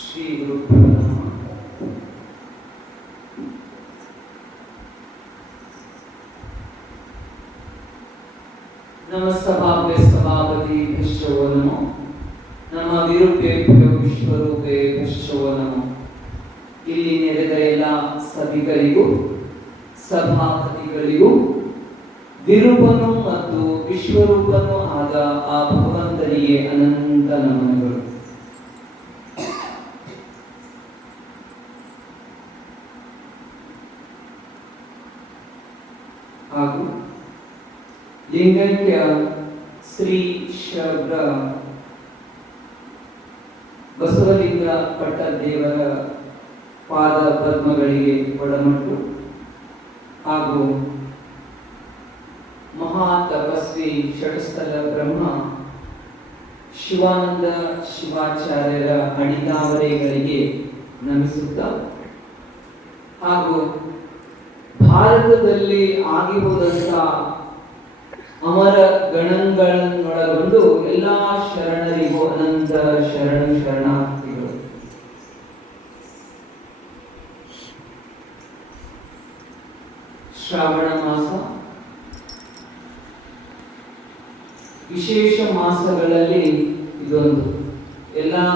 ಶ್ರೀ ಗುರುಭ್ಯೋ ನಮಃ. ನಮಸ್ತಭಾವ್ಯ ಸಭಾಪತಿ ಭ್ಯಶ್ಚೋ ನಮೋ ನಮ್ಮ ವಿರೂಪೇಭ್ಯೋ ವಿಶ್ವರೂಪೇ ಭ್ಯಶ್ಚೋ ನಮೋ. ಇಲ್ಲಿ ನೆರೆದ ಎಲ್ಲ ಸಭಿಕರಿಗೂ ಸಭಾಪತಿಗಳಿಗೂ ವಿರೂಪನು ಮತ್ತು ವಿಶ್ವರೂಪನು ಆದ ಆ ಭಗವಂತನಿಗೆ ಅನಂತ ನಮನಗಳು. ಹಾಗೂ ಲಿಂಗೈಕ್ಯ ಶ್ರೀ ಶಬ್ರ ಬಸವಲಿಂಗ ಪಟ್ಟ ದೇವರ ಪಾದ ಪದ್ಮಗಳಿಗೆ ಒಡಮಟ್ಟು ಹಾಗೂ ಮಹಾ ತಪಸ್ವಿ ಷಟ್ಸ್ಥಲ ಬ್ರಹ್ಮ ಶಿವಾನಂದ ಶಿವಾಚಾರ್ಯರ ಅಡಿತಾವರೆಗಳಿಗೆ ನಮಿಸುತ್ತಾ ಹಾಗೂ ಭಾರತದಲ್ಲಿ ಆಗಿ ಹೋದಂತ ಅಮರ ಗಣಗಳನ್ನೊಳಗೊಂಡು ಎಲ್ಲಾ ಶರಣರಿಗೂ ಅನಂತ ಶರಣಾರ್ಥಿಗಳು. ಶ್ರಾವಣ ಮಾಸ ವಿಶೇಷ ಮಾಸಗಳಲ್ಲಿ ಇದೊಂದು. ಎಲ್ಲಾ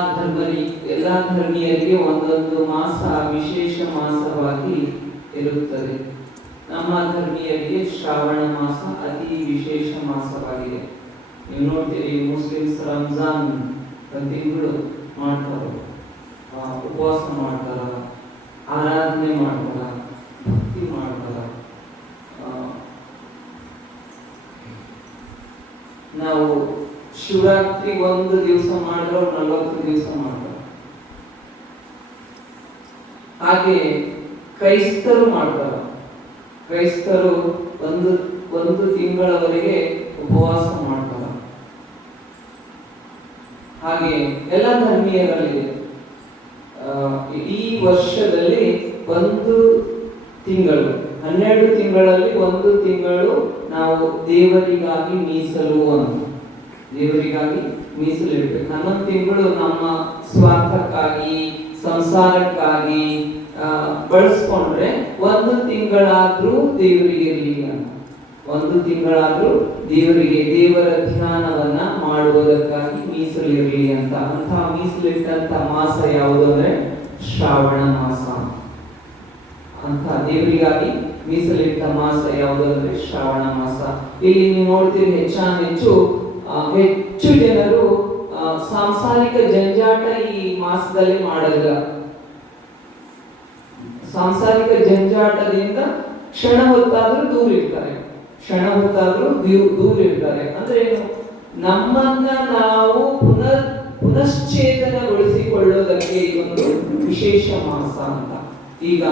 ಧರ್ಮೀಯರಿಗೆ ಒಂದೊಂದು ಮಾಸ ವಿಶೇಷ ಮಾಸವಾಗಿ ಇರುತ್ತದೆ. ನಮ್ಮ ಧರ್ಮೀಯರಿಗೆ ಶ್ರಾವಣ ಮಾಸ ಅತಿ ವಿಶೇಷ ಮಾಸವಾಗಿದೆ. ನೀವು ನೋಡ್ತೀರಿ, ಮುಸ್ಲಿಮ್ಸ್ ರಂಜಾನ್ ತಿಂಗಳು ಮಾಡ್ತಾರೆ, ಉಪವಾಸ ಮಾಡ್ತಾರ, ಆರಾಧನೆ ಮಾಡ್ತಾರ, ಭಕ್ತಿ ಮಾಡ್ತಾರ. ನಾವು ಶಿವರಾತ್ರಿ ಒಂದು ದಿವಸ ಮಾಡಿದ್ರೆ 40 ದಿವಸ ಮಾಡ್ತಾರೆ. ಹಾಗೆ ಕ್ರೈಸ್ತರು ಮಾಡ್ತಾರೆ. ಕ್ರೈಸ್ತರು ಒಂದು ತಿಂಗಳವರೆಗೆ ಉಪವಾಸ ಮಾಡ್ತಾರೆ. ಹಾಗೆ ಎಲ್ಲ ಧರ್ಮೀಯರಲ್ಲಿ ಈ ವರ್ಷದಲ್ಲಿ ಒಂದು ತಿಂಗಳು, 12 ತಿಂಗಳಲ್ಲಿ ಒಂದು ತಿಂಗಳು ನಾವು ದೇವರಿಗಾಗಿ ಮೀಸಲು ದೇವರಿಗಾಗಿ ಮೀಸಲಿಡ್ಬೇಕು. 11 ತಿಂಗಳು ನಮ್ಮ ಸ್ವಾರ್ಥಕ್ಕಾಗಿ ಸಂಸಾರಕ್ಕಾಗಿ ಬಳಸ್ಕೊಂಡ್ರೆ ಒಂದು ತಿಂಗಳಾದ್ರೂ ದೇವರಿಗೆ ಇರಲಿ ಅಂತ, ಒಂದು ತಿಂಗಳಾದ್ರೂ ದೇವರಿಗೆ ದೇವರ ಧ್ಯಾನವನ್ನ ಮಾಡುವುದಕ್ಕಾಗಿ ಮೀಸಲಿರಲಿ ಅಂತ. ಅಂತಹ ಮೀಸಲಿಟ್ಟಂತ ಮಾಸ ಯಾವುದು ಅಂದ್ರೆ ಶ್ರಾವಣ ಮಾಸ. ಅಂತ ದೇವರಿಗಾಗಿ ಮೀಸಲಿಟ್ಟ ಮಾಸ ಯಾವುದು ಅಂದ್ರೆ ಶ್ರಾವಣ ಮಾಸ. ಇಲ್ಲಿ ನೀವು ನೋಡ್ತೀರಿ, ಹೆಚ್ಚು ಜನರು ಸಾಂಸಾರಿಕ ಜಂಜಾಟ ಈ ಮಾಸದಲ್ಲಿ ಮಾಡಲ್ಲ. ಸಾಂಸಾರಿಕ ಜಂಜಾಟದಿಂದ ಕ್ಷಣ ಹೊತ್ತಾದ್ರೂ ದೂರ ಇರ್ತಾರೆ. ಅಂದ್ರೆ ನಮ್ಮನ್ನ ನಾವು ಪುನಶ್ಚೇತನಗೊಳಿಸಿಕೊಳ್ಳೋದಕ್ಕೆ ಇದೊಂದು ವಿಶೇಷ ಮಾಸ ಅಂತ. ಈಗ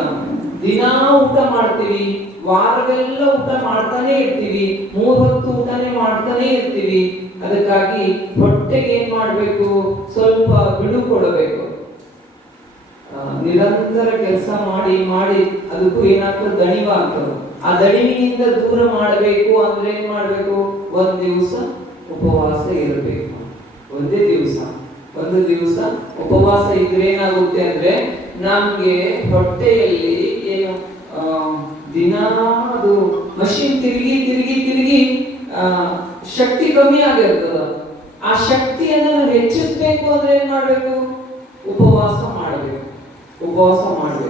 ದಿನಾ ಊಟ ಮಾಡ್ತೀವಿ, ವಾರವೆಲ್ಲ ಊಟ ಮಾಡ್ತಾನೆ ಇರ್ತೀವಿ, 3 ಹೊತ್ತು ಊಟನೇ ಮಾಡ್ತಾನೆ ಇರ್ತೀವಿ. ಅದಕ್ಕಾಗಿ ಹೊಟ್ಟೆಗೆ ಏನ್ ಮಾಡ್ಬೇಕು, ಸ್ವಲ್ಪ ಬಿಡು ಕೊಡಬೇಕು. ನಿರಂತರ ಕೆಲಸ ಮಾಡಿ ಅದಕ್ಕೂ ಏನಾಗ್ತದೆ, ದಣಿವಾಗ್ತದೆ. ಆ ದಣಿವಿನಿಂದ ದೂರ ಮಾಡಬೇಕು ಅಂದ್ರೆ ಏನ್ ಮಾಡ್ಬೇಕು, ಒಂದ್ ದಿವಸ ಉಪವಾಸ ಇರಬೇಕು. ಒಂದು ದಿವಸ ಉಪವಾಸ ಇದ್ರೆ ಏನಾಗುತ್ತೆ ಅಂದ್ರೆ ನಮ್ಗೆ ಹೊಟ್ಟೆಯಲ್ಲಿ ಏನು ದಿನ ಅದು ಮಷಿನ್ ತಿರುಗಿ ಶಕ್ತಿ ಕಮ್ಮಿ ಆಗಿರ್ತದ. ಆ ಶಕ್ತಿಯನ್ನ ನಾವು ಹೆಚ್ಚಿಸ್ಬೇಕು ಅಂದ್ರೆ ಏನ್ ಮಾಡ್ಬೇಕು, ಉಪವಾಸ ಮಾಡ್ಬೇಕು.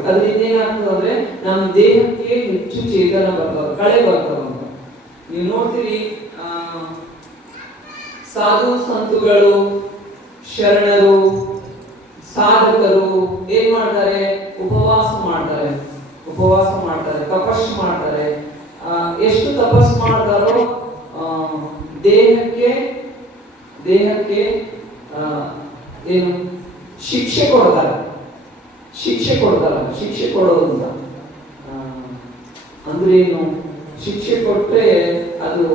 ಅದರಿಂದ ಏನಾಗ್ತದೆ ಅಂದ್ರೆ ನಮ್ಮ ದೇಹಕ್ಕೆ ಹೆಚ್ಚು ಚೇತನ ಬರ್ತದೆ, ಕಳೆ ಬರ್ತದೆ ಅಂತ. ನೀವು ನೋಡ್ತೀರಿ, ಸಾಧು ಸಂತುಗಳು, ಶರಣರು, ಸಾಧಕರು ಏನ್ ಮಾಡ್ತಾರೆ, ಉಪವಾಸ ಮಾಡ್ತಾರೆ, ತಪಸ್ಸು ಮಾಡ್ತಾರೆ. ಎಷ್ಟು ತಪಸ್ಸು ಮಾಡ್ತಾರೋ ದೇಹಕ್ಕೆ ಏನು ಶಿಕ್ಷೆ ಕೊಡ್ತಾರೆ. ಶಿಕ್ಷೆ ಕೊಡೋದು ಅಂದ್ರೆ ಏನು, ಶಿಕ್ಷೆ ಕೊಟ್ರೆ ಅದು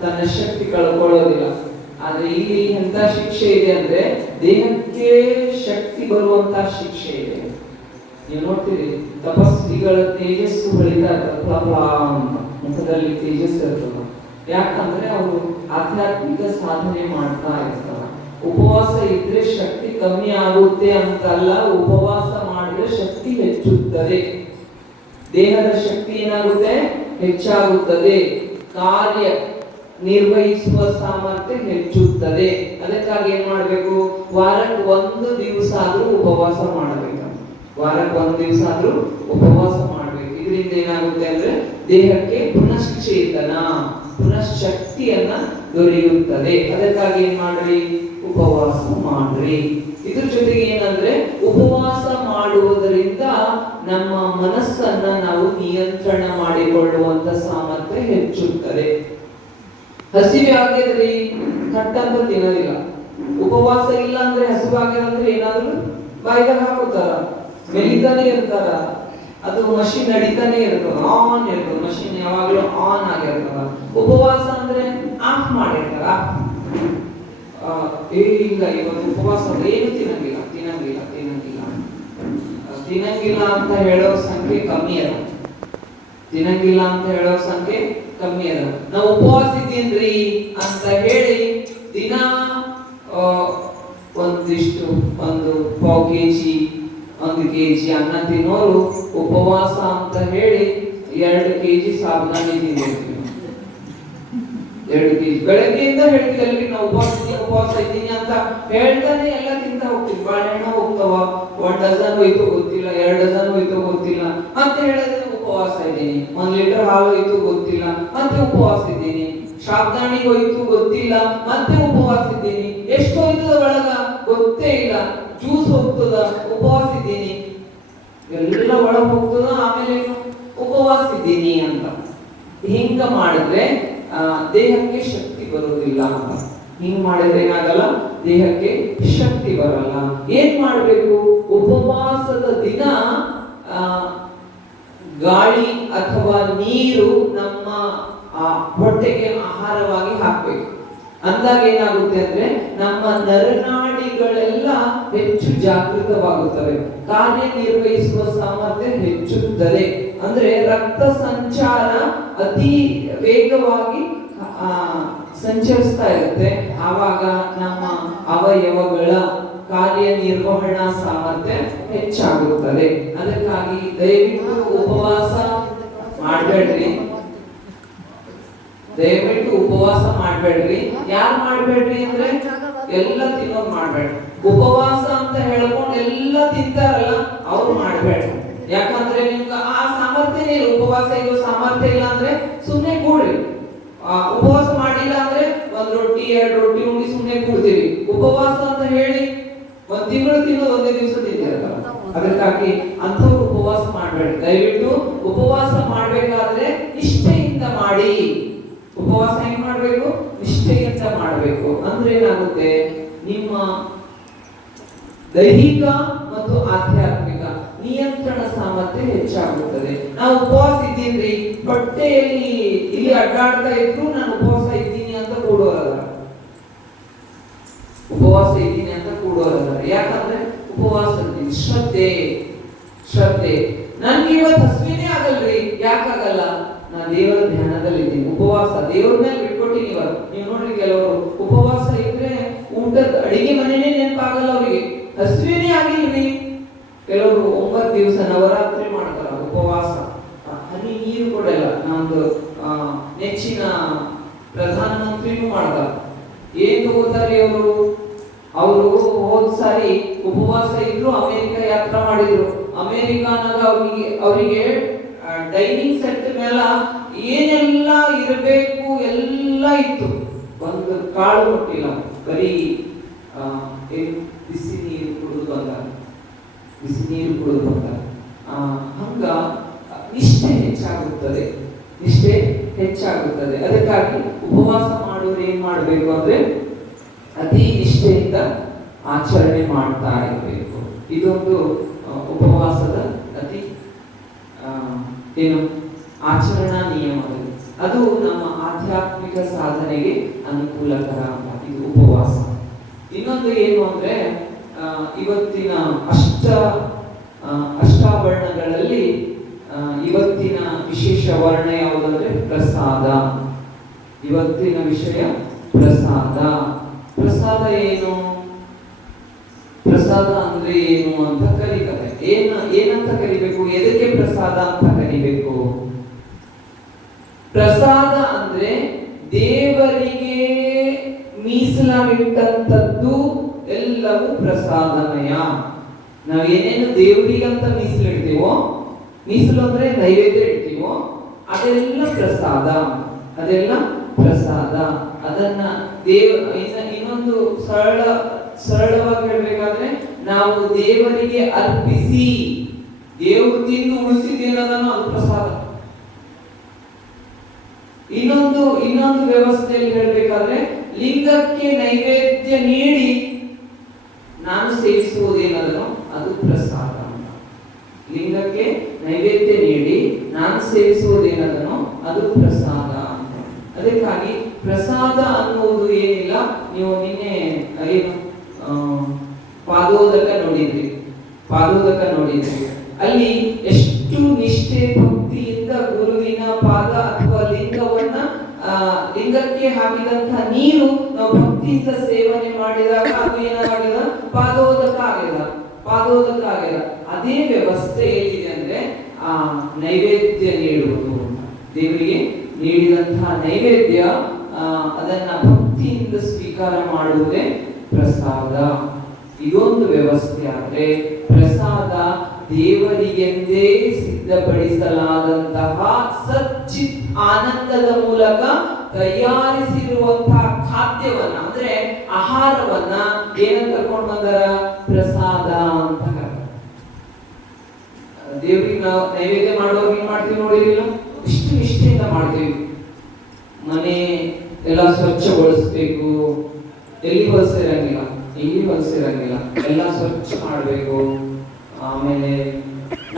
ತನ್ನ ಶಕ್ತಿ ಕಳ್ಕೊಳ್ಳೋದಿಲ್ಲ. ಆದ್ರೆ ಇಲ್ಲಿ ಎಂತ ಶಿಕ್ಷೆ ಇದೆ ಅಂದ್ರೆ ದೇಹಕ್ಕೆ ಶಕ್ತಿ ಬರುವಂತ ಶಿಕ್ಷೆ ಇದೆ. ನೀವು ನೋಡ್ತೀರಿ, ತಪಸ್ವಿಗಳ ತೇಜಸ್ಸು ಹೊಳಿತಾ ಇರ್ತದೆ, ಅಂತ ಮುಖದಲ್ಲಿ ತೇಜಸ್ಸು ಇರ್ತದೆ. ಯಾಕಂದ್ರೆ ಅವರು ಆಧ್ಯಾತ್ಮಿಕ ಸಾಧನೆ ಮಾಡ್ತಾ ಇರ್ತಾರೆ. ಉಪವಾಸ ಇದ್ರೆ ಶಕ್ತಿ ಕಮ್ಮಿ ಆಗುತ್ತೆ ಅಂತಲ್ಲ, ಉಪವಾಸ ಮಾಡಿದ್ರೆ ಶಕ್ತಿ ಹೆಚ್ಚುತ್ತದೆ, ದೇಹದ ಶಕ್ತಿ ಏನಾಗುತ್ತೆ ಹೆಚ್ಚಾಗುತ್ತದೆ, ಕಾರ್ಯ ನಿರ್ವಹಿಸುವ ಸಾಮರ್ಥ್ಯ ಹೆಚ್ಚುತ್ತದೆ. ಅದಕ್ಕಾಗಿ ಏನ್ ಮಾಡ್ಬೇಕು, ವಾರಕ್ಕೆ ಒಂದು ದಿವಸ ಆದ್ರೂ ಉಪವಾಸ ಮಾಡಬೇಕು, ವಾರಕ್ಕೆ ಒಂದು ದಿವಸ ಆದ್ರೂ ಉಪವಾಸ ಮಾಡ್ಬೇಕು. ಇದರಿಂದ ಏನಾಗುತ್ತೆ ಅಂದ್ರೆ ದೇಹಕ್ಕೆ ಪುನಶ್ಚೇತನ ಪುನಃಶಕ್ತಿಯನ್ನ ದೊರೆಯುತ್ತದೆ. ಅದಕ್ಕಾಗಿ ಏನ್ ಮಾಡ್ರಿ, ಉಪವಾಸ ಮಾಡ್ರಿ. ಇದ್ರ ಜೊತೆಗೆ ಏನಂದ್ರೆ ಉಪವಾಸ ಮಾಡುವುದರಿಂದ ನಮ್ಮ ಮನಸ್ಸನ್ನ ನಾವು ನಿಯಂತ್ರಣ ಮಾಡಿಕೊಳ್ಳುವಂತ ಸಾಮರ್ಥ್ಯ ಹೆಚ್ಚುತ್ತದೆ. ಹಸಿವೆ ಆಗಿದ್ರಿ ಕಟ್ಟಂತ ತಿನ್ನೋದಿಲ್ಲ, ಉಪವಾಸ ಇಲ್ಲ ಅಂದ್ರೆ ಹಸಿವೆ ಆಗಿದ್ರೆ ಏನಾದ್ರು ಬಾಯಿದಾಗ ಹಾಕೋತಾರ, ಮೆಲಿತಾನೆ ಇರ್ತಾರ, ಅದು ಮಷಿನ್ ನಡೀತಾನೆ ಇರ್ತದ, ಆನ್ ಇರ್ತದ, ಮಷಿನ್ ಯಾವಾಗಲೂ ಆನ್ ಆಗಿರ್ತದ. ಉಪವಾಸ ಅಂದ್ರೆ ಆಫ್ ಮಾಡಿರ್ತಾರ, ಇಲ್ಲ ಇವತ್ತು ಉಪವಾಸ ಏನು ತಿನ್ನಂಗಿಲ್ಲ ತಿನ್ನಂಗಿಲ್ಲ ತಿನ್ನಂಗಿಲ್ಲ ತಿನ್ನಂಗಿಲ್ಲ ಅಂತ ಹೇಳೋ ಸಂಖ್ಯೆ ಕಮ್ಮಿ ಅದ, ತಿನ್ನಂಗಿಲ್ಲ ಅಂತ ಹೇಳೋ ಸಂಖ್ಯೆ ಕಮ್ಮಿ ಅದ. ನಾವು ಉಪವಾಸ ಇದ್ದೀನ್ರಿ ಅಂತ ಹೇಳಿ ದಿನ ಒಂದಿಷ್ಟು ಒಂದು ಪಾವ್ ಕೆಜಿ 1 ಕೆಜಿ ಅನ್ನ ತಿನ್ನೋರು ಉಪವಾಸ ಅಂತ ಹೇಳಿ 2 ಕೆಜಿ ಸಾಬುದಾನಿ ತಿಂದಿರ್ತೀವಿ. 2 ಕೆಜಿ ಬೆಳಗ್ಗೆಯಿಂದ ಹೇಳ್ತೀವಿ ನಾವು ಉಪವಾಸ ಇದ್ದೀನಿ ಅಂತ ಹೇಳ್ತಾನೆ ಎಲ್ಲ ತಿಂತ ಹೋಗ್ತೀವಿ. ಬಾಳೆಹಣ್ಣು ಹೋಗ್ತಾವ, 1 ಡಜನ್ ಹೋಯ್ತು ಗೊತ್ತಿಲ್ಲ, 2 ಡಜನ್ ಹೋಯ್ತು ಗೊತ್ತಿಲ್ಲ, ಮತ್ತೆ ಹೇಳಿದ್ರೆ ಉಪವಾಸ ಇದ್ದೀನಿ. 1 ಲೀಟರ್ ಹಾಲು ಹೋಯ್ತು ಗೊತ್ತಿಲ್ಲ, ಮತ್ತೆ ಉಪವಾಸ ಇದ್ದೀನಿ. ಸಾಬುದಾನಿ ಹೋಯ್ತು ಗೊತ್ತಿಲ್ಲ, ಮತ್ತೆ ಉಪವಾಸ ಇದ್ದೀನಿ. ಎಷ್ಟು ಹೋಯ್ತದ ಒಳಗ ಗೊತ್ತೇ ಇಲ್ಲ. ಜ್ಯೂಸ್ ಹೋಗ್ತದ, ಉಪವಾಸ ಇದ್ದೀನಿ. ಎಲ್ಲ ಒಳಗೆ ಹೋಗ್ತದ, ಆಮೇಲೆ ಉಪವಾಸ ಇದ್ದೀನಿ ಅಂತ. ಹಿಂಗ ಮಾಡಿದ್ರೆ ದೇಹಕ್ಕೆ ಶಕ್ತಿ ಬರುವುದಿಲ್ಲ ಅಂತ. ಹಿಂಗ್ ಮಾಡಿದ್ರೆ ಏನಾಗಲ್ಲ, ದೇಹಕ್ಕೆ ಶಕ್ತಿ ಬರಲ್ಲ. ಏನ್ ಮಾಡ್ಬೇಕು, ಉಪವಾಸದ ದಿನ ಗಾಳಿ ಅಥವಾ ನೀರು ನಮ್ಮ ಹೊಟ್ಟೆಗೆ ಆಹಾರವಾಗಿ ಹಾಕ್ಬೇಕು. ಅಂದಾಗ ಏನಾಗುತ್ತೆ ಅಂದ್ರೆ ನಮ್ಮ ನರನಾಡಿಗಳೆಲ್ಲ ಹೆಚ್ಚು ಜಾಗೃತವಾಗುತ್ತವೆ, ಕಾರ್ಯನಿರ್ವಹಿಸುವ ಸಾಮರ್ಥ್ಯ ಹೆಚ್ಚುತ್ತದೆ. ಅಂದ್ರೆ ರಕ್ತ ಸಂಚಾರ ಅತಿ ವೇಗವಾಗಿ ಸಂಚರಿಸ್ತಾ ಇರುತ್ತೆ. ಆವಾಗ ನಮ್ಮ ಅವಯವಗಳ ಕಾರ್ಯನಿರ್ವಹಣಾ ಸಾಮರ್ಥ್ಯ ಹೆಚ್ಚಾಗುತ್ತದೆ. ಅದಕ್ಕಾಗಿ ದಯವಿಟ್ಟು ಉಪವಾಸ ಮಾಡಬೇಡ್ರಿ, ದಯವಿಟ್ಟು ಉಪವಾಸ ಮಾಡ್ಬೇಡ್ರಿ. ಯಾರು ಮಾಡ್ಬೇಡ್ರಿ ಅಂದ್ರೆ ಎಲ್ಲ ತಿನ್ನೋದು ಮಾಡ್ಬೇಡ್ರಿ. ಉಪವಾಸ ಅಂತ ಹೇಳ್ಕೊಂಡು ಎಲ್ಲ ತಿಂತಾರಲ್ಲ ಅವ್ರು ಮಾಡ್ಬೇಡ್ರಿ. ಯಾಕಂದ್ರೆ ನಿಮ್ಗೆ ಆ ಸಾಮರ್ಥ್ಯನೇ ಇಲ್ಲ, ಉಪವಾಸ ಇರೋ ಸಾಮರ್ಥ್ಯ ಇಲ್ಲ ಅಂದ್ರೆ ಸುಮ್ಮನೆ ಕೂಡ್ರಿ. ಉಪವಾಸ ಮಾಡಿಲ್ಲ ಅಂದ್ರೆ 1 ರೊಟ್ಟಿ 2 ರೊಟ್ಟಿ ಉಂಡಿ ಸುಮ್ಮನೆ ಕೂಡ್ತೀವಿ. ಉಪವಾಸ ಅಂತ ಹೇಳಿ 1 ತಿಂಗಳು ತಿನ್ನೋದು 1 ದಿವಸ ತಿಂತಿರಲ್ಲ. ಅದಕ್ಕಾಗಿ ಅಂಥವ್ರು ಉಪವಾಸ ಮಾಡ್ಬೇಡ್ರಿ. ದಯವಿಟ್ಟು ಉಪವಾಸ ಮಾಡ್ಬೇಕಾದ್ರೆ ನಿಷ್ಠೆಯಿಂದ ಮಾಡಿ. ಉಪವಾಸ ಹೆಂಗ್ ಮಾಡ್ಬೇಕು, ನಿಷ್ಠೆಯಿಂದ ಮಾಡ್ಬೇಕು. ಅಂದ್ರೆ ಏನಾಗುತ್ತೆ, ನಿಮ್ಮ ದೈಹಿಕ ಮತ್ತು ಆಧ್ಯಾತ್ಮಿಕ ನಿಯಂತ್ರಣ ಸಾಮರ್ಥ್ಯ ಹೆಚ್ಚಾಗುತ್ತದೆ. ನಾವು ಉಪವಾಸ ಇದ್ದೀನ್ರಿ, ಬಟ್ಟೆಯಲ್ಲಿ ಇಲ್ಲಿ ಅಡ್ಡಾಡ್ತಾ ಇದ್ರು ನಾನು ಉಪವಾಸ ಇದ್ದೀನಿ ಅಂತ ಕೂಡೋರಲ್ಲ, ಉಪವಾಸ ಇದ್ದೀನಿ ಅಂತ ಕೂಡೋರಲ್ಲ. ಯಾಕಂದ್ರೆ ಉಪವಾಸ ಶ್ರದ್ಧೆ ಶ್ರದ್ಧೆ. ನನ್ಗೆ ಇವತ್ತು ಹಸಿವೆನೇ ಆಗಲ್ರಿ, ಯಾಕಾಗಲ್ಲ, ನಾ ದೇವರ ಧ್ಯಾನದಲ್ಲಿದ್ದೀನಿ. ಉಪವಾಸ ದೇವರ ಮೇಲೆ ಬಿಟ್ಕೊಟ್ಟಿನಿ. ನೀವು ನೋಡ್ರಿ, ಕೆಲವರು ಉಪವಾಸ ಇದ್ರೆ ಊಟದ ಅಡಿಗೆ ಮನೆನೇ ನೆನಪಾಗಲ್ಲ ಅವರಿಗೆ, ಹಸಿವೆನೇ ಆಗಿಲ್ರಿ. ಕೆಲವರು 9 ದಿವಸ ನವರಾತ್ರಿ ಮಾಡ್ತಾರ, ಉಪವಾಸ, ಹನಿ ನೀರು ಕೊಡಲ್ಲ. ನಮ್ದು ನೆಚ್ಚಿನ ಪ್ರಧಾನ ಮಂತ್ರಿನೂ ಮಾಡ್ತಾರ. ಏನ್ ತಗೋತಾರೆ ಅವರು ಹೋದ್ ಸಾರಿ ಉಪವಾಸ ಇದ್ರು, ಅಮೆರಿಕ ಯಾತ್ರಾ ಮಾಡಿದ್ರು. ಅಮೆರಿಕಾನಾಗ ಅವರಿಗೆ ಡೈನಿಂಗ್ ಸೆಟ್ ಮೇಲ ಏನೆಲ್ಲ ಇರಬೇಕು ಎಲ್ಲ ಇತ್ತು, ಒಂದು ಕಾಳು ಕೊಟ್ಟಿಲ್ಲ, ಬರೀ ಬಿಸಿ ನೀರು ಕುಡಿದು ಬಂದಾರ, ಬಿಸಿ ನೀರು ಕುಡಿದು ಬಂದಾರ. ಹಂಗ ನಿಷ್ಠೆ ಹೆಚ್ಚಾಗುತ್ತದೆ, ನಿಷ್ಠೆ ಹೆಚ್ಚಾಗುತ್ತದೆ. ಅದಕ್ಕಾಗಿ ಉಪವಾಸ ಮಾಡೋರು ಏನ್ ಮಾಡ್ಬೇಕು ಅಂದ್ರೆ ಅತಿ ನಿಷ್ಠೆಯಿಂದ ಆಚರಣೆ ಮಾಡ್ತಾ ಇರಬೇಕು. ಇದೊಂದು ಉಪವಾಸದ ಅತಿ ಏನು ಆಚರಣಾ ನಿಯಮಗಳು. ಅದು ನಮ್ಮ ಆಧ್ಯಾತ್ಮಿಕ ಸಾಧನೆಗೆ ಅನುಕೂಲಕರ ಅಂತ ಇದು ಉಪವಾಸ. ಇನ್ನೊಂದು ಏನು ಅಂದ್ರೆ ಇವತ್ತಿನ ಅಷ್ಟಾವರ್ಣಗಳಲ್ಲಿ ಇವತ್ತಿನ ವಿಶೇಷ ವರ್ಣ ಯಾವುದಂದ್ರೆ ಪ್ರಸಾದ. ಇವತ್ತಿನ ವಿಷಯ ಪ್ರಸಾದ. ಪ್ರಸಾದ ಏನು, ಪ್ರಸಾದ ಅಂದ್ರೆ ಏನು ಅಂತ ಕರೀತಾರೆ. ಏನಂತ ಕರಿಬೇಕು, ಎದಕ್ಕೆ ಪ್ರಸಾದ ಅಂತ ಕರಿಬೇಕು? ಪ್ರಸಾದ ಅಂದ್ರೆ ದೇವರಿಗೆ ಮೀಸಲಾಗಿಟ್ಟಂತದ್ದು ಎಲ್ಲವೂ ಪ್ರಸಾದಮಯ. ನಾವೇನೇನು ದೇವರಿಗಂತ ಮೀಸಲಿಡ್ತೀವೋ, ಮೀಸಲು ಅಂದ್ರೆ ನೈವೇದ್ಯ ಇಡ್ತೀವೋ, ಅದೆಲ್ಲ ಪ್ರಸಾದ, ಅದೆಲ್ಲ ಪ್ರಸಾದ. ಅದನ್ನ ಇನ್ನೊಂದು ಸರಳವಾಗಿ ಹೇಳ್ಬೇಕಾದ್ರೆ, ನಾವು ದೇವರಿಗೆ ಅರ್ಪಿಸಿ ದೇವರು ತಿಂದು ಉಳಿಸಿದ್ದೇನದನ್ನು ಅದು ಪ್ರಸಾದ. ಇನ್ನೊಂದು ವ್ಯವಸ್ಥೆಯಲ್ಲಿ ಹೇಳ್ಬೇಕಾದ್ರೆ, ಲಿಂಗಕ್ಕೆ ನೈವೇದ್ಯ ನೀಡಿ ನಾನು ಸೇವಿಸುವುದೇನದನ್ನು ಅದು ಪ್ರಸಾದ. ಲಿಂಗಕ್ಕೆ ನೈವೇದ್ಯ ನೀಡಿ ನಾನು ಸೇವಿಸುವುದೇನದನ್ನು ಅದು ಪ್ರಸಾದ ಅಂತ. ಅದಕ್ಕಾಗಿ ಪ್ರಸಾದ ಅನ್ನುವುದು ಏನಿಲ್ಲ. ನೀವು ನಿನ್ನೆ ಏನು ಪಾದೋದಕ ನೋಡಿದ್ರಿ, ಅಲ್ಲಿ ಎಷ್ಟು ನಿಷ್ಠೆ ಭಕ್ತಿಯಿಂದ ಗುರುವಿನ ಪಾದ ಅಥವಾ ಲಿಂಗಕ್ಕೆ ಹಾಕಿದಂತಹ ನೀರು ನಾವು ಭಕ್ತಿಯಿಂದ ಸೇವನೆ ಮಾಡಿದಾಗ ಅದು ಏನಾಗಿಲ್ಲ, ಪಾದೋದಕ ಆಗಿಲ್ಲ. ಅದೇ ವ್ಯವಸ್ಥೆ ಏನಿದೆ ಅಂದ್ರೆ ಆ ನೈವೇದ್ಯ ನೀಡುವುದು, ದೇವರಿಗೆ ನೀಡಿದಂತಹ ನೈವೇದ್ಯ ಅದನ್ನ ಭಕ್ತಿಯಿಂದ ಸ್ವೀಕಾರ ಮಾಡುವುದೇ ಪ್ರಸಾದ. ಇದೊಂದು ವ್ಯವಸ್ಥೆ. ಆದ್ರೆ ಪ್ರಸಾದ ದೇವರಿಗೆಂದೇ ಸಿದ್ಧಪಡಿಸಲಾದಂತಹ ಸಚ್ಚಿತ್ ಆನಂದದ ಮೂಲಕ ತಯಾರಿಸಿರುವಂತಹ ಖಾದ್ಯವನ್ನ, ಅಂದ್ರೆ ಆಹಾರವನ್ನ ಏನಂತ ಕರ್ಕೊಂಡು ಬಂದಾರ, ಪ್ರಸಾದ ಅಂತ. ದೇವರಿಗೆ ನಾವು ನೈವೇದ್ಯ ಮಾಡುವಾಗ ಏನ್ ಮಾಡ್ತೀವಿ ನೋಡಿರಿಲ್ಲ, ಇಷ್ಟು ನಿಷ್ಠೆಯಿಂದ ಮಾಡ್ತೀವಿ. ಮನೆ ಎಲ್ಲ ಸ್ವಚ್ಛಗೊಳಿಸ್ಬೇಕು, ಎಲ್ಲಿ ಹೊಲಸಿರಂಗಿಲ್ಲ, ಎಲ್ಲ ಸ್ವಚ್ಛ ಮಾಡ್ಬೇಕು. ಆಮೇಲೆ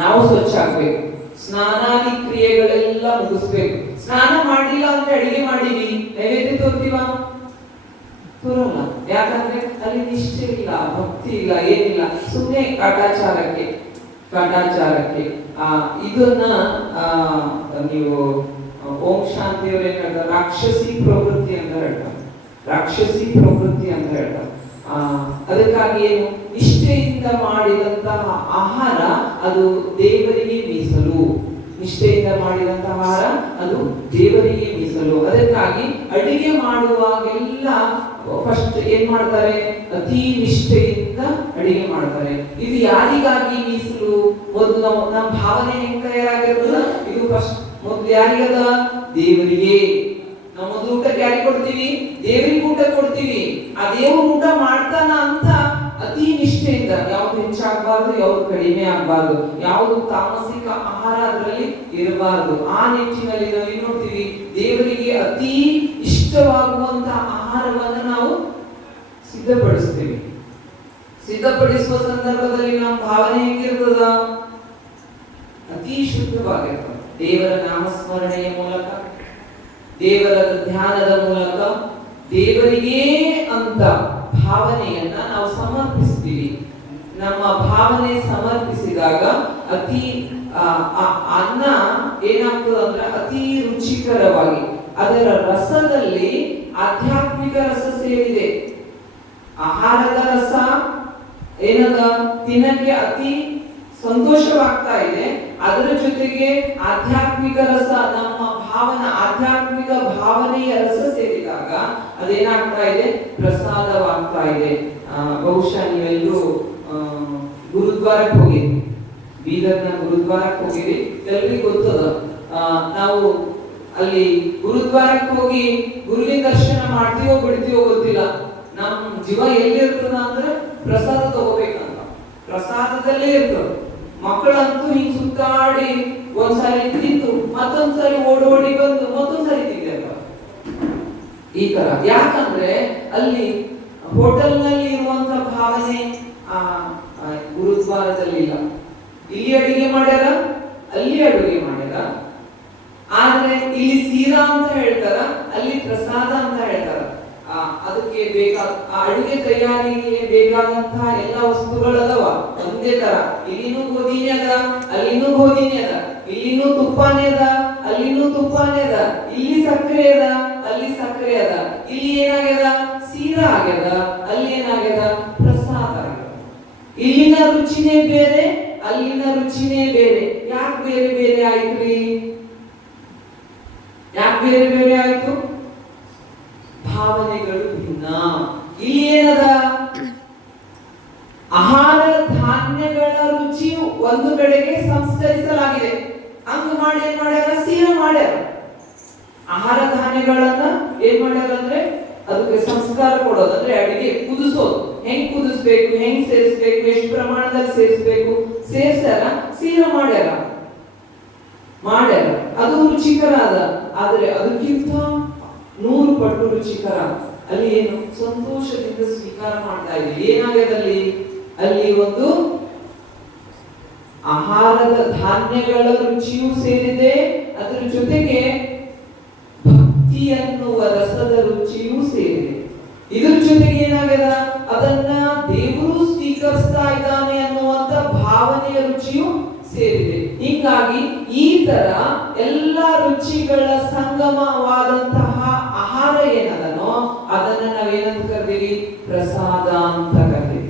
ನಾವು ಸ್ವಚ್ಛ ಆಗ್ಬೇಕು, ಸ್ನಾನಾದಿ ಕ್ರಿಯೆಗಳೆಲ್ಲ ಮುಗಿಸ್ಬೇಕು. ಸ್ನಾನ ಮಾಡಿಲ್ಲ ಅಂದ್ರೆ ಅಡಿಗೆ ಮಾಡೀವಿ, ನೈವೇದ್ಯ ತೋರ್ತೀವ? ತೋರಲ್ಲ. ಯಾಕಂದ್ರೆ ಅಲ್ಲಿ ನಿಷ್ಠೆ ಇಲ್ಲ, ಭಕ್ತಿ ಇಲ್ಲ, ಏನಿಲ್ಲ, ಸುಮ್ಮನೆ ಕಾಟಾಚಾರಕ್ಕೆ. ಇದನ್ನ ನೀವು ಓಂ ಶಾಂತಿಯವರು ಏನ್ ಹೇಳ್ತಾರೆ, ರಾಕ್ಷಸಿ ಪ್ರವೃತ್ತಿ ಅಂತ ಹೇಳ್ತಾರೆ. ಅದಕ್ಕಾಗಿ ಏನು, ನಿಷ್ಠೆಯಿಂದ ಮಾಡಿದಂತಹ ಆಹಾರ ಅದು ದೇವರಿಗೆ ಮೀಸಲು. ಅದು ದೇವರಿಗೆ ಮೀಸಲು. ಅದಕ್ಕಾಗಿ ಅಡಿಗೆ ಮಾಡುವಾಗೆಲ್ಲ ಫಸ್ಟ್ ಏನ್ ಮಾಡ್ತಾರೆ, ಅತಿ ನಿಷ್ಠೆಯಿಂದ ಅಡಿಗೆ ಮಾಡ್ತಾರೆ. ಇದು ಯಾರಿಗಾಗಿ ಮೀಸಲು? ಮೊದಲು ನಮ್ಮ ಭಾವನೆ ಹೆಂಗ್ ತಯಾರಾಗಿರ್ತದ, ಇದು ಫಸ್ಟ್ ಮೊದಲು ಯಾರಿಗದ, ದೇವರಿಗೆ. ನಾವು ಮೊದಲು ಊಟಕ್ಕೆ ಯಾರಿಗೆ ಕೊಡ್ತೀವಿ, ದೇವರಿಗೆ ಊಟ ಕೊಡ್ತೀವಿ. ಆ ದೇವರು ಊಟ ಮಾಡ್ತಾನ ಅಂತ ಅತಿ ನಿಷ್ಠೆಯಿಂದ, ಯಾವ್ದು ಹೆಚ್ಚಾಗಬಾರ್ದು, ಯಾವ್ದು ಕಡಿಮೆ ಆಗಬಾರ್ದು, ಯಾವ್ದು ತಾಮಸಿಕ ಆಹಾರ ಅದರಲ್ಲಿ ಇರಬಾರ್ದು. ಆ ನಿಟ್ಟಿನಲ್ಲಿ ನಾವು ಏನ್ ನೋಡ್ತೀವಿ, ದೇವರಿಗೆ ಅತಿ ಇಷ್ಟವಾಗುವಂತಹ ಆಹಾರವನ್ನು ನಾವು ಸಿದ್ಧಪಡಿಸುವ ಸಂದರ್ಭದಲ್ಲಿ ನಮ್ಮ ಭಾವನೆ ಹೆಂಗಿರ್ತದ, ಅತಿ ಶುದ್ಧವಾಗಿರ್ತದೆ. ದೇವರ ನಾಮಸ್ಮರಣೆಯ ಮೂಲಕ, ದೇವರ ಧ್ಯಾನದ ಮೂಲಕ ದೇವರಿಗೆ ಅಂತ ಭಾವನೆಯನ್ನ ನಾವು ಸಮರ್ಪಿಸ್ತೀವಿ. ನಮ್ಮ ಭಾವನೆ ಸಮರ್ಪಿಸಿದಾಗ ಅತಿ ಅನ್ನ ಏನಾಗ್ತದೆ ಅಂದ್ರೆ ಅತಿ ರುಚಿಕರವಾಗಿ, ಅದರ ರಸದಲ್ಲಿ ಆಧ್ಯಾತ್ಮಿಕ ರಸ ಸೇರಿದೆ. ಆಹಾರದ ರಸ ಏನದ, ತಿನ್ನಕ್ಕೆ ಅತಿ ಸಂತೋಷವಾಗ್ತಾ ಇದೆ. ಅದರ ಜೊತೆಗೆ ಆಧ್ಯಾತ್ಮಿಕ ರಸ, ನಮ್ಮ ಆಧ್ಯಾತ್ಮಿಕ ಭಾವನೆಯ ರಸ ಸೇರಿದಾಗ ಅದೇನಾಗ್ತಾ ಇದೆ, ಪ್ರಸಾದವಾಗ್ತಾ ಇದೆ. ಬಹುಶಃ ನೀವೆಲ್ಲರೂ ಗುರುದ್ವಾರಕ್ಕೆ ಹೋಗಿರಿ, ಬೀದರ್ನ ಗುರುದ್ವಾರಕ್ಕೆ ಹೋಗಿರಿ, ಎಲ್ರಿಗೂ ಗೊತ್ತದ. ನಾವು ಅಲ್ಲಿ ಗುರುದ್ವಾರಕ್ಕೆ ಹೋಗಿ ಗುರುವಿನ ದರ್ಶನ ಮಾಡ್ತೀವೋ ಬಿಡ್ತೀವೋ ಗೊತ್ತಿಲ್ಲ. ನಮ್ ಜೀವ ಎಲ್ಲಿರ್ತದ ಅಂದ್ರೆ ಪ್ರಸಾದ ತಗೋಬೇಕಂತ, ಪ್ರಸಾದದಲ್ಲೇ ಇರ್ತದ. ಮಕ್ಕಳಂತೂ ಹಿಂಗ್ ಸುತ್ತಾಡಿ ಒಂದ್ಸಾರಿ ತಿಂದು ಮತ್ತೊಂದ್ಸರಿ ಓಡೋಡಿ ಬಂದು ಮತ್ತೊಂದ್ಸರಿ ತಿಂದ ಈ ತರ. ಯಾಕಂದ್ರೆ ಅಲ್ಲಿ ಹೋಟೆಲ್ನಲ್ಲಿ ಇರುವಂತ ಭಾವನೆ ಗುರುದ್ವಾರದಲ್ಲಿ ಇಲ್ಲ. ಇಲ್ಲಿ ಅಡಿಗೆ ಮಾಡ್ಯಾರ, ಅಲ್ಲಿ ಅಡುಗೆ ಮಾಡ್ಯಾರ. ಆದ್ರೆ ಇಲ್ಲಿ ಸೀರಾ ಅಂತ ಹೇಳ್ತಾರ, ಅಲ್ಲಿ ಪ್ರಸಾದ ಅಂತ ಹೇಳ್ತಾರ. ಅದಕ್ಕೆ ಬೇಕಾದ ಅಡುಗೆ ತಯಾರಿಗೆ ಬೇಕಾದಂತಹ ಎಲ್ಲ ವಸ್ತುಗಳದವ ಒಂದೇ ತರ. ಇಲ್ಲಿನೂ ಗೋಧಿನೇ ಅದ, ಅಲ್ಲಿನೂ ಗೋಧಿನೇ ಅದ, ಇಲ್ಲಿನೂ ತುಪ್ಪನೇ ಅದ, ಅಲ್ಲಿನೂ ತುಪ್ಪನೇ ಅದ, ಇಲ್ಲಿ ಸಕ್ಕರೆ ಅದ, ಅಲ್ಲಿ ಸಕ್ಕರೆ ಅದ, ಇಲ್ಲಿ ಏನಾಗ್ಯದ ಸೀರಾ ಆಗ್ಯದ, ಅಲ್ಲಿ ಏನಾಗ್ಯದ ಪ್ರಸಾದ ಆಗ್ಯದ. ಇಲ್ಲಿನ ರುಚಿನೇ ಬೇರೆ, ಅಲ್ಲಿನ ರುಚಿನೇ ಬೇರೆ. ಯಾಕೆ ಬೇರೆ ಬೇರೆ ಆಯ್ತ್ರಿ? ಯಾಕೆ ಬೇರೆ ಬೇರೆ ಆಯ್ತು? ಭಾವನೆಗಳು ಭಿನ್ನ. ಇಲ್ಲಿ ಏನದ ಆಹಾರ ಧಾನ್ಯಗಳ ರುಚಿಯು ಒಂದು ಕಡೆಗೆ ಸಂಸ್ಕರಿಸಲಾಗಿದೆ. ಹಂಗ ಮಾಡಿ ಏನ್ ಮಾಡ್ಯಾರ, ಸೀರಾ ಮಾಡ್ಯಾರ. ಆಹಾರ ಧಾನ್ಯಗಳನ್ನ ಏನ್ ಮಾಡ್ಯಾರ ಅಂದ್ರೆ ಅದಕ್ಕೆ ಸಂಸ್ಕಾರ ಕೊಡೋದು, ಅಂದ್ರೆ ಅಡಿಗೆ ಕುದಿಸೋದು. ಹೆಂಗ್ ಕುದಿಸ್ಬೇಕು, ಹೆಂಗ್ ಸೇರಿಸ್ಬೇಕು, ಎಷ್ಟು ಪ್ರಮಾಣದಲ್ಲಿ ಸೇರಿಸ್ಬೇಕು, ಸೇರ್ಸ್ಯಾರ, ಸೀರಾ ಮಾಡ್ಯಾರ. ಅದು ರುಚಿಕರ ಅದ. ಆದ್ರೆ ಅದಕ್ಕಿಂತ 100 ಪಟ್ಟು ರುಚಿಕರ. ಅಲ್ಲಿ ಏನು ಸಂತೋಷದಿಂದ ಸ್ವೀಕಾರ ಮಾಡ್ತಾ ಇದ್ದೀವಿ. ಏನಾಗ್ಯದಲ್ಲಿ ಅಲ್ಲಿ ಒಂದು ಆಹಾರದ ಧಾನ್ಯಗಳ ರುಚಿಯೂ ಸೇರಿದೆ, ಅದರ ಜೊತೆಗೆ ಭಕ್ತಿ ಅನ್ನುವ ರಸದ ರುಚಿಯೂ ಸೇರಿದೆ. ಇದ್ರ ಜೊತೆಗೆ ಏನಾಗ್ಯದ, ಅದನ್ನ ದೇವರು ಸ್ವೀಕರಿಸ್ತಾ ಇದ್ದಾನೆ ಅನ್ನುವಂತ ಭಾವನೆಯ ರುಚಿಯೂ ಸೇರಿದೆ. ಹೀಗಾಗಿ ಈ ತರ ಎಲ್ಲ ರುಚಿಗಳ ಸಂಗಮವಾದಂತಹ ಆಹಾರ ಏನದನೋ ಅದನ್ನ ನಾವೇನಂತ ಕರಿತೀವಿ, ಪ್ರಸಾದ ಅಂತ ಕರಿತೀವಿ.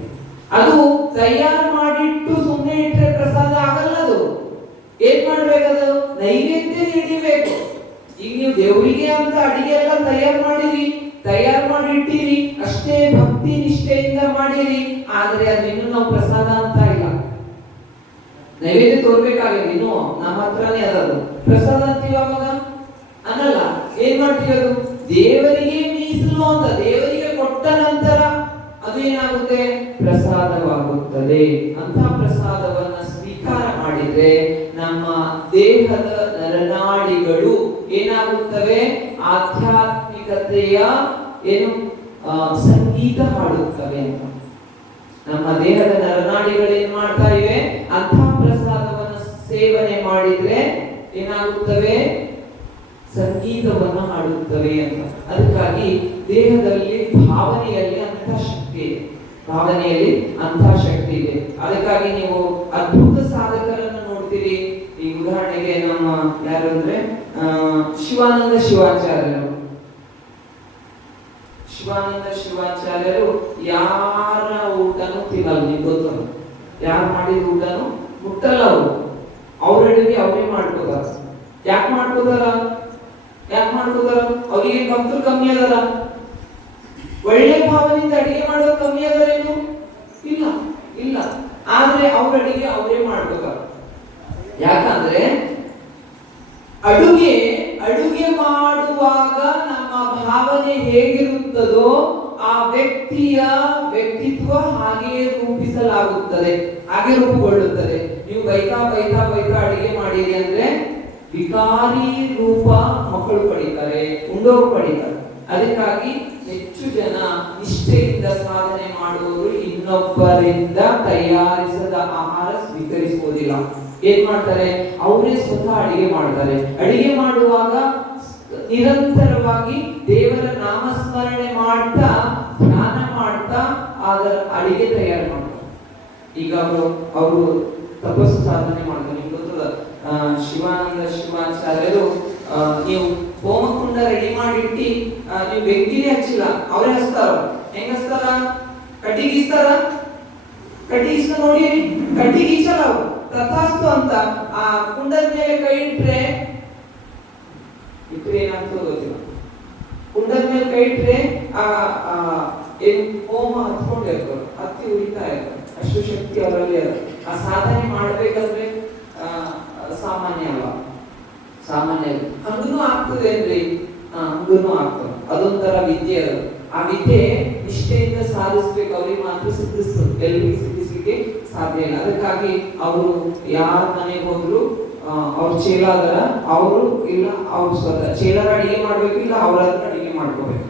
ಅದು ತಯಾರು ಮಾಡಿಟ್ಟು ಸುಮ್ಮನೆ ಇಟ್ಟರೆ ಪ್ರಸಾದ ಆಗಲ್ಲ. ಅದು ಏನ್ ಮಾಡ್ಬೇಕದು, ನೈವೇದ್ಯ ನೀಡಬೇಕು. ಈಗ ನೀವು ದೇವರಿಗೆ ಅಂತ ಅಡಿಗೆ ಎಲ್ಲ ತಯಾರು ಮಾಡಿ ಇಟ್ಟಿರಿ, ಅಷ್ಟೇ ಭಕ್ತಿ ನಿಷ್ಠೆಯಿಂದ ಮಾಡಿರಿ, ಆದ್ರೆ ಅದು ಇನ್ನು ನಾವು ಪ್ರಸಾದ ಅಂತ ಇಲ್ಲ. ನೈವೇದ್ಯ ತೋರ್ಬೇಕಾಗಿದೆ, ಇನ್ನು ನಮ್ಮ ಹತ್ರನೇ ಅದದು ಪ್ರಸಾದ ಅಂತೀವಿ. ಅವಾಗ ಅನ್ನಲ್ಲ, ಏನ್ ಮಾಡ್ತೀವಿ, ಅದು ದೇವರಿಗೆ ಮೀಸಲು ಅಂತ ದೇವರಿಗೆ ಕೊಟ್ಟ ನಂತರ ಅದೇನಾಗುತ್ತೆ, ಪ್ರಸಾದವಾಗುತ್ತದೆ. ಅಂತ ಪ್ರಸಾದವನ್ನ ಸ್ವೀಕಾರ ಮಾಡಿದ್ರೆ ನಮ್ಮ ದೇಹದ ನರನಾಡಿಗಳು ಏನಾಗುತ್ತವೆ, ಆಧ್ಯಾತ್ಮಿಕತೆಯ ಏನು ಸಂಗೀತ ಹಾಡುತ್ತವೆ ಅಂತ. ನಮ್ಮ ದೇಹದ ನರನಾಡಿಗಳು ಏನ್ ಮಾಡ್ತಾ ಇವೆ, ಅಂಥ ಪ್ರಸಾದವನ್ನು ಸೇವನೆ ಮಾಡಿದ್ರೆ ಏನಾಗುತ್ತವೆ, ಸಂಗೀತವನ್ನು ಹಾಡುತ್ತವೆ ಅಂತ. ಅದಕ್ಕಾಗಿ ದೇಹದಲ್ಲಿ ಭಾವನೆಯಲ್ಲಿ ಅಂಥ ಶಕ್ತಿ ಇದೆ, ಇದೆ. ಅದಕ್ಕಾಗಿ ನೀವು ಅದ್ಭುತ ಸಾಧಕರನ್ನು ನೋಡ್ತೀರಿ. ಈ ಉದಾಹರಣೆಗೆ ನಮ್ಮ ಯಾರು ಅಂದ್ರೆ ಶಿವಾನಂದ ಶಿವಾಚಾರ್ಯರು ಯಾರ ಊಟನೂ ತಿನ್ನಲ್ಲ. ನಿಮ್ಗೆ ಗೊತ್ತು, ಯಾರು ಮಾಡಿದ ಊಟನೂ ಮುಟ್ಟಲ್ಲ. ಅವ್ರ ಅಡುಗೆ ಅವರೇ ಮಾಡ್ಕೋತಾರ. ಯಾಕೆ ಮಾಡ್ಕೋತಾರ? ಅವ್ರಿಗೆ ಭಕ್ತರು ಕಮ್ಮಿ ಅದರ? ಒಳ್ಳೆ ಭಾವನೆಯಿಂದ ಅಡಿಗೆ ಮಾಡೋದು ಕಮ್ಮಿ ಅದರೇನು? ಇಲ್ಲ. ಆದ್ರೆ ಅವ್ರ ಅಡಿಗೆ ಅವರೇ ಮಾಡ್ಕೋತಾರ. ಯಾಕಂದ್ರೆ ಅಡುಗೆ ಮಾಡುವಾಗ ನಮ್ಮ ಭಾವನೆ ಹೇಗಿರುತ್ತದೋ ಆ ವ್ಯಕ್ತಿಯ ವ್ಯಕ್ತಿತ್ವ ಹಾಗೆಯೇ ರೂಪಿಸಲಾಗುತ್ತದೆ, ಹಾಗೆ ರೂಪುಗೊಳ್ಳುತ್ತದೆ. ನೀವು ಬೈತಾ ಅಡಿಗೆ ಮಾಡಿರಿ ಅಂದ್ರೆ ವಿಕಾರಿ ರೂಪ ಮಕ್ಕಳು ಪಡಿತಾರೆ, ಉಂಡೋರು ಪಡಿತಾರೆ. ಅದಕ್ಕಾಗಿ ಹೆಚ್ಚು ಜನ ನಿಷ್ಠೆಯಿಂದ ಸಾಧನೆ ಮಾಡುವವರು ಇನ್ನೊಬ್ಬರಿಂದ ತಯಾರಿಸದ ಆಹಾರ ಸ್ವೀಕರಿಸುವುದಿಲ್ಲ. ಏನ್ ಮಾಡ್ತಾರೆ, ಅವರೇ ಸ್ವತಃ ಅಡಿಗೆ ಮಾಡ್ತಾರೆ. ಅಡಿಗೆ ಮಾಡುವಾಗ ನಿರಂತರವಾಗಿ ದೇವರ ನಾಮಸ್ಮರಣೆ ಮಾಡ್ತಾ, ಧ್ಯಾನ ಮಾಡ್ತಾ ಅದರ ಅಡಿಗೆ ತಯಾರು ಮಾಡ್ತಾರೆ. ಈಗ ಅವರು ತಪಸ್ಸು ಸಾಧನೆ ಮಾಡ್ತಾರೆ. ನಿಮ್ಗೆ ಗೊತ್ತದ, ಶಿವಾನಂದ ಶಿವಾಚಾರ್ಯರು ನೀವು ಹೋಮಕುಂಡ ರೆಡಿ ಮಾಡಿಟ್ಟಿ, ನೀವು ಬೆಂಕಿನೇ ಹಚ್ಚಿಲ್ಲ, ಅವರೇ ಹಚ್ತಾರ. ಹೆಂಗ ಹಚ್ತಾರ? ಕಟ್ಟಿಗಿಸ್ತಾರ. ನೋಡಿರಿ, ಕಟ್ಟಿಗಿಚ್ಚಲ್ಲ ಅವರು. ತಥಾಸ್ತು ಅಂತ ಆ ಕುಂಡದ ಮೇಲೆ ಕೈ ಇಟ್ರೆ ಏನಾಗ್ತದೆ ಗೊತ್ತಿಲ್ಲ. ಕುಂಡದ ಮೇಲೆ ಕೈ ಇಟ್ರೆ ಹೋಮ ಹತ್ಕೊಂಡಿರ್ತಾರೆ, ಹತ್ತಿ ಉರಿತಾ ಇರ್ತಾರೆ. ಅಷ್ಟು ಶಕ್ತಿ ಅವರಲ್ಲಿ ಅದ. ಆ ಸಾಧನೆ ಮಾಡ್ಬೇಕಂದ್ರೆ ಸಾಮಾನ್ಯ ಅಲ್ಲ. ಹಂಗೂ ಆಗ್ತದೆ ಅಂದ್ರೆ ಹಂಗೂ ಆಗ್ತದೆ. ಅದೊಂಥರ ವಿದ್ಯೆ ಅದು. ಆ ವಿದ್ಯೆ ನಿಷ್ಠೆಯಿಂದ ಸಾಧಿಸ್ಬೇಕು. ಅವ್ರಿಗೆ ಮಾತ್ರ ಸಿದ್ಧಿಸ್ತದೆ, ಎಲ್ಲರಿಗೂ ಸಿದ್ಧಿಸ್ಲಿಕ್ಕೆ ಸಾಧ್ಯ ಇಲ್ಲ. ಅದಕ್ಕಾಗಿ ಅವರು ಯಾರ ಮನೆಗೆ ಹೋದ್ರು ಅವ್ರ ಚೇಲ ಅದರ, ಅವರು ಇಲ್ಲ ಅವ್ರು ಸ್ವತಃ ಚೇಲರ ಅಡಿಗೆ ಮಾಡ್ಬೇಕು, ಇಲ್ಲ ಅವ್ರ ಅಡಿಗೆ ಮಾಡ್ಕೋಬೇಕು.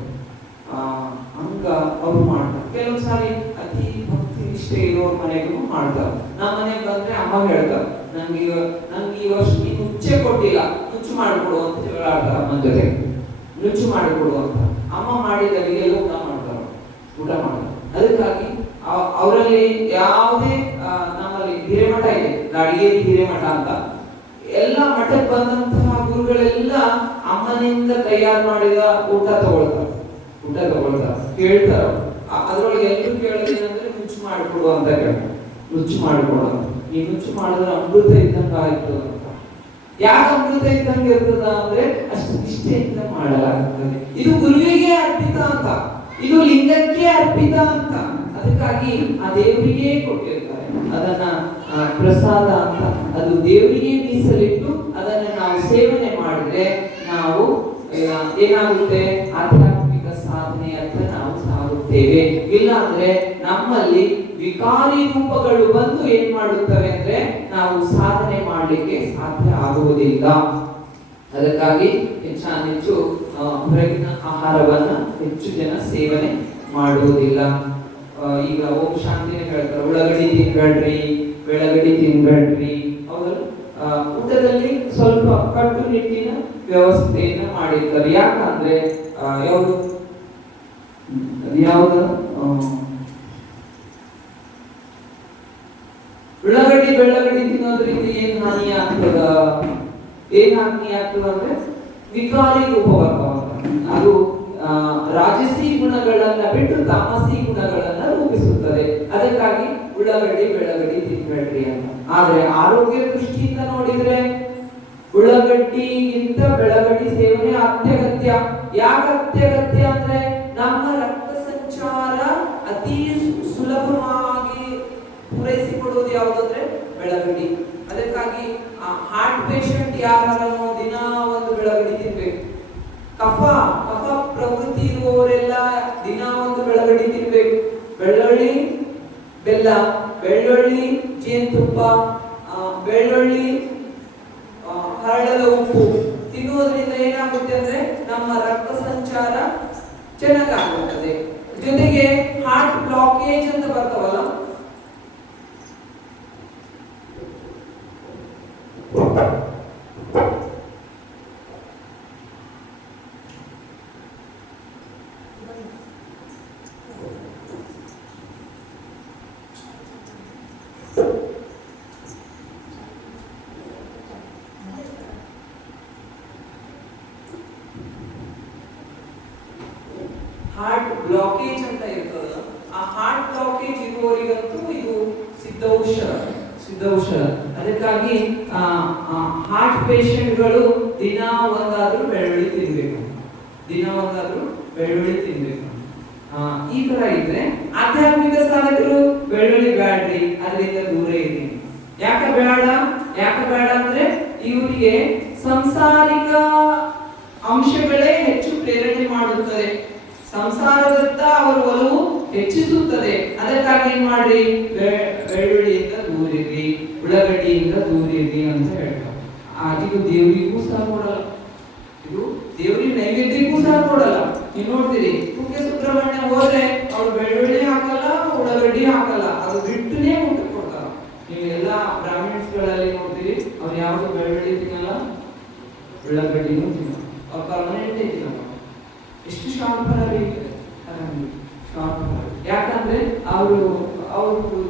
ಹಂಗ ಅವ್ರು ಮಾಡ್ತಾರೆ. ಕೆಲವೊಂದ್ಸಾರಿ ಅತಿ ಭಕ್ತಿ ನಿಷ್ಠೆ ಇರೋರ್ ಮನೆಗೂ ಮಾಡ್ತಾರೆ. ನಮ್ಮ ಮನೆಗೆ ಬಂದ್ರೆ ಅಮ್ಮ ಹೇಳ್ತಾರೆ, ನಂಗೆ ಈ ವರ್ಷ ನೀನು ನುಚ್ಚೆ ಕೊಟ್ಟಿಲ್ಲ, ನುಚ್ಚು ಮಾಡಿಕೊಡು ಅಂತ ಹೇಳ್ತಾರೆ. ಅಮ್ಮನ ಜೊತೆ ನುಚ್ಚು ಮಾಡಿಕೊಡು ಅಂತ. ಅಮ್ಮ ಮಾಡಿದ ಅಡಿಗೆ ಎಲ್ಲ ಊಟ ಮಾಡ್ತಾರೆ. ಅದಕ್ಕಾಗಿ ಅವರಲ್ಲಿ ಯಾವುದೇ ನಮ್ಮಲ್ಲಿ ಹಿರೇಮಠ ಇದೆ, ಗಾಡಿಗೆ ಹಿರೇಮಠ ಅಂತ. ಎಲ್ಲ ಮಠಕ್ಕೆ ಬಂದಂತಹ ಗುರು ಹುಡುಗರುಗಳೆಲ್ಲ ಅಮ್ಮನಿಂದ ತಯಾರು ಮಾಡಿದ ಊಟ ತಗೊಳ್ತಾರೆ, ಕೇಳ್ತಾರ. ಅದ್ರೊಳಗೆ ಎಲ್ಲರೂ ಕೇಳೋದೇನಂದ್ರೆ ನುಚ್ಚು ಮಾಡಿಕೊಡು ಅಂತ ಕೇಳ್ತಾರೆ. ನುಚ್ಚು ಮಾಡಿಕೊಡು, ಈ ನುಚ್ಚು ಮಾಡಿದ್ರೆ ಅಮೃತ ಇದ್ದಂಗ ಆಯ್ತು ಅಂತ. ಯಾಕೆ ಅಮೃತ ಇದ್ದಂಗೆ ಇರ್ತದ ಅಂದ್ರೆ ಅಷ್ಟು ನಿಷ್ಠೆಯಿಂದ ಮಾಡಲಾಗ್ತದೆ. ಇದು ಗುರುವಿಗೆ ಅರ್ಪಿತ ಅಂತ, ಇದು ಲಿಂಗಕ್ಕೆ ಅರ್ಪಿತ ಅಂತ. ಅದಕ್ಕಾಗಿ ಆ ದೇವರಿಗೆ ಕೊಟ್ಟಿರ್ತಾರೆ ಅದನ್ನ ಪ್ರಸಾದ ಅಂತ. ಅದು ದೇವರಿಗೆ ಮೀಸಲಿಟ್ಟು ಅದನ್ನ ನಾವು ಸೇವನೆ ಮಾಡಿದ್ರೆ ನಾವು ಏನಾಗುತ್ತೆ, ಆಧ್ಯಾತ್ಮಿಕ ಸಾಧನೆ ಅಂತ ನಾವು ಸಾಗುತ್ತೇವೆ. ಇಲ್ಲ ಅಂದ್ರೆ ನಮ್ಮಲ್ಲಿ ವಿಕಾರಿ ರೂಪಗಳು ಬಂದು ಏನ್ ಮಾಡುತ್ತವೆ ಅಂದ್ರೆ ನಾವು ಸಾಧನೆ ಮಾಡಲಿಕ್ಕೆ ಸಾಧ್ಯ ಆಗುವುದಿಲ್ಲ. ಅದಕ್ಕಾಗಿ ಹೆಚ್ಚು ಹೊರಗಿನ ಆಹಾರವನ್ನ ಹೆಚ್ಚು ಜನ ಸೇವನೆ ಮಾಡುವುದಿಲ್ಲ. ಈಗ ಓಂ ಶಾಂತಿನೇ ಹೇಳ್ತಾರೆ, ಉಳ್ಳಾಗಡ್ಡಿ ತಿನ್ಬೇಡ್ರಿ, ಬೆಳಗಡಿ ತಿನ್ಬೇಡ್ರಿ. ಅವರು ಊಟದಲ್ಲಿ ಸ್ವಲ್ಪ ಕಟ್ಟುನಿಟ್ಟಿನ ವ್ಯವಸ್ಥೆಯನ್ನ ಮಾಡಿರ್ತಾರೆ. ಯಾಕಂದ್ರೆ ಯಾವ್ದು ಉಳ್ಳಾಗಡ್ಡಿ ಬೆಳ್ಳಗಡ್ಡಿ ತಿನ್ನೋದ್ರಿಂದ ಏನ್ ಹಾನಿ ಆಗ್ತದ ಅಂದ್ರೆ ವಿಕಾರಿ ರೂಪ ಬರ್ತಾವ. ಅದು ರಾಜಸಿ ಗುಣಗಳನ್ನ ಬಿಟ್ಟು ತಾಮಸಿ ಗುಣಗಳನ್ನ ರೂಪಿಸುತ್ತದೆ. ಅದಕ್ಕಾಗಿ ಉಳ್ಳಾಗಡ್ಡಿ ಬೆಳ್ಳಗಡ್ಡಿ ತಿನ್ಬೇಡ್ರಿ ಅಂತ. ಆದ್ರೆ ಆರೋಗ್ಯ ದೃಷ್ಟಿಯಿಂದ ನೋಡಿದ್ರೆ ಉಳ್ಳಾಗಡ್ಡಿಗಿಂತ ಬೆಳ್ಳಗಡ್ಡಿ ಸೇವನೆ ಅತ್ಯಗತ್ಯ. ಯಾಕೆ ಅತ್ಯಗತ್ಯ ಅಂದ್ರೆ ನಮ್ಮ ರಕ್ತ ಸಂಚಾರ ಅತಿ ಸುಲಭವಾಗಿ ಪೂರೈಸಿಕೊಡುವುದು ಯಾವುದಂದ್ರೆ ಬೆಳಗಡ್ಡಿ. ಅದಕ್ಕಾಗಿ ಹಾರ್ಟ್ ಪೇಷಂಟ್ ಯಾರು ದಿನ ಒಂದು ಬೆಳಗಡ್ಡಿ ತಿನ್ಬೇಕು. ಕಫ ಪ್ರವೃತ್ತಿ ಇರುವವರೆಲ್ಲ ದಿನ ಒಂದು ಬೆಳಗಡ್ಡಿ ತಿನ್ಬೇಕು. ಬೆಳ್ಳುಳ್ಳಿ ಬೆಲ್ಲ, ಬೆಳ್ಳುಳ್ಳಿ ಜೇನುತುಪ್ಪ, ಬೆಳ್ಳುಳ್ಳಿ ಹರಳದ ಉಪ್ಪು ತಿನ್ನುವುದರಿಂದ ಏನಾಗುತ್ತೆ ಅಂದ್ರೆ ನಮ್ಮ ರಕ್ತ ಸಂಚಾರ ಚೆನ್ನಾಗಾಗುತ್ತದೆ. ಜೊತೆಗೆ ಹಾರ್ಟ್ ಬ್ಲಾಕೇಜ್ ಅಂತ ಬರ್ತಾವಲ್ಲ, ಹಾರ್ಟ್ ಬ್ಲಾಕೇಜ್ ಅಂತ ಇರ್ತದಲ್ಲ, ಆ ಹಾರ್ಟ್ ಬ್ಲಾಕೇಜ್ ಇರುವವರಿಗಂತೂ ಇದು ಸಿದ್ಧೌಷಧ. ಅದಕ್ಕಾಗಿ ಹಾರ್ಟ್ ಪೇಷಂಟ್ಗಳು ದಿನ ಒಂದಾದ್ರೂ ಬೆಳ್ಳುಳ್ಳಿ ತಿನ್ಬೇಕು. ಈ ತರ ಇದ್ರೆ ಆಧ್ಯಾತ್ಮಿಕ ಸಾಧಕರು ಬೆಳ್ಳುಳ್ಳಿ ಬ್ಯಾಡ್ರಿ, ಅದರಿಂದ ದೂರ ಇರಿ. ಯಾಕೆ ಬೇಡ ಅಂದ್ರೆ ಇವರಿಗೆ ಸಂಸಾರಿಕ ಅಂಶಗಳೇ ಹೆಚ್ಚು ಪ್ರೇರಣೆ ಮಾಡುತ್ತದೆ. ಸಂಸಾರದತ್ತ ಅವರ ಒಲವು ಹೆಚ್ಚಿಸುತ್ತದೆ. ಅದಕ್ಕಾಗಿ ಏನ್ ಮಾಡ್ರಿ, ಬೆಳ್ಳುಳ್ಳಿಯಿಂದ ದೂರಿರಿ, ಉಳ್ಳಾಗಡ್ಡಿಯಿಂದ ದೂರಿರಿ ಅಂತ ಹೇಳ್ತಾರೆ. ಇದು ದೇವರಿಗೂ ಸಹ ಕೊಡಲ್ಲ, ಇದು ದೇವರಿಗೆ ನೈವೇದ್ಯಕ್ಕೂ ಸಹ ಕೊಡಲ್ಲ. ನೀವು ನೋಡ್ತೀರಿ ಕುಕ್ಕೆ ಸುಬ್ರಹ್ಮಣ್ಯ ಹೋದ್ರೆ ಅವ್ರು ಬೆಳ್ಳುಳ್ಳಿ ಹಾಕಲ್ಲ, ಉಳ್ಳಾಗಡ್ಡಿ ಹಾಕಲ್ಲ, ಅದು ಬಿಟ್ಟುನೇ ಊಟ ಕೊಡ್ತಾರ. ನೀವು ಎಲ್ಲಾ ಬ್ರಾಹ್ಮಿಣ್ಸ್ ಗಳಲ್ಲಿ ನೋಡ್ತೀರಿ, ಅವ್ರು ಯಾವ್ದು ಬೆಳ್ಳುಳ್ಳಿ ತಿನ್ನಲ್ಲ, ಉಳ್ಳಾಗಡ್ಡಿನೂ ತಿನ್ನಲ್ಲ, ಅವ್ರ ಪರ್ಮನೆಂಟ್ ತಿನ್ನಲ್ಲ. ಎಷ್ಟು ಶಾಂತರಾಗಿ, ಯಾಕಂದ್ರೆ ಅವರು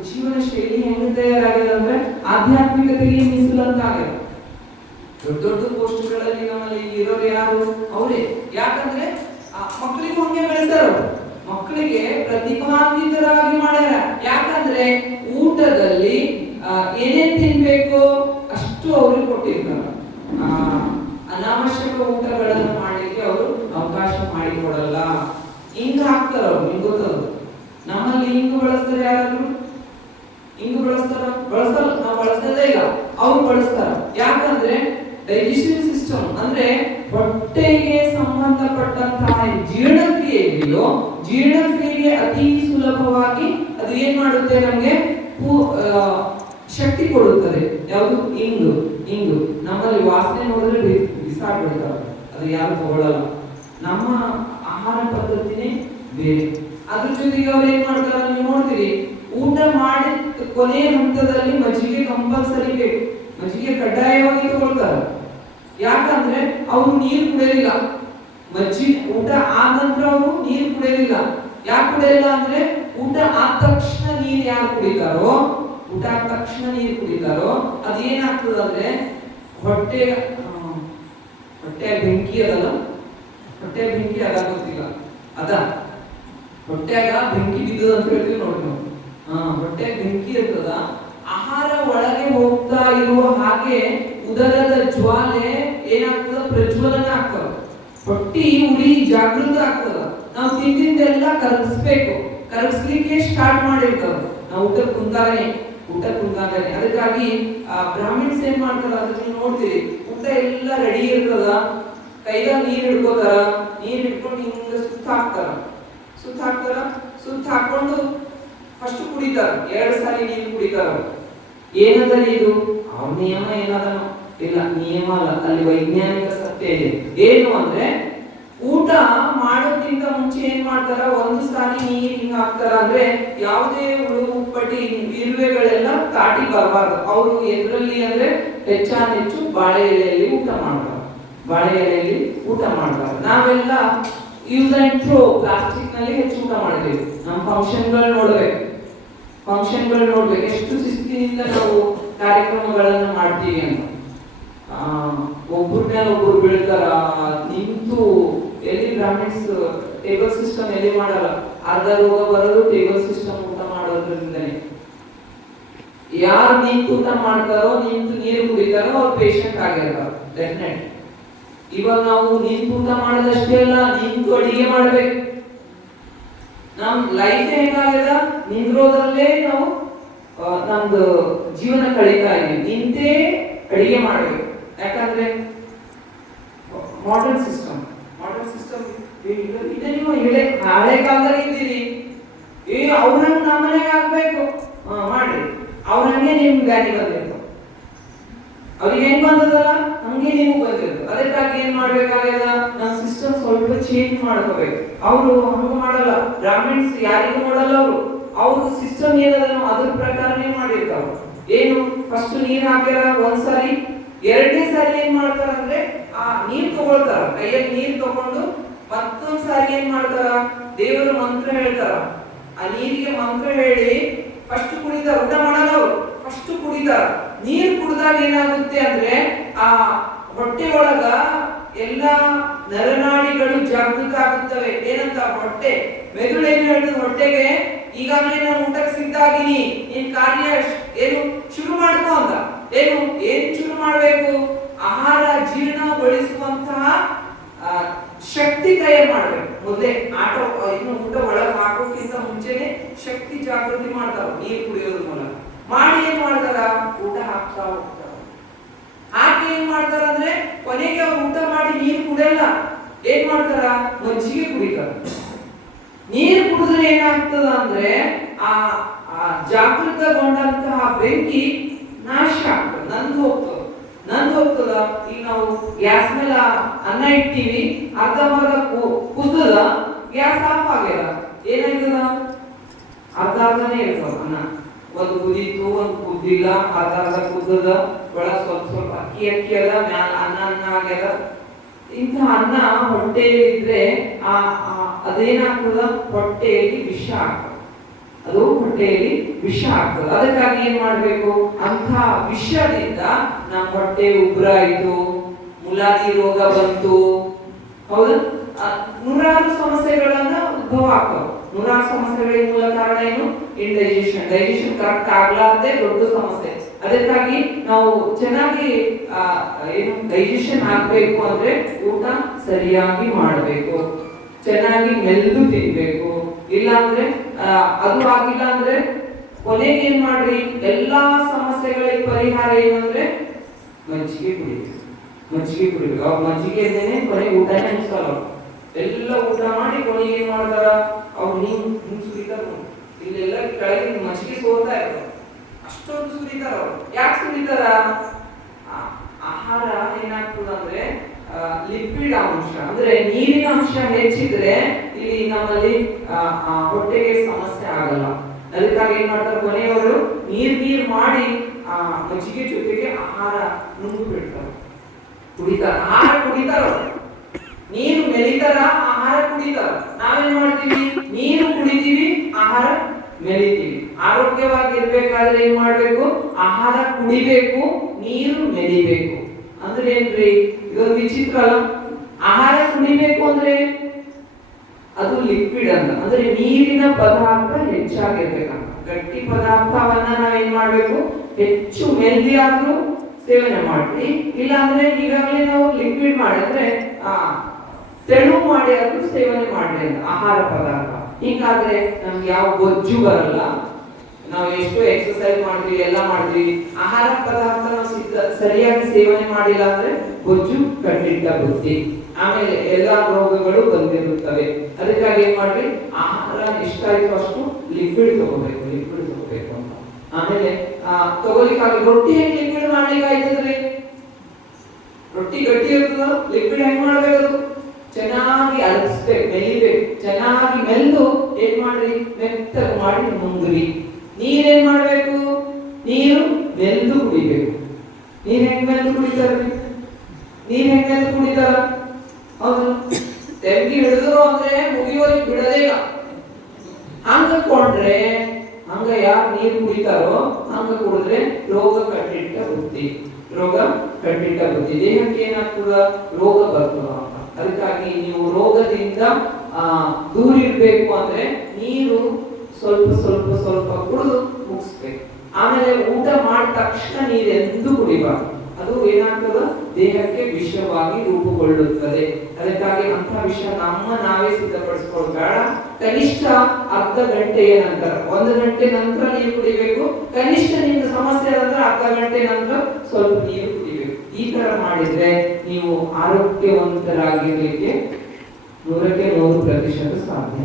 ಜೀವನ ಶೈಲಿ ಹೆಂಗ್ ತಯಾರಾಗಿದೆ ಅಂದ್ರೆ ಆಧ್ಯಾತ್ಮಿಕತೆಗೆ ಮೀಸಲಂತಾಗಿದೆ. ದೊಡ್ಡ ಪೋಸ್ಟ್ಗಳಲ್ಲಿ ನಮ್ಮಲ್ಲಿ ಇರೋರು ಯಾರು, ಅವರೇ. ಯಾಕಂದ್ರೆ ಮಕ್ಕಳಿಗೂ ಹಂಗೆ ಬೆಳೆಸ್ತಾರ, ಮಕ್ಕಳಿಗೆ ಪ್ರತಿಭಾನ್ವಿತರಾಗಿ ಮಾಡ್ಯಾರ. ಯಾಕಂದ್ರೆ ಊಟದಲ್ಲಿ ಏನೇನ್ ತಿನ್ಬೇಕು ಅಷ್ಟು ಅವ್ರಿಗೆ ಕೊಟ್ಟಿರ್ತಾರ. ಅನಾವಶ್ಯಕ ಊಟಗಳನ್ನು ಮಾಡ್ಲಿಕ್ಕೆ ಅವರು ಅವಕಾಶ ಮಾಡಿಕೊಡಲ್ಲ. ಹಿಂಗ ಹಾಕ್ತಾರ ಅವ್ರು, ನಿಮ್ಗೆ ಗೊತ್ತದು. ನಮ್ಮಲ್ಲಿ ಹಿಂಗು ಬಳಸ್ತಾರೆ, ಯಾರಾದ್ರೂ ಹಿಂಗು ಬಳಸಲ್ಲ, ನಾವು ಬಳಸೋದೇ ಇಲ್ಲ, ಅವ್ರು ಬಳಸ್ತಾರ. ಯಾಕಂದ್ರೆ ಡೈಜೆಸ್ಟಿವ್ ಸಿಸ್ಟಮ್ ಅಂದ್ರೆ ಹೊಟ್ಟೆಗೆ ಸಂಬಂಧಪಟ್ಟಂತಹ ಜೀರ್ಣಕ್ರಿಯೆಗೆ ಅತಿ ಸುಲಭವಾಗಿ ಅದು ಏನ್ ಮಾಡುತ್ತೆ, ನಮ್ಗೆ ಶಕ್ತಿ ಕೊಡುತ್ತದೆ. ಯಾವುದು, ಇಂಗು. ನಮ್ಮಲ್ಲಿ ವಾಸನೆ ನೋಡಿದ್ರೆ ಬಿಸಾಡ್ಬಿಡ್ತಾರೆ, ಅದು ಯಾರು ತಗೊಳ್ಳಲ್ಲ. ನಮ್ಮ ಆಹಾರ ಪದ್ಧತಿನೇ ಬೇರೆ. ಅದ್ರ ಜೊತೆಗೆ ಅವ್ರು ಏನ್ ಮಾಡ್ತಾರ, ನೀವು ನೋಡ್ತೀರಿ, ಊಟ ಮಾಡಿ ಕೊನೆ ಹಂತದಲ್ಲಿ ಮಜ್ಜಿಗೆ ಕಂಪಲ್ಸರಿ ಬೇಕು, ಮಜ್ಜಿಗೆ ಕಡ್ಡಾಯವಾಗಿ ತಗೊಳ್ತಾರೆ. ಯಾಕಂದ್ರೆ ಅವರು ನೀರು ಕುಡಿಯೋದಿಲ್ಲ, ಊಟ ಆದ ನಂತರ ಅವರು ನೀರು ಕುಡಿಯೋದಿಲ್ಲ. ಯಾಕೆ ಕುಡಿಯಲ್ಲ ಅಂದ್ರೆ ಊಟ ಆದ ತಕ್ಷಣ ನೀರು ಯಾರು ಕುಡಿತಾರೋ, ಅದೇನಾಗ್ತದೆ ಅಂದ್ರೆ ಹೊಟ್ಟೆ ಹೊಟ್ಟೆ ಬೆಂಕಿ ಅದಲ್ಲ, ಹೊಟ್ಟೆ ಬೆಂಕಿ ಅದ ಗೊತ್ತಿಲ್ಲ, ಅದ ಹೊಟ್ಟೆಗ ಬೆಂಕಿ ಬಿದ್ದದ ಅಂತ ಹೇಳ್ತೀವಿ ನೋಡಿ ನಾವು. ಹೊಟ್ಟೆ ಬೆಂಕಿ ಇರ್ತದ, ಆಹಾರ ಒಳಗೆ ಹೋಗ್ತಾ ಇರುವ ಹಾಗೆ ಉದರದ ಜ್ವಾಲೆ ಏನಾಗ್ತದ, ಪ್ರಜ್ವಲನ ಆಗ್ತದ, ಹೊಟ್ಟಿ ಉರಿ ಜಾಗೃತ ಆಗ್ತದ. ನಾವು ತಿಂದಿದ್ದೆಲ್ಲ ಕರಗಿಸ್ಬೇಕು, ಕರಗಿಸ್ಲಿಕ್ಕೆ ಸ್ಟಾರ್ಟ್ ಮಾಡಿರ್ತದ ನಾವು ಊಟಕ್ಕೆ ಕುಂತಾಗನೆ. ಅದಕ್ಕಾಗಿ ಬ್ರಾಹ್ಮಿಣ್ಸ್ ಏನ್ ಮಾಡ್ತಾರ ಅದನ್ನ ನೀವು ನೋಡ್ತೀರಿ, ಊಟ ಎಲ್ಲ ರೆಡಿ ಇರ್ತದ, ಕೈದಾಗ ನೀರ್ ಹಿಡ್ಕೋತಾರ, ನೀರ್ ಹಿಡ್ಕೊಂಡು ಹಿಂಗ ಸುತ್ತ ಹಾಕೊಂಡು ಫಸ್ಟ್ ಕುಡಿತಾರ, 2 ಸಾರಿ ನೀರು ಕುಡಿತಾರ. ಏನದಲ್ಲಿ ಇದು ಅವ್ರ ನಿಯಮ ಏನದನೋ ಇಲ್ಲ, ನಿಯಮ ಅಲ್ಲ, ಅಲ್ಲಿ ವೈಜ್ಞಾನಿಕ ಸತ್ಯ ಇದೆ. ಏನು ಅಂದ್ರೆ ಊಟ ಮಾಡೋದ್ಕಿಂತ ಮುಂಚೆ ಏನ್ ಮಾಡ್ತಾರ, 1 ಸಾರಿ ನೀರ್ ಹಿಂಗ ಹಾಕ್ತಾರ, ಅಂದ್ರೆ ಯಾವುದೇ ಹುಳು ಉಪ್ಪಟಿ ಇರುವೆಗಳೆಲ್ಲ ತಾಟಿ ಬರಬಾರ್ದು. ಅವರು ಎದ್ರಲ್ಲಿ ಅಂದ್ರೆ ಹೆಚ್ಚು ಬಾಳೆ ಎಲೆಯಲ್ಲಿ ಊಟ ಮಾಡ್ತಾರೆ. ನಾವೆಲ್ಲ ಯೂಸ್ ಅಂಡ್ ಥ್ರೋ ಪ್ಲಾಸ್ಟಿಕ್ ನಲ್ಲಿ ಹೆಚ್ಚು ಊಟ ಮಾಡ್ತೀವಿ. ನಮ್ಮ ಫಂಕ್ಷನ್ಗಳು ನೋಡ್ಬೇಕು, ಎಷ್ಟು ಶಿಸ್ತಿನಿಂದ ನಾವು ಕಾರ್ಯಕ್ರಮಗಳನ್ನ ಮಾಡ್ತೀವಿ ಅಂತ. ಒಬ್ಬರ ಮೇಲೆ ಒಬ್ಬರು ಬೀಳ್ತಾರ, ನಿಂತು ಎಲ್ಲಿ ಬ್ರಾಹ್ಮಿಣ್ಸ್ ಟೇಬಲ್ ಸಿಸ್ಟಮ್ ಎಲ್ಲಿ ಮಾಡಲ್ಲ, ಅರ್ಧ ರೋಗ ಬರೋದು ಟೇಬಲ್ ಸಿಸ್ಟಮ್ ಊಟ ಮಾಡೋದ್ರಿಂದನೇ. ಯಾರು ನಿಂತು ಊಟ ಮಾಡ್ತಾರೋ, ನಿಂತು ನೀರು ಕುಡಿತಾರೋ ಅವ್ರು ಪೇಷಂಟ್ ಆಗಿರ್ತಾರೆ ಡೆಫಿನೆಟ್. ಇವಾಗ ನಾವು ನಿಂತು ಊಟ ಮಾಡೋದಷ್ಟೇ ಅಲ್ಲ, ನಿಂತು ಅಡಿಗೆ ಮಾಡ್ಬೇಕು. ನಮ್ ಲೈಫ್ ಹೇಗಾಗ್ಯದ, ನಿಂದ್ರೋದ್ರಲ್ಲೇ ನಾವು ನಮ್ದು ಜೀವನ ಕಳೀತಾ ಇದೀವಿ, ನಿಂತೇ ಅಡಿಗೆ ಮಾಡ್ಬೇಕು. ಯಾಕಂದ್ರೆ ಮಾಡರ್ನ್ ಸಿಸ್ಟಮ್ ಇದೆ. ನೀವು ಹಳೆ ಕಾಲದಲ್ಲಿ ಇದ್ದೀರಿ, ಅವ್ರನ್ನ ನಮ್ಮನೆಗೆ ಆಗ್ಬೇಕು ಮಾಡ್ರಿ, ಅವ್ರಂಗೆ ನಿಮ್ ಬ್ಯಾನಿ ಬಂದಿರ್ತಾವ, ಅವ್ರಿಗೆ ಹೆಂಗ್ ಬಂದದಲ್ಲ ಹಂಗೆ ನಿಮ್ಗೆ ಬಂದಿರ್ತದೆ. ಅದಕ್ಕಾಗಿ ಏನ್ ಮಾಡ್ಬೇಕಾಗ್ಯದ, ನಮ್ಮ ಸಿಸ್ಟಮ್ ಸ್ವಲ್ಪ ಚೇಂಜ್ ಮಾಡ್ಕೋಬೇಕು. ಅವರು ಹಂಗ ಮಾಡಲ್ಲ, ಬ್ರಾಹ್ಮಿಣ್ಸ್ ಯಾರಿಗೂ ಮಾಡಲ್ಲ, ಅವ್ರ ಸಿಸ್ಟಮ್ ಏನದನೋ ಅದ್ರ ಪ್ರಕಾರನೇ ಮಾಡಿರ್ತಾವ. ಏನು ಫಸ್ಟ್ ನೀರ್ ಹಾಕ್ಯಾರ 1 ಸಾರಿ, 2ನೇ ಸಾರಿ ಏನ್ ಮಾಡ್ತಾರ ಅಂದ್ರೆ ಆ ನೀರ್ ತಗೊಳ್ತಾರ, ಕೈಯಲ್ಲಿ ನೀರ್ ತಗೊಂಡು ಮತ್ತೊಂದ್ ಸಾರಿ ಏನ್ ಮಾಡ್ತಾರ, ದೇವರ ಮಂತ್ರ ಹೇಳ್ತಾರ. ಆ ನೀರಿಗೆ ಮಂತ್ರ ಹೇಳಿ ಫಸ್ಟ್ ಕುಡಿತಾರ, ಊಟ ಮಾಡಲ್ಲ ಅವರು, ಫಸ್ಟ್ ಕುಡಿತಾರ. ನೀರ್ ಕುಡಿದಾಗ ಏನಾಗುತ್ತೆ ಅಂದ್ರೆ ಆ ಹೊಟ್ಟೆ ಒಳಗ ಎಲ್ಲ ನರನಾಡಿಗಳು ಜಾಗೃತ ಆಗುತ್ತವೆ. ಏನಂತ, ಹೊಟ್ಟೆ ಮೆದುಳು ಏನು ಹೇಳ್ತದೆ ಹೊಟ್ಟೆಗೆ, ಈಗಾಗಲೇ ನಾನು ಊಟಕ್ಕೆ ಸಿದ್ಧ ಆಗಿನಿ, ನಿನ್ ಕಾರ್ಯ ಏನು ಶುರು ಮಾಡ್ಕೋ ಅಂತ. ಏನ್ ಶುರು ಮಾಡ್ಬೇಕು, ಆಹಾರ ಜೀರ್ಣಗೊಳಿಸುವಂತಹ ಶಕ್ತಿ ತಯಾರು ಮಾಡ್ಬೇಕು. ಮೊದಲೇ ಇನ್ನು ಊಟ ಒಳಗೆ ಹಾಕೋಕ್ಕಿಂತ ಮುಂಚೆನೆ ಶಕ್ತಿ ಜಾಗೃತಿ ಮಾಡ್ತಾರ, ನೀರು ಕುಡಿಯೋದ್ರ ಮೂಲಕ ಮಾಡಿ. ಏನ್ ಮಾಡ್ತಾರ, ಊಟ ಹಾಕ್ತಾ ಹೋಗ್ತಾರ. ಹಾಕಿ ಏನ್ ಮಾಡ್ತಾರ ಅಂದ್ರೆ ಕೊನೆಗೆ ಅವ್ರು ಊಟ ಮಾಡಿ ನೀರು ಕುಡಿಯಲ್ಲ, ಏನ್ ಮಾಡ್ತಾರ, ಮಜ್ಜಿಗೆ ಕುಡಿತಾರ. ನೀರು ಕುಡಿದ್ರೆ ಏನಾಗ್ತದ ಅಂದ್ರೆ ಆ ಜಾಗೃತಗೊಂಡಂತಹ ಬೆಂಕಿ ನಾಶ ಆಗ್ತದೆ, ನಂದು ಹೋಗ್ತದ. ಈಗ ನಾವು ಗ್ಯಾಸ್ ಮೇಲೆ ಅನ್ನ ಇಡ್ತೀವಿ, ಅರ್ಧಂಬರ್ಧ ಕುದ್ದದ, ಗ್ಯಾಸ್ ಆಫ್ ಆಗ್ಯದ, ಏನಾಯ್ತದ, ಅರ್ಧನೇ ಇರ್ತದ ಅನ್ನ. ಒಂದು ಕುದೀತು, ಒಂದು ಕುದ್ದಿಲ್ಲ, ಅರ್ಧ ಕುದ್ದದ, ಒಳಗೆ ಸ್ವಲ್ಪ ಅಕ್ಕಿ ಅದ, ಮ್ಯಾಲ ಅನ್ನ ಆಗ್ಯದ. ಇಂಥ ಅನ್ನ ಹೊಟ್ಟೆಯಲ್ಲಿ ಇದ್ರೆ ಅದೇನಾಗ್ತದ, ಹೊಟ್ಟೆಯಲ್ಲಿ ವಿಷ ಆಗ್ತದೆ, ಅದು ಹೊಟ್ಟೆಯಲ್ಲಿ ವಿಷ ಆಗ್ತದೆ. ಅದಕ್ಕಾಗಿ ಏನ್ ಮಾಡ್ಬೇಕು, ಅಂತ ವಿಷದಿಂದ ನಮ್ಮ ಹೊಟ್ಟೆ ಉಗುರಾಯ್ತು, ಮುಲಾಗಿ ರೋಗ ಬಂತು, ಹೌದು, ನೂರಾರು ಸಮಸ್ಯೆಗಳನ್ನ ಉದ್ಭವ ಆಗ್ತವೆ. ನೂರಾರು ಸಮಸ್ಯೆಗಳಿಗೆ ಮೂಲ ಕಾರಣ ಏನು, ಡೈಜೆಷನ್ ಕರೆಕ್ಟ್ ಆಗ್ಲಾರ್ದೆ ದೊಡ್ಡ ಸಮಸ್ಯೆ. ಅದಕ್ಕಾಗಿ ನಾವು ಚೆನ್ನಾಗಿ ಏನು ಡೈಜೆಷನ್ ಆಗ್ಬೇಕು ಅಂದ್ರೆ ಊಟ ಸರಿಯಾಗಿ ಮಾಡ್ಬೇಕು, ಚೆನ್ನಾಗಿ ಮೆಲ್ದು ತಿನ್ಬೇಕು. ಇಲ್ಲಾಂದ್ರೆ ಅದು ಆಗಿಲ್ಲ ಅಂದ್ರೆ ಕೊನೆಗೆ ಏನ್ ಮಾಡ್ರಿ, ಎಲ್ಲಾ ಸಮಸ್ಯೆಗಳಿಗೆ ಪರಿಹಾರ ಏನಂದ್ರೆ ಮಜ್ಜಿಗೆ ಕುಡಿಬೇಕು. ಅವ್ರ ಮಜ್ಜಿಗೆ ಇದ್ದೇನೆ ಕೊನೆಗೆ ಊಟನೇ ಅನ್ಸಲ್ಲ. ಎಲ್ಲ ಊಟ ಮಾಡಿ ಕೊನೆಗೆ ಏನ್ ಮಾಡ್ತಾರ, ಅವ್ರು ಹಿಂಗ್ ಸುರಿತಾರ, ಇಲ್ಲೆಲ್ಲ ಕೆಳಗೆ ಮಜ್ಜಿಗೆ ಸೋರ್ತಾ ಇರ್ತಾರ, ಅಷ್ಟೊಂದು ಸುರಿತಾರ. ಅವ್ರು ಯಾಕೆ ಸುರಿತಾರ, ಆಹಾರ ಏನಾಗ್ತದ ಅಂದ್ರೆ ಲಿಪಿಡ್ ಅಂಶ ಅಂದ್ರೆ ನೀರಿನ ಅಂಶ ಹೆಚ್ಚಿದ್ರೆ ಇಲ್ಲಿ ನಮ್ಮಲ್ಲಿ ಹೊಟ್ಟೆಗೆ ಸಮಸ್ಯೆ ಆಗಲ್ಲ. ಅದಕ್ಕಾಗಿ ಏನ್ ಮಾಡ್ತಾರೆ, ಕೊನೆಯವರು ನೀರ್ ಮಾಡಿ ಮಜ್ಜಿಗೆ ಜೊತೆಗೆ ಆಹಾರ ನುಂಗು ಬಿಡ್ತಾರೆ, ಆಹಾರ ಕುಡಿತಾರ. ನೀರು ಮೆಲಿತಾರ, ಆಹಾರ ಕುಡಿತಾರ. ನಾವೇನ್ ಮಾಡ್ತೀವಿ, ನೀರು ಕುಡಿತೀವಿ, ಆಹಾರ ಮೆಲಿತೀವಿ. ಆರೋಗ್ಯವಾಗಿರ್ಬೇಕಾದ್ರೆ ಏನ್ ಮಾಡ್ಬೇಕು, ಆಹಾರ ಕುಡಿಬೇಕು, ನೀರು ಮೆಲಿಬೇಕು. ಅಂದ್ರೆ ಏನ್ರಿ, ಇದೊಂದು ವಿಚಿತ್ರ ಅಲ್ಲ. ಆಹಾರ ಕುಡಿಬೇಕು ಅಂದ್ರೆ ಅದು ಲಿಕ್ವಿಡ್ ಅಂತ, ಅಂದ್ರೆ ನೀರಿನ ಪದಾರ್ಥ ಹೆಚ್ಚಾಗಿರ್ಬೇಕಂತ. ಗಟ್ಟಿ ಪದಾರ್ಥವನ್ನ ನಾವೇನ್ ಮಾಡ್ಬೇಕು, ಹೆಚ್ಚು ಮೆಲ್ದಿ ಆದ್ರೂ ಸೇವನೆ ಮಾಡ್ತೀವಿ, ಇಲ್ಲ ಅಂದ್ರೆ ಈಗಾಗಲೇ ನಾವು ಲಿಕ್ವಿಡ್ ಮಾಡಿದ್ರೆ ತೆಳು ಮಾಡಿ ಆದ್ರೂ ಸೇವನೆ ಮಾಡ್ರಿ ಅಂತ ಆಹಾರ ಪದಾರ್ಥ. ಹೀಗಾದ್ರೆ ನಮ್ಗೆ ಯಾವ ಬೊಜ್ಜು ಬರಲ್ಲ. ನಾವು ಎಷ್ಟು ಎಕ್ಸರ್ಸೈಸ್ ಮಾಡ್ತೀವಿ, ಎಲ್ಲ ಮಾಡ್ತೀವಿ, ಆಹಾರ ಪದಾರ್ಥ ನಾವು ಸರಿಯಾಗಿ ಸೇವನೆ ಮಾಡಿಲ್ಲ ಅಂದ್ರೆ ಬೊಜ್ಜು ಖಂಡಿತ ಬುದ್ಧಿ, ಆಮೇಲೆ ಎಲ್ಲಾ ರೋಗಗಳು ಬಂದಿರುತ್ತವೆ. ಅದಕ್ಕಾಗಿ ಏನ್ ಮಾಡ್ರಿ, ಆಹಾರ ಎಷ್ಟಾಯ್ತು ಅಷ್ಟು ಲಿಕ್ವಿಡ್ ತಗೋಬೇಕು ಅಂತ. ಆಮೇಲೆ ತಗೋಲಿಕ್ಕಾಗಿ ರೊಟ್ಟಿ ಹೆಂಗ್ ಲಿಕ್ವಿಡ್ ಮಾಡ್ಲಿಕ್ಕೆ ಆಯ್ತದ್ರಿ? ರೊಟ್ಟಿ ಗಟ್ಟಿ ಇರ್ತದ, ಲಿಕ್ವಿಡ್ ಹೆಂಗ್ ಮಾಡ್ಬೇಕು? ಚೆನ್ನಾಗಿ ಅಲಸ್ಬೇಕು, ಮೆಲಿಬೇಕು. ಚೆನ್ನಾಗಿ ಮೆಲ್ದು ಏನ್ ಮಾಡ್ರಿ, ಮೆತ್ತಗೆ ಮಾಡಿ ಮುಂಗ್ರಿ. ನೀರೇನ್ ಮಾಡ್ಬೇಕು, ನೀರು ಮೆಲ್ದು ಕುಡಿಬೇಕು. ನೀರ್ ಹೆಂಗ್ ಮೆಲ್ದು ಕುಡಿತಾರ್ರಿ? ನೀರ್ ಹೆಂಗ್ ಮೆಲ್ದು ಕುಡಿತಾರ? ಹೌದು, ತೆಂಗಿ ಹಿಡಿದ್ರು ಅಂದ್ರೆ ಮುಗಿಯೋರಿಗೆ ಬಿಡದೇ ಇಲ್ಲ. ಹಂಗಕೊಂಡ್ರೆ ಹಂಗ ಯಾರು ನೀರು ಕುಡಿತಾರೋ ಹಂಗ ಕುಡಿದ್ರೆ ರೋಗ ಕಟ್ಟಿಟ್ಟ ಬುದ್ಧಿ, ದೇಹಕ್ಕೆ ಏನಾಗ್ತದ, ರೋಗ ಬರ್ತದ ಅಂತ. ಅದಕ್ಕಾಗಿ ನೀವು ರೋಗದಿಂದ ದೂರ ಇರ್ಬೇಕು ಅಂದ್ರೆ ನೀರು ಸ್ವಲ್ಪ ಕುಡಿದು ಮುಗಿಸ್ಬೇಕು. ಆಮೇಲೆ ಊಟ ಮಾಡಿದ ತಕ್ಷಣ ನೀರು ಎಂದು ಕುಡಿಬಾರ್ದು, ಅದು ಏನಾಗ್ತದ, ದೇಹಕ್ಕೆ ವಿಷವಾಗಿ ರೂಪುಗೊಳ್ಳುತ್ತದೆ. ಅದಕ್ಕಾಗಿ ಅಂತ ವಿಷ ನಾವೇ ಸಿದ್ಧಪಡಿಸ್ಕೊಳ್ಬೇಡ. ಕನಿಷ್ಠ ಅರ್ಧ ಗಂಟೆಯ ನಂತರ, 1 ಗಂಟೆ ನಂತರ ನೀರು ಕುಡಿಬೇಕು. ಕನಿಷ್ಠ ನಿಮ್ಗೆ ಸಮಸ್ಯೆ ಆದ್ರೆ ಅರ್ಧ ಗಂಟೆ ನಂತರ ಸ್ವಲ್ಪ ನೀರು ಕುಡಿಬೇಕು. ಈ ತರ ಮಾಡಿದ್ರೆ ನೀವು ಆರೋಗ್ಯವಂತರಾಗಿರ್ಲಿಕ್ಕೆ 100ಕ್ಕೆ 100% ಸಾಧ್ಯ.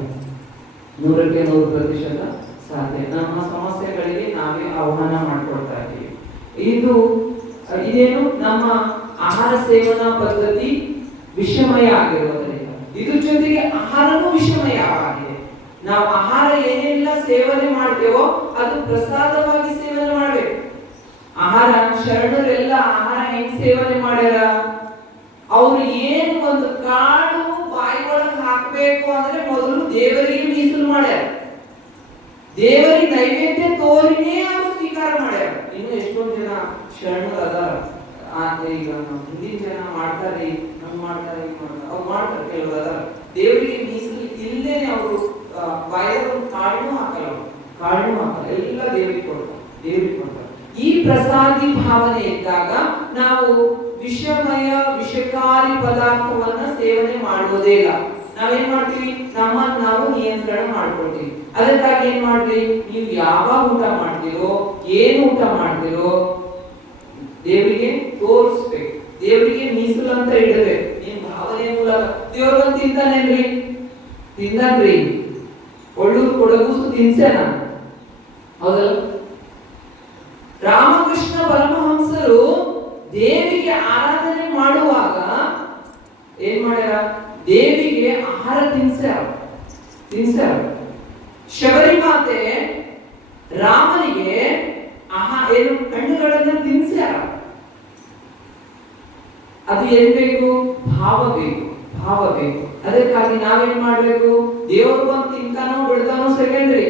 100ಕ್ಕೆ 100% ಸಾಧ್ಯ. ನಮ್ಮ ಸಮಸ್ಯೆಗಳಿಗೆ ನಾವೇ ಆಹ್ವಾನ ಮಾಡ್ಕೊಳ್ತಾ ಇದ್ದೀವಿ. ಇದೇನು ನಮ್ಮ ಆಹಾರ ಸೇವನಾ ಪದ್ಧತಿ ವಿಷಮಯ ಆಗಿರುವುದರಿಂದ, ಇದ್ರ ಜೊತೆಗೆ ಆಹಾರನೂ ವಿಷಮಯ ಆಗಿದೆ. ನಾವು ಆಹಾರ ಏನೆಲ್ಲ ಸೇವನೆ ಮಾಡ್ತೇವೋ ಅದು ಪ್ರಸಾದವಾಗಿ ಸೇವನೆ ಮಾಡ್ಬೇಕು. ಆಹಾರ ಶರಣರೆಲ್ಲ ಆಹಾರ ಹೆಂಗ್ ಸೇವನೆ ಮಾಡ್ಯಾರ, ಅವ್ರು ಏನು ಒಂದು ಕಾಳು ಬಾಯಿ ಒಳಗೆ ಹಾಕಬೇಕು ಅಂದ್ರೆ ಮೊದಲು ದೇವರಿಗೆ ಮೀಸಲು ಮಾಡ್ಯಾರ, ದೇವರಿಗೆ ನೈವೇದ್ಯ ತೋರಿನೇ ಅವರು ಸ್ವೀಕಾರ ಮಾಡ್ಯಾರ. ಇನ್ನು ಎಷ್ಟೊಂದು ಜನ ಶರಣರು ಅದಾರ, ಈಗ ಹಿಂದಿನ ಜನ ಮಾಡ್ತಾರೆ, ಹಂಗ್ ಮಾಡ್ತಾರೆ, ಅವ್ರು ಮಾಡ್ತಾರೆ, ಕೆಲವರು ಅದಾರ ದೇವರಿಗೆ ಮೀಸಲು ಇಲ್ಲದೇನೆ ಅವರು ಬಾಯಿಗೆ ಕಾಳನ್ನು ಹಾಕಲ್ಲ, ಎಲ್ಲ ದೇವರಿಗೆ ಕೊಡ್ತಾರೆ. ಈ ಪ್ರಸಾದಿ ಭಾವನೆ ಇದ್ದಾಗ ನಾವು ವಿಷಕಾರಿ ಪದಾರ್ಥವನ್ನ ಸೇವನೆ ಮಾಡುವುದೇ ಇಲ್ಲ. ನಾವೇನ್ ಮಾಡ್ತೀವಿ, ನಾವು ನಿಯಂತ್ರಣ ಮಾಡ್ಕೊಳ್ತೀವಿ. ಅದಕ್ಕಾಗಿ ಏನ್ ಮಾಡ್ರಿ, ನೀವು ಯಾವಾಗ ಊಟ ಮಾಡ್ತೀರೋ, ಏನು ಊಟ ಮಾಡ್ತೀರೋ ದೇವರಿಗೆ ತೋರಿಸ್ಬೇಕು, ದೇವರಿಗೆ ಮೀಸಲು ಅಂತ ಇಡಬೇಕು. ನಿಮ್ ಭಾವನೆ ಮೂಲಕ ದೇವ್ರ ಬಂದು ತಿಂದನ್ರಿ, ಒಳ್ಳೂರು ಕೊಡಗೂಸು ತಿನ್ಸೇನ, ಹೌದಲ್ಲ? ರಾಮಕೃಷ್ಣ ಪರಮಹಂಸರು ದೇವಿಗೆ ಆರಾಧನೆ ಮಾಡುವಾಗ ಏನ್ ಮಾಡ್ಯಾರ, ದೇವಿಗೆ ಆಹಾರ ತಿನ್ಸ್ಯಾರ. ಶಬರಿ ಮಾತೆ ರಾಮನಿಗೆ ಹಣ್ಣುಗಳನ್ನ ತಿನ್ಸ್ಯಾರ. ಅದು ಏನ್ ಬೇಕು, ಭಾವ ಬೇಕು. ಅದಕ್ಕಾಗಿ ನಾವೇನ್ ಮಾಡ್ಬೇಕು, ದೇವರು ಬಂದು ತಿಂತಾನೋ ಬಿಡ್ತಾನೋ ಸೆಕೆಂಡ್ರಿ,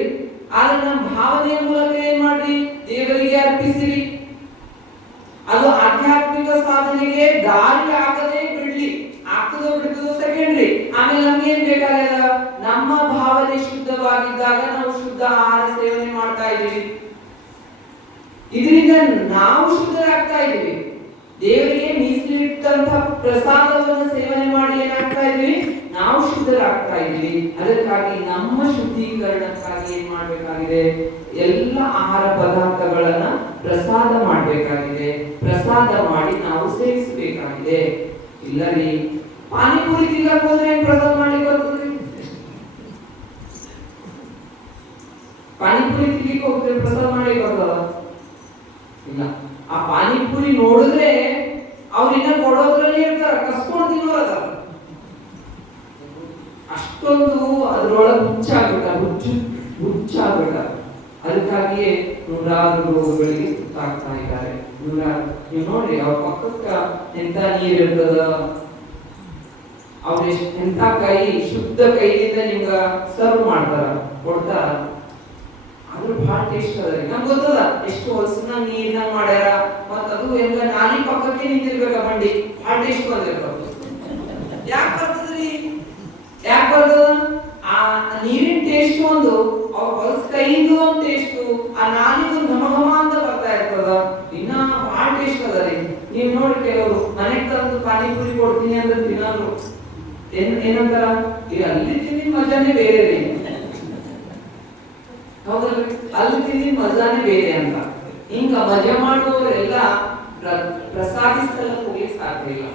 ಆದ್ರೆ ನಮ್ಮ ಭಾವನೆಯ ಮೂಲಕ ಏನ್ ಮಾಡ್ರಿ, ದೇವರಿಗೆ ಅರ್ಪಿಸಿರಿ. ಅದು ಆಧ್ಯಾತ್ಮಿಕ ಸಾಧನೆಗೆ ದಾರಿ ಆಗದೆ ಆಗ್ತದೋ ಬಿಡ್ತದೋ ಸೆಕೆಂಡ್ರಿ. ಆಮೇಲೆ ನಮ್ಗೆ ಏನ್ ಬೇಕಾಗ್ಯದ, ನಮ್ಮ ಭಾವನೆ ಶುದ್ಧವಾಗಿದ್ದಾಗ ನಾವು ಶುದ್ಧ ಆಹಾರ ಸೇವನೆ ಮಾಡ್ತಾ ಇದೀವಿ, ಇದರಿಂದ ನಾವು ಶುದ್ಧರಾಗ್ತಾ ಇದೀವಿ. ದೇವರಿಗೆ ಮೀಸಲಿಟ್ಟಂತ ಪ್ರಸಾದವನ್ನು ಸೇವನೆ ಮಾಡಿ ಏನಾಗ್ತಾ ಇದೀವಿ, ನಾವು ಶುದ್ಧರಾಗ್ತಾ ಇದೀವಿ. ಅದಕ್ಕಾಗಿ ನಮ್ಮ ಶುದ್ಧೀಕರಣಕ್ಕಾಗಿ ಏನ್ ಮಾಡ್ಬೇಕಾಗಿದೆ, ಎಲ್ಲ ಆಹಾರ ಪದಾರ್ಥಗಳನ್ನ ಪ್ರಸಾದ ಮಾಡ್ಬೇಕಾಗಿದೆ, ಪ್ರಸಾದ ಮಾಡಿ ನಾವು ಸೇವಿಸಬೇಕಾಗಿದೆ. ಇಲ್ಲರಿ ಪಾನಿಪುರಿ ತಿನ್ನಕ್ ಹೋದ್ರೆ ಪ್ರಸಾದ ಮಾಡ್ಲಿಕ್ಕೆ ಬರ್ತದೆ, ಪಾನಿಪುರಿ ತಿನ್ಲಿಕ್ಕೆ ಹೋದ್ರೆ ಪ್ರಸಾದ ಮಾಡ್ಲಿಕ್ಕೆ ಬರ್ತದ ಇಲ್ಲ. ಆ ಪಾನಿಪುರಿ ನೋಡಿದ್ರೆ ಅವ್ರು ಇನ್ನ ಕೊಡೋದ್ರಲ್ಲಿ ಇರ್ತಾರ, ಕಸ್ಕೊಂಡು ತಿನ್ನೋರದ, ಅಷ್ಟೊಂದು ಅದ್ರೊಳಗೆ ಹುಚ್ಚಾಗ್ಬಿಟ್ಟ. ಅದಕ್ಕಾಗಿಯೇ ನೂರಾರು ರೋಗಗಳಿಗೆ ತುತ್ತಾಗ್ತಾ ಇದ್ದಾರೆ. ನೀವು ನೋಡ್ರಿ, ಅವ್ರ ಪಕ್ಕಕ್ಕ ಎಂತ ನೀರ್ ಇರ್ತದ, ಅವ್ರ ಎಂತ ಶುದ್ಧ ಕೈಯಿಂದ ನಿಮ್ಗ ಸರ್ವ್ ಮಾಡ್ತಾರ, ಕೊಡ್ತಾರ, ಅದ್ರ ಬಹಳ ಟೇಸ್ಟ್ ಅದ. ನಮ್ಗೆ ಗೊತ್ತದ ಎಷ್ಟು ಹೊಲಸನ ನೀರ್ನಾಗ ಮಾಡ್ಯಾರ, ಮತ್ತ ಅದು ಹೆಂಗ ನಾಲಿ ಪಕ್ಕಕ್ಕೆ ನಿಂತಿರ್ಬೇಕ ಬಂಡಿ, ಬಹಳ ಟೇಸ್ಟ್ ಬಂದಿರ. ಏನಂತಾರ, ಈಗ ಅಲ್ಲಿ ತಿಂದಿನ ಮಜಾನೇ ಬೇರೆ ರೀ, ಹೌದಲ್ರಿ? ಅಲ್ಲಿ ತಿಂದಿನ ಮಜಾನೇ ಬೇರೆ ಅಂತ. ಹಿಂಗ ಮಜಾ ಮಾಡುವವರೆಲ್ಲ ಪ್ರಸಾದಿ ಸ್ಥಳಕ್ಕೆ ಹೋಗ್ಲಿಕ್ಕೆ ಸಾಧ್ಯ ಇಲ್ಲ.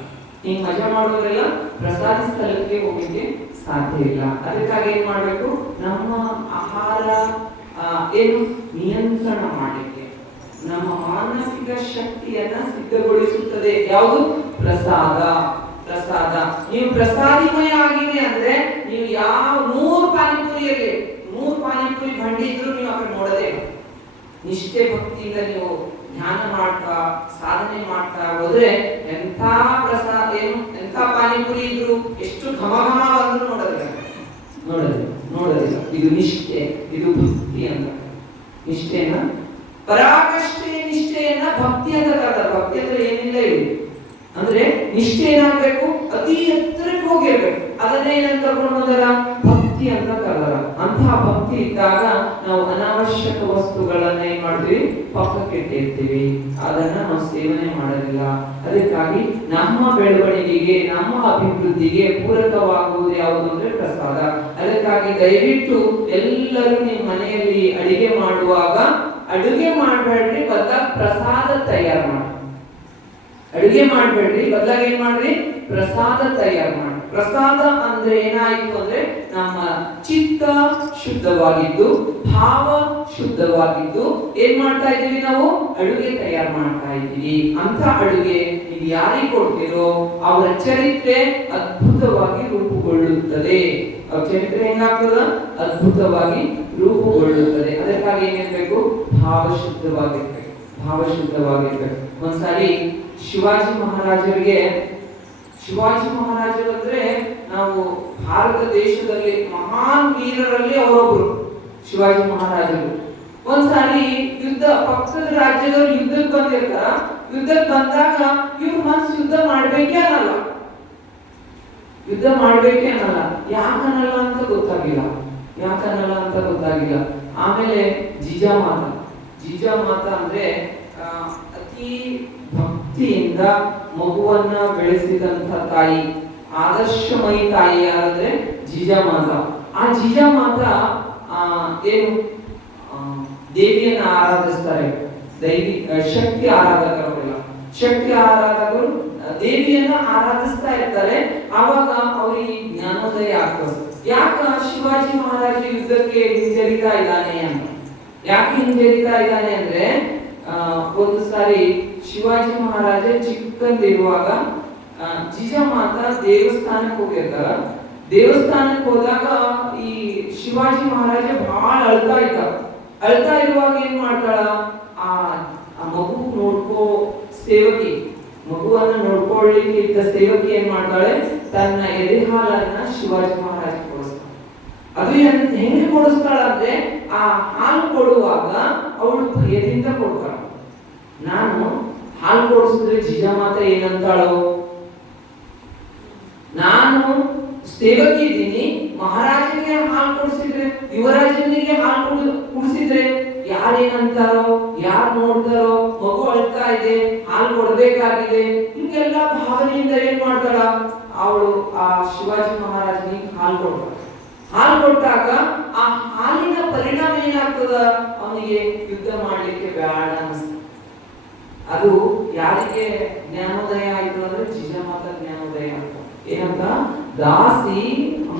ಹಿಂಗ್ ಮಜಾ ಮಾಡುವವರೆಲ್ಲ ಪ್ರಸಾದಿ ಸ್ಥಳಕ್ಕೆ ಹೋಗ್ಲಿಕ್ಕೆ ಸಾಧ್ಯ ಇಲ್ಲ. ಅದಕ್ಕಾಗಿ ಏನ್ ಮಾಡ್ಬೇಕು, ನಮ್ಮ ಆಹಾರ ಏನು ನಿಯಂತ್ರಣ ಮಾಡಲಿಕ್ಕೆ, ನಮ್ಮ ಮಾನಸಿಕ ಶಕ್ತಿಯನ್ನ ಸಿದ್ಧಗೊಳಿಸುತ್ತದೆ ಯಾವುದು? ಪ್ರಸಾದ. ಪ್ರಸಾದ. ನೀವು ಪ್ರಸಾದಿಮಯ ಆಗಿವೆ ಅಂದ್ರೆ ನೀವು ಯಾವ 100 ಪಾನಿಪುರಿಯಲ್ಲಿ 100 ಪಾನಿಪುರಿ ಬಂಡಿ ಇದ್ರು ನೀವು ಅక్కడ ನೋಡದೆ ನಿಷ್ಠೆ ಭಕ್ತಿಯಿಂದ ನೀವು ಧ್ಯಾನ ಮಾಡ್ತಾ ಸಾಧನೆ ಮಾಡ್ತಾ ಹೋದ್ರೆ ಎಂಥ ಪ್ರಸಾದ ಏನು ಎಂಥ ಪಾನಿಪುರಿ ಇದ್ರು ಎಷ್ಟು ಘಮ ಘಮ ಬಂದ್ರು ನೋಡೋದಿಲ್ಲ. ಇದು ನಿಷ್ಠೆ, ಇದು ಭಕ್ತಿ ಅಂತ. ನಿಷ್ಠೆನ ಪರಾಕಾಷ್ಠೆ ನಿಷ್ಠೆಯನ್ನ ಭಕ್ತಿ ಅಂತ ಕರೆದ. ಭಕ್ತಿ ಅಂದ್ರೆ ಏನಿಲ್ಲ ಹೇಳಿ ಅಂದ್ರೆ ನಿಷ್ಠೆ ಏನಾಗಬೇಕು, ಅತಿ ಎತ್ತರಕ್ಕೆ ಹೋಗಿರ್ಬೇಕು. ಅದನ್ನೇ ಏನಂತ ಕರ್ಕೊಂಡೋದರ ಭಕ್ತಿ ಅಂತ ಕರೆದರ. ಅಂತಹ ಭಕ್ತಿ ಇದ್ದಾಗ ನಾವು ಅನಾವಶ್ಯಕ ವಸ್ತುಗಳನ್ನ ಏನ್ ಮಾಡ್ತೀವಿ, ಪಕ್ಕಕ್ಕೆ ಇಟ್ಟಿರ್ತೀವಿ, ಅದನ್ನ ನಾವು ಸೇವನೆ ಮಾಡೋದಿಲ್ಲ. ಅದಕ್ಕಾಗಿ ನಮ್ಮ ಬೆಳವಣಿಗೆಗೆ ನಮ್ಮ ಅಭಿವೃದ್ಧಿಗೆ ಪೂರಕವಾಗುವುದು ಯಾವುದು ಅಂದ್ರೆ ಪ್ರಸಾದ. ಅದಕ್ಕಾಗಿ ದಯವಿಟ್ಟು ಎಲ್ಲರೂ ನಿಮ್ಮ ಮನೆಯಲ್ಲಿ ಅಡಿಗೆ ಮಾಡುವಾಗ ಅಡುಗೆ ಮಾಡಬೇಡ್ರಿ, ಬದಲಾಗಿ ಪ್ರಸಾದ ತಯಾರು ಮಾಡಿ. ಅಡುಗೆ ಮಾಡಬೇಡ್ರಿ, ಬದಲಾಗಿ ಏನ್ ಮಾಡ್ರಿ, ಪ್ರಸಾದ ತಯಾರು ಮಾಡಿ. ಪ್ರಸಾದ ಅಂದ್ರೆ ಏನಾಯ್ತು ಅಂದ್ರೆ ನಮ್ಮ ಚಿತ್ತ ಶುದ್ಧವಾಗಿದ್ದು ಭಾವ ಶುದ್ಧವಾಗಿದ್ದು ಏನ್ ಮಾಡ್ತಾ ಇದೀವಿ, ನಾವು ಅಡುಗೆ ತಯಾರು ಮಾಡ್ತಾ ಇದ್ದೀವಿ. ಅಂತ ಅಡುಗೆ ನೀವು ಯಾರಿಗೆ ಕೊಡ್ತೀರೋ ಅವರ ಚರಿತ್ರೆ ಅದ್ಭುತವಾಗಿ ರೂಪುಗೊಳ್ಳುತ್ತದೆ. ಅವ್ರ ಚರಿತ್ರೆ ಹೆಂಗಾಗ್ತದ, ಅದ್ಭುತವಾಗಿ ರೂಪುಗೊಳ್ಳುತ್ತದೆ. ಅದಕ್ಕಾಗಿ ಏನಿರ್ಬೇಕು, ಭಾವಶುದ್ಧವಾಗಿರ್ಬೇಕು. ಒಂದ್ಸಾರಿ ಶಿವಾಜಿ ಮಹಾರಾಜರು ಅಂದ್ರೆ ನಾವು ಭಾರತ ದೇಶದಲ್ಲಿ ಮಹಾನ್ ವೀರರಲ್ಲಿ ಅವರೊಬ್ರು ಶಿವಾಜಿ ಮಹಾರಾಜರು. ಒಂದ್ಸಾರಿ ಯುದ್ಧ, ಪಕ್ಕದ ರಾಜ್ಯದವರು ಯುದ್ಧಕ್ಕೆ ಬಂದಿರ್ತಾರ. ಯುದ್ಧಕ್ಕೆ ಬಂದಾಗ ಇವ್ರ ಮನ್ಸು ಯುದ್ಧ ಮಾಡ್ಬೇಕೇ ಅನ್ನಲ್ಲ. ಯಾಕನ್ನಲ್ಲ ಅಂತ ಗೊತ್ತಾಗಿಲ್ಲ. ಆಮೇಲೆ ಜಿಜಾಮಾತ ಅಂದ್ರೆ ಅತಿ ಭಕ್ತಿಯಿಂದ ಮಗುವನ್ನ ಬೆಳೆಸಿದಂತ ತಾಯಿ, ಆದರ್ಶಮಯಿ ತಾಯಿ ಯಾರಂದ್ರೆ ಜಿಜಾಮಾತ. ಆ ಜಿಜಾಮಾತ ಏನು ದೇವಿಯನ್ನ ಆರಾಧಿಸ್ತಾರೆ. ಶಕ್ತಿ ಆರಾಧಕರು ದೇವಿಯನ್ನ ಆರಾಧಿಸ್ತಾ ಇರ್ತಾರೆ. ಆವಾಗ ಅವರಿಗೆ ಜ್ಞಾನೋದಯ ಆಗ್ತದೆ. ಯಾಕ ಶಿವಾಜಿ ಮಹಾರಾಜ ಯುದ್ಧಕ್ಕೆ ಹಿಂಜರಿತಾ ಇದ್ದಾನೆ ಅಂದ್ರೆ ಒಂದು ಸಾರಿ ಶಿವಾಜಿ ಮಹಾರಾಜ ಚಿಕ್ಕಂದಿರುವಾಗ ಜಿಜಾಮಾತ ದೇವಸ್ಥಾನಕ್ಕೆ ಹೋಗಿರ್ತಾರ. ದೇವಸ್ಥಾನಕ್ಕೆ ಹೋದಾಗ ಈ ಶಿವಾಜಿ ಮಹಾರಾಜ ಬಹಳ ಅಳ್ತಾ ಇರುವಾಗ ಏನ್ ಮಾಡ್ತಾಳ, ಆ ಮಗು ಮಗುವನ್ನ ನೋಡ್ಕೊಳ್ಳಿಕ್ಕೆ ಇದ್ದ ಸೇವಕಿ ಏನ್ ಮಾಡ್ತಾಳೆ, ತನ್ನ ಎದೆ ಹಾಲನ್ನ ಶಿವಾಜಿ ಮಹಾರಾಜ ಕೊಡಿಸ್ತಾಳೆ. ಅದು ಹೆಂಗೆ ಕೊಡಿಸ್ತಾಳ ಅಂದ್ರೆ ಆ ಹಾಲು ಕೊಡುವಾಗ ಅವಳು ಭಯದಿಂದ ಕೊಡ್ತಾಳ. ನಾನು ಹಾಲು ಕೊಡಿಸಿದ್ರೆ ಜಿಜಾಮಾತ ಏನಂತಾಳೋ, ನಾನು ಸೇವಕಿ ಇದ್ದೀನಿ, ಮಹಾರಾಜನಿಗೆ ಹಾಲು ಕೊಡಿಸಿದ್ರೆ, ಯುವರಾಜನಿಗೆ ಹಾಲು ಕುಡಿಸಿದ್ರೆ ಯಾರೇನಂತಾರೋ, ಯಾರು ನೋಡ್ತಾರೋ, ಮಗು ಅಳ್ತಾ ಇದೆ, ಹಾಲು ಕೊಡ್ಬೇಕಾಗಿದೆ, ಹಿಂಗೆಲ್ಲ ಭಾವನೆಯಿಂದ ಏನ್ ಮಾಡ್ತಾಳ ಅವಳು ಆ ಶಿವಾಜಿ ಮಹಾರಾಜನಿಗೆ ಹಾಲು ಕೊಡ್ತಾಳ. ಹಾಲು ಕೊಟ್ಟಾಗ ಆ ಹಾಲಿನ ಪರಿಣಾಮ ಏನಾಗ್ತದ, ಅವನಿಗೆ ಯುದ್ಧ ಮಾಡ್ಲಿಕ್ಕೆ ಬೇಡ ಅನಿಸ್ತ. ಅದು ಯಾರಿಗೆ ಜ್ಞಾನೋದಯ ಆಯ್ತು ಅಂದ್ರೆ ಜಿಜಾಮಾತ ಜ್ಞಾನೋದಯ ಆಯ್ತು. ಏನಂತ, ದಾಸಿ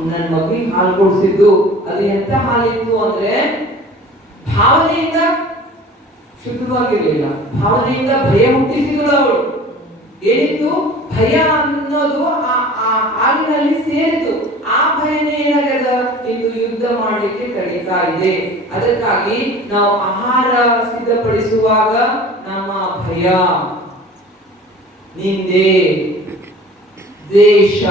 ನನ್ನ ಮಗುವಿಗೆ ಹಾಲು ಕೊಡಿಸಿದ್ದು ಅದು ಎಂತ ಹಾಲಿತ್ತು ಅಂದ್ರೆ ಭಾವನೆಯಿಂದ ಶುದ್ಧವಾಗಿರ್ಲಿಲ್ಲ. ಭಾವನೆಯಿಂದ ಭಯ ಹುಟ್ಟಿಸಿದ್ರು ಅವಳು. ಏನಿತ್ತು, ಭಯ ಅನ್ನೋದು ಆ ಹಾಲಿನಲ್ಲಿ ಸೇರಿತು. ಆ ಭಯನೇ ಏನಾಗದ, ಇದು ಯುದ್ಧ ಮಾಡಲಿಕ್ಕೆ ಕಳೀತಾ ಇದೆ. ಅದಕ್ಕಾಗಿ ನಾವು ಆಹಾರ ಸಿದ್ಧಪಡಿಸುವಾಗ ನಮ್ಮ ಭಯ, ನಿಂದೆ, ದ್ವೇಷ,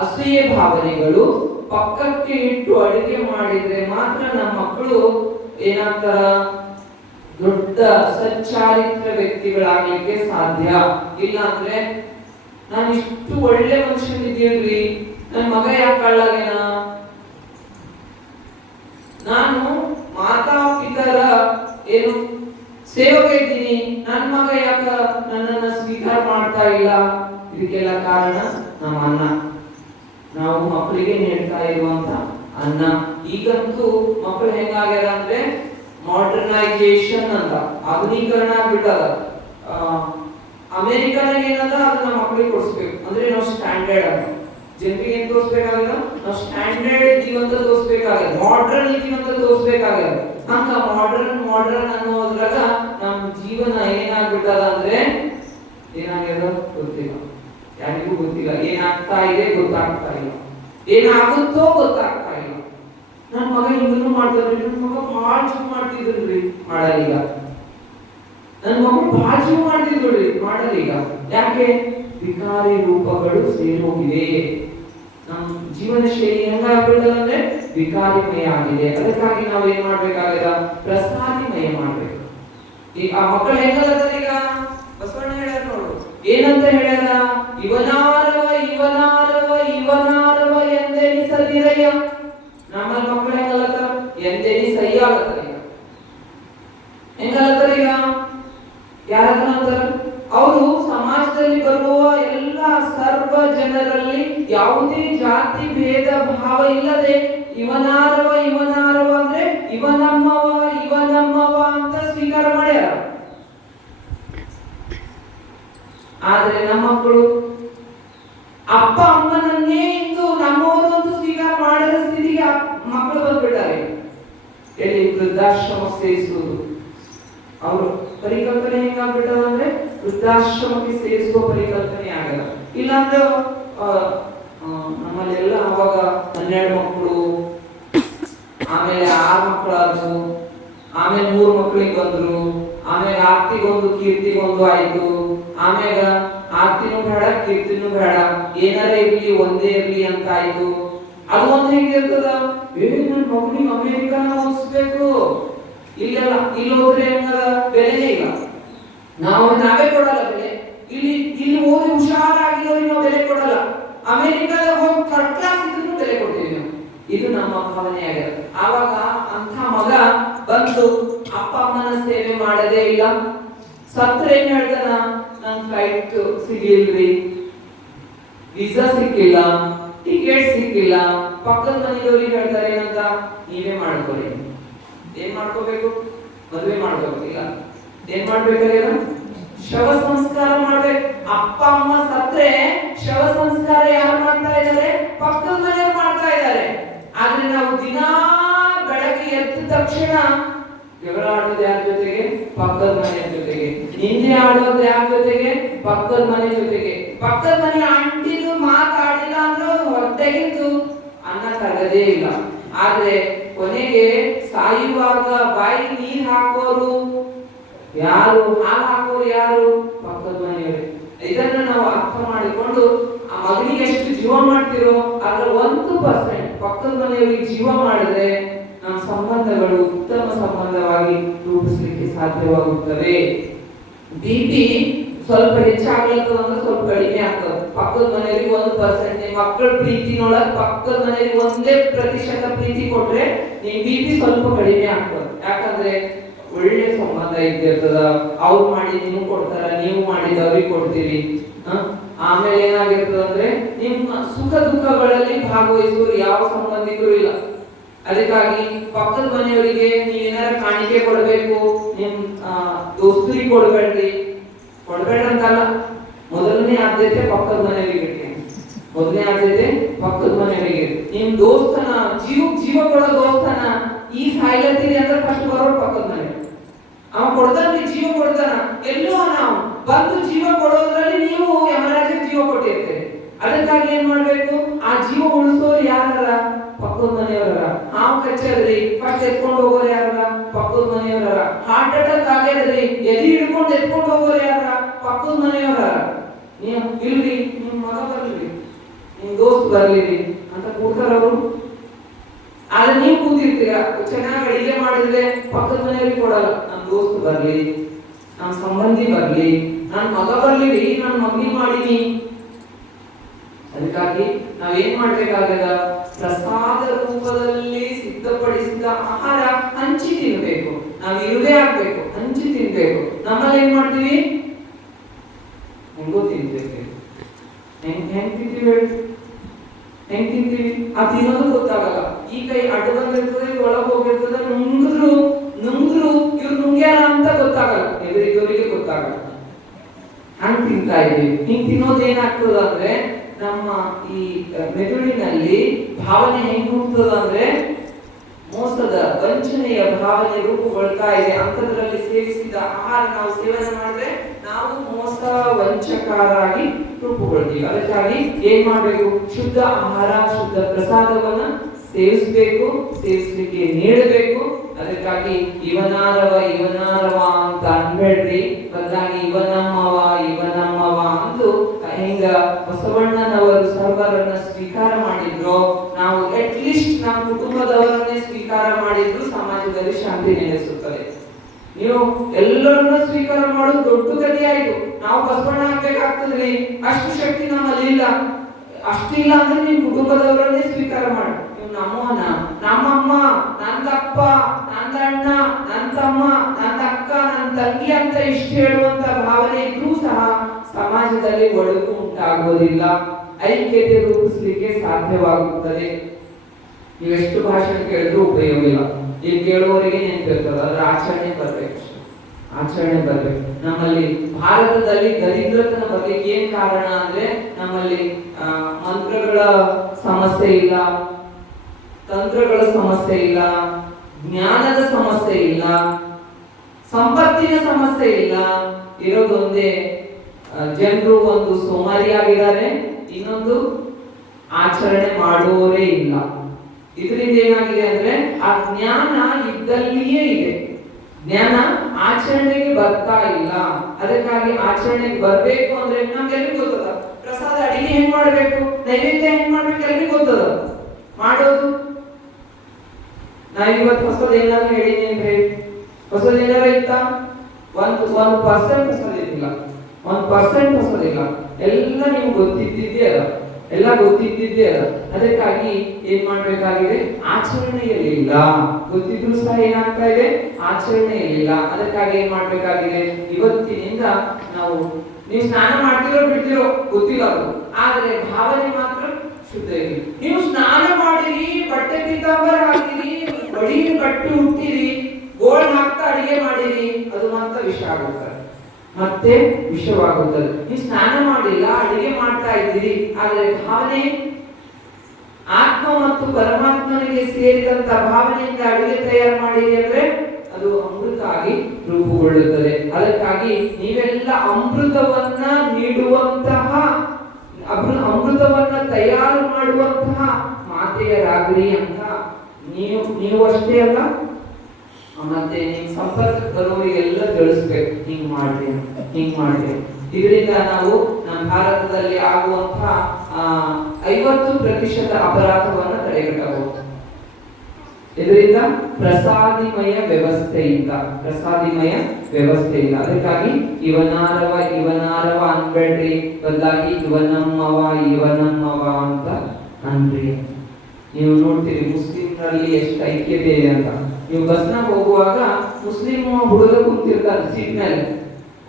ಅಸೂಯೆ ಭಾವನೆಗಳು ಪಕ್ಕಕ್ಕೆ ಇಟ್ಟು ಅಡುಗೆ ಮಾಡಿದ್ರೆ ಮಾತ್ರ ನಮ್ಮ ಮಕ್ಕಳು ಏನಾಗ್ತಾರ, ದೊಡ್ಡ ಸಚ್ಚಾರಿತ್ರ ವ್ಯಕ್ತಿಗಳಾಗ್ಲಿಕ್ಕೆ ಸಾಧ್ಯ. ಇಲ್ಲ ಅಂದ್ರೆ ನಾನು ಇಷ್ಟು ಒಳ್ಳೆ ಮನುಷ್ಯನಿದ್ದೀನ್ರಿ, ನನ್ನ ಮಗ ಯಾಕೆ ಕಳ್ಳಾಗೇನ, ನಾನು ಮಾತಾಪಿತರ ಏನು ಸೇವಕ ಇದ್ದೀನಿ, ನನ್ನ ಮಗ ಯಾಕ ನನ್ನನ್ನ ಸ್ವೀಕಾರ ಮಾಡ್ತಾ ಇಲ್ಲ, ಇದಕ್ಕೆಲ್ಲ ಕಾರಣ ನಮ್ಮ ಅನ್ನ. ನಾವು ಮಕ್ಕಳಿಗೆ ನೀಡ್ತಾ ಇರುವಂತ ಅನ್ನ. ಈಗಂತೂ ಮಕ್ಕಳು ಹೆಂಗಾಗ್ಯಾರ ಅಂದ್ರೆ ಮಾಡರ್ನೈಸೇಷನ್ ಅಂತ, ಆಧುನೀಕರಣ ಆಗ್ಬಿಟ್ಟದ. ಅಮೆರಿಕನಾಗ ಏನದ ಅದನ್ನ ಮಕ್ಕಳಿಗೆ ಕೊಡಿಸ್ಬೇಕು ಅಂದ್ರೆ ನಾವು ಸ್ಟ್ಯಾಂಡರ್ಡ್ ಅಂತ. ಜನರಿಗೆ ಏನ್ ತೋರಿಸ್ಬೇಕಾಗಲ್ಲ, ನಾವು ಸ್ಟ್ಯಾಂಡರ್ಡ್ ಇದೀವಿ ಅಂತ ತೋರಿಸ್ಬೇಕಾಗಲ್ಲ, ಮಾಡ್ರನ್ ಇದೀವಿ ಅಂತ ತೋರಿಸ್ಬೇಕಾಗಲ್ಲ. ಹಂಗ ಮಾಡ್ರನ್ ಅನ್ನೋದ್ರಾಗ ನಮ್ಮ ಜೀವನ ಏನಾಗ್ಬಿಟ್ಟದ ಅಂದ್ರೆ ಏನಾಗ್ಯದ ಗೊತ್ತಿಲ್ಲ, ಯಾರಿಗೂ ಗೊತ್ತಿಲ್ಲ. ಏನಾಗ್ತಾ ಇದೆ ಗೊತ್ತಾಗ್ತಾ ಇಲ್ಲ, ಏನಾಗುತ್ತೋ ಗೊತ್ತಾಗ್ತಾ ಇಲ್ಲ. ನನ್ನ ಮಗ ಹಿಂಗನ್ನು ಮಾಡ್ತಾರ್ರಿ, ನನ್ನ ಮಗ ಭಾಳ ಜೀವ ಮಾಡ್ತಿದ್ರಿ, ಮಾಡಲ್ಲ. ನನ್ನ ಮಗು ಭಾಳ ಜೀವ ಮಾಡ್ತಿದ್ರಿ, ಮಾಡಲ್ಲ ಈಗ. ಯಾಕೆ? ವಿಕಾರಿ ರೂಪಗಳು ಸೇರೋಗಿವೆ. ನಮ್ಮ ಜೀವನ ಶೈಲಿ ಹೆಂಗಾಗ್ಬಿಟ್ಟದಂದ್ರೆ ವಿಕಾರಿಮಯ ಆಗಿದೆ. ಅದಕ್ಕಾಗಿ ನಾವು ಏನ್ ಮಾಡ್ಬೇಕಾಗದ, ಪ್ರಸಾದಿಮಯ ಮಾಡ್ಬೇಕು. ಈಗ ಆ ಮಕ್ಕಳು ಹೆಂಗದ ಈಗ ಬಸವಣ್ಣ ಹೇಳ್ಯಾರ ನೋಡು, ಏನಂತ ಹೇಳ್ಯಾರ? ಇವನಾರವ ಇವನಾರವ ಇವನಾರವ ಎಂದೆನಿಸದಿರಯ್ಯ. ನಮ್ಮ ಮಕ್ಕಳು ಹೆಂಗಲತ್ತಾರ? ಎಂದೆನಿಸಯ್ಯ ಆಗತ್ತಾರ. ಈಗ ಹೆಂಗಲತ್ತಾರ? ಈಗ ಯಾರಂತಾರ ಅವರು ಸಮಾಜದಲ್ಲಿ ಬರುವ ಎಲ್ಲ ಸರ್ವ ಜನರಲ್ಲಿ ಯಾವುದೇ ಜಾತಿ ಭೇದ ಭಾವ ಇಲ್ಲದೆ ಇವನಾರವ ಇವನಾರವ ಅಂದ್ರೆ ಇವನಮ್ಮವ ಇವನಮ್ಮವ ಅಂತ ಸ್ವೀಕಾರ ಮಾಡ್ಯಾರ. ಆದ್ರೆ ನಮ್ಮ ಮಕ್ಕಳು ಅಪ್ಪ ಅಮ್ಮನನ್ನೇ ಇಂದು ನಮ್ಮವರು ಅಂತ ಸ್ವೀಕಾರ ಮಾಡದ ಸ್ಥಿತಿಗೆ ಮಕ್ಕಳು ಬಂದ್ಬಿಟ್ಟಾರೆ. ಎಲ್ಲಿ ವೃದ್ಧಾಶ್ರಮ ಸೇರಿಸುವುದು, ಅವರು ಪರಿಕಲ್ಪನೆ ಹೆಂಗಾಗ್ಬಿಟ್ಟದ ಅಂದ್ರೆ ವೃದ್ಧಾಶ್ರಮಕ್ಕೆ ಸೇರಿಸುವ ಪರಿಕಲ್ಪನೆ ಆಗಲ್ಲ. ಇಲ್ಲಾಂದ್ರೆ ನಮ್ಮಲ್ಲೆಲ್ಲ ಅವಾಗ 12 ಮಕ್ಕಳು, ಆಮೇಲೆ 6 ಮಕ್ಕಳಾದ್ರು, ಆಮೇಲೆ 3 ಮಕ್ಕಳಿಗೆ ಬಂದ್ರು, ಆಮೇಲೆ ಆರ್ತಿಗೊಂದು ಕೀರ್ತಿಗೊಂದು ಆಯ್ತು, ಆಮೇಲೆ ಆರ್ತಿನೂ ಬೇಡ ಕೀರ್ತಿನೂ ಬೇಡ, ಏನಾರ ಇರ್ಲಿ ಒಂದೇ ಇರ್ಲಿ ಅಂತ ಆಯ್ತು. ಅದು ಒಂದ್ ಹೆಂಗಿರ್ತದ, ನನ್ನ ಮಗನಿಗೆ ಅಮೆರಿಕನ ಓದಿಸ್ಬೇಕು, ಇಲ್ಲೆಲ್ಲ ಇಲ್ಲಿ ಹೋದ್ರೆ ಹೆಂಗದ ಬೆಲೆನೇ ಇಲ್ಲ, ನಾವೇ ಕೊಡಲ್ಲ ಬೆಲೆ. ಇಲ್ಲಿ ಓದಿ ಹುಷಾರಾಗಿರೋರಿಗೆ ನಾವು ಬೆಲೆ ಕೊಡಲ್ಲ, ಅಮೆರಿಕದಾಗ ಹೋಗಿ ಥರ್ಡ್ ಕ್ಲಾಸ್ ಇದ್ರೂ ಬೆಲೆ ಕೊಡ್ತೀವಿ ನಾವು. ಇದು ನಮ್ಮ ಭಾವನೆ ಆಗಿದೆ. ಆವಾಗ ಅಂತ ಮಗ ಬಂದು ಅಪ್ಪ ಅಮ್ಮನ ಸೇವೆ ಮಾಡದೇ ಇಲ್ಲ, ಸತ್ರ ಏನ್ ಹೇಳ್ತಾನ, ನನ್ ಫ್ಲೈಟ್ ಸಿಗ್ಲಿಲ್ರಿ, ವೀಸಾ ಸಿಕ್ಕಿಲ್ಲ, ಟಿಕೆಟ್ ಸಿಕ್ಕಿಲ್ಲ. ಪಕ್ಕದ ಮನೆಯವ್ರಿಗೆ ಹೇಳ್ತಾರೆ ಏನಂತ, ನೀವೇ ಮಾಡ್ಕೊಳ್ಳಿ. ಏನ್ ಮಾಡ್ಕೋಬೇಕು? ಮದುವೆ ಮಾಡ್ಕೋಬೇಕಿಲ್ಲ, ಏನ್ ಮಾಡ್ಬೇಕಾಗ ಶವ ಸಂಸ್ಕಾರ ಮಾಡ್ಬೇಕು. ಅಪ್ಪ ಅಮ್ಮ ಸತ್ರೆ ಶವ ಸಂಸ್ಕಾರ ಯಾರು ಮಾಡ್ತಾ ಇದ್ದಾರೆ? ಪಕ್ಕದ ಮನೆಯವ್ರು ಮಾಡ್ತಾ ಇದ್ದಾರೆ. ಆದ್ರೆ ನಾವು ದಿನಾ ಬೆಳಗ್ಗೆ ಎದ್ದ ತಕ್ಷಣ ಜಗಳ ಆಡೋದು ಯಾರ ಜೊತೆಗೆ? ಪಕ್ಕದ ಮನೆಯ ಜೊತೆಗೆ. ನಿಂದೆ ಆಡೋದು ಯಾರ ಜೊತೆಗೆ? ಪಕ್ಕದ ಮನೆ ಜೊತೆಗೆ. ಪಕ್ಕದ ಮನೆ ಅಂಟಿದು ಮಾತಾಡಿಲ್ಲ ಅಂದ್ರೆ ಹೊಟ್ಟೆಗಿದ್ದು ಅನ್ನ ತಗದೇ ಇಲ್ಲ. ಆದ್ರೆ ಕೊನೆಗೆ ಸಾಯುವಾಗ ಬಾಯಿ ನೀರ್ ಹಾಕೋರು ಯಾರು? ಹಾಲು ಹಾಕೋರು ಯಾರು? ಪಕ್ಕದ ಮನೆಯವರು. ಇದನ್ನ ನಾವು ಅರ್ಥ ಮಾಡಿಕೊಂಡು ಆ ಮಗನಿಗೆ ಎಷ್ಟು ಜೀವ ಮಾಡ್ತಿರೋ ಅದ್ರ 1% ಪಕ್ಕದ ಮನೆಯವರಿಗೆ ಜೀವ ಮಾಡಿದ್ರೆ ನಮ್ಮ ಸಂಬಂಧಗಳು ಉತ್ತಮ ಸಂಬಂಧವಾಗಿ ರೂಪಿಸಲಿಕ್ಕೆ ಸಾಧ್ಯವಾಗುತ್ತವೆ. ಬಿಪಿ ಸ್ವಲ್ಪ ಹೆಚ್ಚಾಗ್ಲತ್ತದ ಅಂದ್ರೆ ಸ್ವಲ್ಪ ಕಡಿಮೆ ಆಗ್ತದೆ. ಪಕ್ಕದ ಮನೆಯವರಿಗೆ 1%, ನಿಮ್ಮ ಮಕ್ಕಳ ಪ್ರೀತಿನೊಳಗೆ ಪಕ್ಕದ ಮನೆಯವರಿಗೆ 1% ಪ್ರೀತಿ ಕೊಟ್ರೆ ನಿಮ್ ಬಿಪಿ ಸ್ವಲ್ಪ ಕಡಿಮೆ ಆಗ್ತದೆ. ಯಾಕಂದ್ರೆ ಒಳ್ಳೆ ಸಂಬಂಧ ಇದ್ದಿರ್ತದ. ಅವ್ರು ಮಾಡಿ ನೀವು ಕೊಡ್ತಾರ, ನೀವು ಮಾಡಿದ ಅವ್ರಿಗೆ ಕೊಡ್ತೀರಿ. ಆಮೇಲೆ ಏನಾಗಿರ್ತದ ಅಂದ್ರೆ ನಿಮ್ಮ ಸುಖ ದುಃಖಗಳಲ್ಲಿ ಭಾಗವಹಿಸುವ ಯಾವ ಸಂಬಂಧಿಕರು ಇಲ್ಲ. ಅದಕ್ಕಾಗಿ ಪಕ್ಕದ ಮನೆಯವರಿಗೆ ನೀವೇನಾರ ಕಾಣಿಕೆ ಕೊಡ್ಬೇಕು, ನಿಮ್ ದೋಸ್ತರಿಗೆ ಕೊಡ್ಬೇಡ್ರಿ. ಕೊಡ್ಬೇಡ್ರಂತಲ್ಲ, ಮೊದಲನೇ ಆದ್ಯತೆ ಪಕ್ಕದ ಮನೆಯವರಿಗೆ. ಮೊದಲನೇ ಆದ್ಯತೆ ಪಕ್ಕದ ಮನೆಯವರಿಗೆ. ನಿಮ್ ದೋಸ್ತನ ಜೀವ ಕೊಡೋ ದೋಸ್ತನ ಈ ಸಾಯ್ಲತ್ತೀರಿ ಅಂದ್ರೆ ಫಸ್ಟ್ ಬರೋರು ಪಕ್ಕದ ಮನೆ. ಅವ ಕೊಡ್ತಾನೆ, ಜೀವ ಕೊಡ್ತಾನ, ಎಲ್ಲೋ ನಾವು ಬಂದು ಜೀವ ಕೊಡೋದ್ರಲ್ಲಿ ನೀವು ಯಮರಾಜ ಜೀವ ಕೊಟ್ಟಿರ್ತೇವೆ. ಅದಕ್ಕಾಗಿ ಏನ್ ಮಾಡ್ಬೇಕು? ಆ ಜೀವ ಉಳಿಸೋರು ಯಾರ? ಪಕ್ಕದ ಮನೆಯವರ. ಹಾವು ಕಚ್ಚದ್ರಿ ಫಸ್ಟ್ ಎತ್ಕೊಂಡು ಹೋಗೋರು ಯಾರ? ಪಕ್ಕದ ಮನೆಯವರ. ಹಾರ್ಟ್ ಅಟ್ಯಾಕ್ ಆಗ್ಯದ್ರಿ ಎದಿ ಹಿಡ್ಕೊಂಡು ಎತ್ಕೊಂಡು ಹೋಗೋರು ಯಾರ? ಪಕ್ಕದ ಮನೆಯವರ. ನೀವು ಇಲ್ರಿ, ನಿಮ್ ಮಗ ಬರ್ಲಿ, ನಿಮ್ ದೋಸ್ತ್ ಬರ್ಲಿರಿ ಅಂತ ಕೂಡ್ತಾರ ಅವರು. ಆದ್ರೆ ನೀವು ಕೂತಿರ್ತೀರ, ಚೆನ್ನಾಗಿ ಅಡಿಗೆ ಮಾಡಿದ್ರೆ ಪಕ್ಕದ ಮನೆಯವ್ರಿಗೆ ಕೊಡಲ್ಲ. ನಮ್ ದೋಸ್ತ್ ಬರ್ಲಿ, ನಮ್ ಸಂಬಂಧಿ ಬರ್ಲಿ, ನನ್ ಮಗ ಬರ್ಲಿ, ನನ್ ಮಗನಿ ಮಾಡಿನಿ. ಅದಕ್ಕಾಗಿ ನಾವೇನ್ ಮಾಡ್ಬೇಕಾಗದ? ಪ್ರಸಾದ ರೂಪದಲ್ಲಿ ಸಿದ್ಧಪಡಿಸಿದ ಆಹಾರ ಹಂಚಿ ತಿನ್ಬೇಕು. ನಾವ್ ಇರುವೆ ಆಗ್ಬೇಕು, ಹಂಚಿ ತಿನ್ಬೇಕು. ನಮ್ಮಲ್ಲಿ ಏನ್ ಮಾಡ್ತೀವಿ? ಹೆಂಗೋ ತಿನ್ಬೇಕು. ಹೆಂಗ್ ತಿಂತೀವಿ? ಹೆಂಗ್ ತಿಂತೀವಿ ಆ ತಿನ್ನೋದು ಗೊತ್ತಾಗಲ್ಲ. ಈ ಕೈ ಅಡ್ಡ ಬಂದಿರ್ತದೆ, ಒಳಗೆ ಹೋಗಿರ್ತದೆ, ನುಂಗಿದ್ರು ಇವ್ರು ನುಂಗ್ಯಾರ ಅಂತ ಗೊತ್ತಾಗಲ್ಲ, ಎದುರಿಗವರಿಗೆ ಗೊತ್ತಾಗಲ್ಲ. ಹಂಗ್ ತಿಂತಾ ಇದೀವಿ. ಹಿಂಗ್ ತಿನ್ನೋದು ಏನಾಗ್ತದ ಅಂದ್ರೆ ನಮ್ಮ ಈ ಮೆದುಳಿನಲ್ಲಿ ಭಾವನೆ ಹೆಂಗ್ ಹೋಗ್ತದ ಅಂದ್ರೆ ಮೋಸದ ವಂಚನೆಯ ಭಾವನೆ ರೂಪುಗೊಳ್ತಾ ಇದೆ. ಅಂತದ್ರಲ್ಲಿ ಸೇವಿಸಿದ ಆಹಾರ ನಾವು ಸೇವನೆ ಮಾಡಿದ್ರೆ ನಾವು ಮೋಸ ವಂಚಕರಾಗಿ ರೂಪುಗೊಳ್ತೀವಿ. ಅದಕ್ಕಾಗಿ ಏನ್ ಮಾಡ್ಬೇಕು? ಶುದ್ಧ ಆಹಾರ, ಶುದ್ಧ ಪ್ರಸಾದವನ್ನ ಸೇವಿಸ್ಲಿಕ್ಕೆ ನೀಡಬೇಕು. ಅದಕ್ಕಾಗಿ ಇವನಾರವ ಅಂತ ಅನ್ಬೇಡ್ರಿ, ಬದಲಾಗಿ ಇವನಮ್ಮವ ಅಂದು ಹೆಂಗ ಬಸವಣ್ಣನವರು ಸರ್ವರನ್ನ ಸ್ವೀಕಾರ ಮಾಡಿದ್ರು, ನಾವು ಅಟ್ಲೀಸ್ಟ್ ನಮ್ಮ ಕುಟುಂಬದವರನ್ನೇ ಸ್ವೀಕಾರ ಮಾಡಿದ್ರು ಸಮಾಜದಲ್ಲಿ ಶಾಂತಿ ನೆಲೆಸುತ್ತದೆ. ನೀವು ಎಲ್ಲರನ್ನ ಸ್ವೀಕಾರ ಮಾಡೋದು ದೊಡ್ಡ ಕಥೆ ಆಯ್ತು. ನಾವು ಬಸವಣ್ಣ ಆಗ್ಬೇಕಾಗ್ತದ್ರಿ, ಅಷ್ಟು ಶಕ್ತಿ ನಮ್ಮಲ್ಲಿ ಇಲ್ಲ. ಅಷ್ಟಿಲ್ಲ ಅಂದ್ರೆ ನೀವು ಕುಟುಂಬದವರನ್ನೇ ಸ್ವೀಕಾರ ಮಾಡಿ. ನೀವು ನಮ್ಮನ, ನಮ್ಮಮ್ಮ, ನಂದಪ್ಪ, ನಂದಣ್ಣ, ನನ್ನ ತಮ್ಮ, ನನ್ನ ಅಕ್ಕ, ನನ್ನ ತಂಗಿ ಅಂತ ಇಷ್ಟು ಹೇಳುವಂತ ಭಾವನೆ ಇದ್ರೂ ಸಹ ಸಮಾಜದಲ್ಲಿ ಒಡಕು ಉಂಟಾಗುವುದಿಲ್ಲ, ಐಕ್ಯತೆ ರೂಪಿಸಲಿಕ್ಕೆ ಸಾಧ್ಯವಾಗುತ್ತದೆ. ನೀವೆಷ್ಟು ಭಾಷಣ ಕೇಳಿದ್ರೂ ಉಪಯೋಗ ಇಲ್ಲ. ಇಲ್ಲಿ ಕೇಳುವವರಿಗೆ ನೆನಪಿರ್ತದೆ, ಅದ್ರ ಆಚರಣೆ ಬರ್ಬೇಕು. ನಮ್ಮಲ್ಲಿ ಭಾರತದಲ್ಲಿ ದರಿದ್ರತನ ಬಗ್ಗೆ ಏನ್ ಕಾರಣ ಅಂದ್ರೆ ನಮ್ಮಲ್ಲಿ ಮಂತ್ರಗಳ ಸಮಸ್ಯೆ ಇಲ್ಲ, ತಂತ್ರಗಳ ಸಮಸ್ಯೆ ಇಲ್ಲ, ಜ್ಞಾನದ ಸಮಸ್ಯೆ ಇಲ್ಲ, ಸಂಪತ್ತಿನ ಸಮಸ್ಯೆ ಇಲ್ಲ. ಇರೋದೊಂದೇ, ಜನರು ಒಂದು ಸೋಮಾರಿಯಾಗಿದ್ದಾರೆ, ಇನ್ನೊಂದು ಆಚರಣೆ ಮಾಡುವವರೇ ಇಲ್ಲ. ಇದರಿಂದ ಏನಾಗಿದೆ ಅಂದ್ರೆ ಆ ಜ್ಞಾನ ಇದ್ದಲ್ಲಿಯೇ ಇದೆ, ಜ್ಞಾನ ಆಚರಣೆಗೆ ಬರ್ತಾ ಇಲ್ಲ. ಅದಕ್ಕಾಗಿ ಆಚರಣೆಗೆ ಬರ್ಬೇಕು ಅಂದ್ರೆ ನಮ್ಗೆಲ್ರಿಗೂ ಗೊತ್ತದ, ಪ್ರಸಾದ ಅಡಿಗೆ ಹೆಂಗ್ ಮಾಡ್ಬೇಕು, ನೈವೇದ್ಯ ಹೆಂಗ್ ಮಾಡ್ಬೇಕು ಎಲ್ರಿಗೂ ಗೊತ್ತದ. ಮಾಡೋದು ನಾವಿವತ್ತು ಹೊಸದ ಏನಾದ್ರು ಹೇಳಿನಿ ಅಂದ್ರೆ ಹೊಸದೇನಾರ ಇತ್ತ? 1% ಹೊಸದಿಲ್ಲ, 1% ಹೊಸದಿಲ್ಲ. ಎಲ್ಲ ನಿಮ್ಗೆ ಗೊತ್ತಿದ್ದಿದ್ದೇ ಅದ. ಅದಕ್ಕಾಗಿ ಏನ್ ಮಾಡ್ಬೇಕಾಗಿದೆ? ಆಚರಣೆಯಲ್ಲಿಲ್ಲ. ಗೊತ್ತಿದ್ರು ಸಹ ಏನಾಗ್ತಾ ಇದೆ? ಆಚರಣೆಯಲ್ಲಿಲ್ಲ. ಅದಕ್ಕಾಗಿ ಏನ್ ಮಾಡ್ಬೇಕಾಗಿದೆ? ಇವತ್ತಿನಿಂದ ನೀವು ಸ್ನಾನ ಮಾಡ್ತಿರೋ ಬಿಡ್ತಿರೋ ಗೊತ್ತಿಲ್ಲ ಅದು, ಆದ್ರೆ ಭಾವನೆ ಮಾತ್ರ ಶುದ್ಧ ಇರಿ. ನೀವು ಸ್ನಾನ ಮಾಡಿರಿ, ಬಟ್ಟೆ ಪೀತಾಂಬರ ಹಾಕಿರಿ, ಬಡಿ ಕಟ್ಟಿ ಹುಟ್ಟಿರಿ, ಗೋಳ್ ಹಾಕ್ತಾ ಅಡಿಗೆ ಮಾಡಿರಿ, ಅದು ಮಾತ್ರ ವಿಷವಾಗುತ್ತದೆ. ನೀವು ಸ್ನಾನ ಮಾಡಿಲ್ಲ, ಅಡಿಗೆ ಮಾಡ್ತಾ ಇದ್ದೀರಿ, ಆದ್ರೆ ಭಾವನೆ ಆತ್ಮ ಮತ್ತು ಪರಮಾತ್ಮನಿಗೆ ಸೇರಿದಂತ ಭಾವನೆಯಿಂದ ಅಡಿಗೆ ತಯಾರು ಮಾಡಿರಿ ಅಂದ್ರೆ ಅದು ಅಮೃತ ಆಗಿ ರೂಪುಗೊಳ್ಳುತ್ತದೆ. ಅದಕ್ಕಾಗಿ ನೀವೆಲ್ಲ ಅಮೃತವನ್ನ ನೀಡುವಂತಹ, ಅಮೃತವನ್ನ ತಯಾರು ಮಾಡುವಂತಹ ಮಾತೆಯರಾಗ್ರಿ ಅಂತ ನೀವು ಅಷ್ಟೇ ಅಲ್ಲ, ಮತ್ತೆ ನಿಮ್ ಸಂಪರ್ಕ ಬರುವವರಿಗೆಲ್ಲ ತಿಳಿಸ್ಬೇಕು, ಹಿಂಗ್ ಮಾಡ್ರಿ. ಇದರಿಂದ ನಾವು ನಮ್ಮ ಭಾರತದಲ್ಲಿ ಆಗುವಂತಹ 50% ಅಪರಾಧವನ್ನ ತಡೆಗಟ್ಟಬಹುದು. ಇದರಿಂದ ಪ್ರಸಾದಿಮಯ ವ್ಯವಸ್ಥೆಯಿಂದ. ಅದಕ್ಕಾಗಿ ಇವನಾರವ ಅನ್ಬೇಡ್ರಿ, ಬದಲಾಗಿ ಇವನಮ್ಮವ ಅಂತ ಅನ್ರಿ. ನೀವು ನೋಡ್ತೀರಿ ಮುಸ್ಲಿಮ್ರಲ್ಲಿ ಎಷ್ಟು ಐಕ್ಯತೆ ಇದೆ ಅಂತ. ನೀವು ಬಸ್ನಾಗ ಹೋಗುವಾಗ ಮುಸ್ಲಿಂ ಹುಡುಗ ಕುಂತಿರ್ತಾರೆ ಸೀಟ್ ಮೇಲೆ,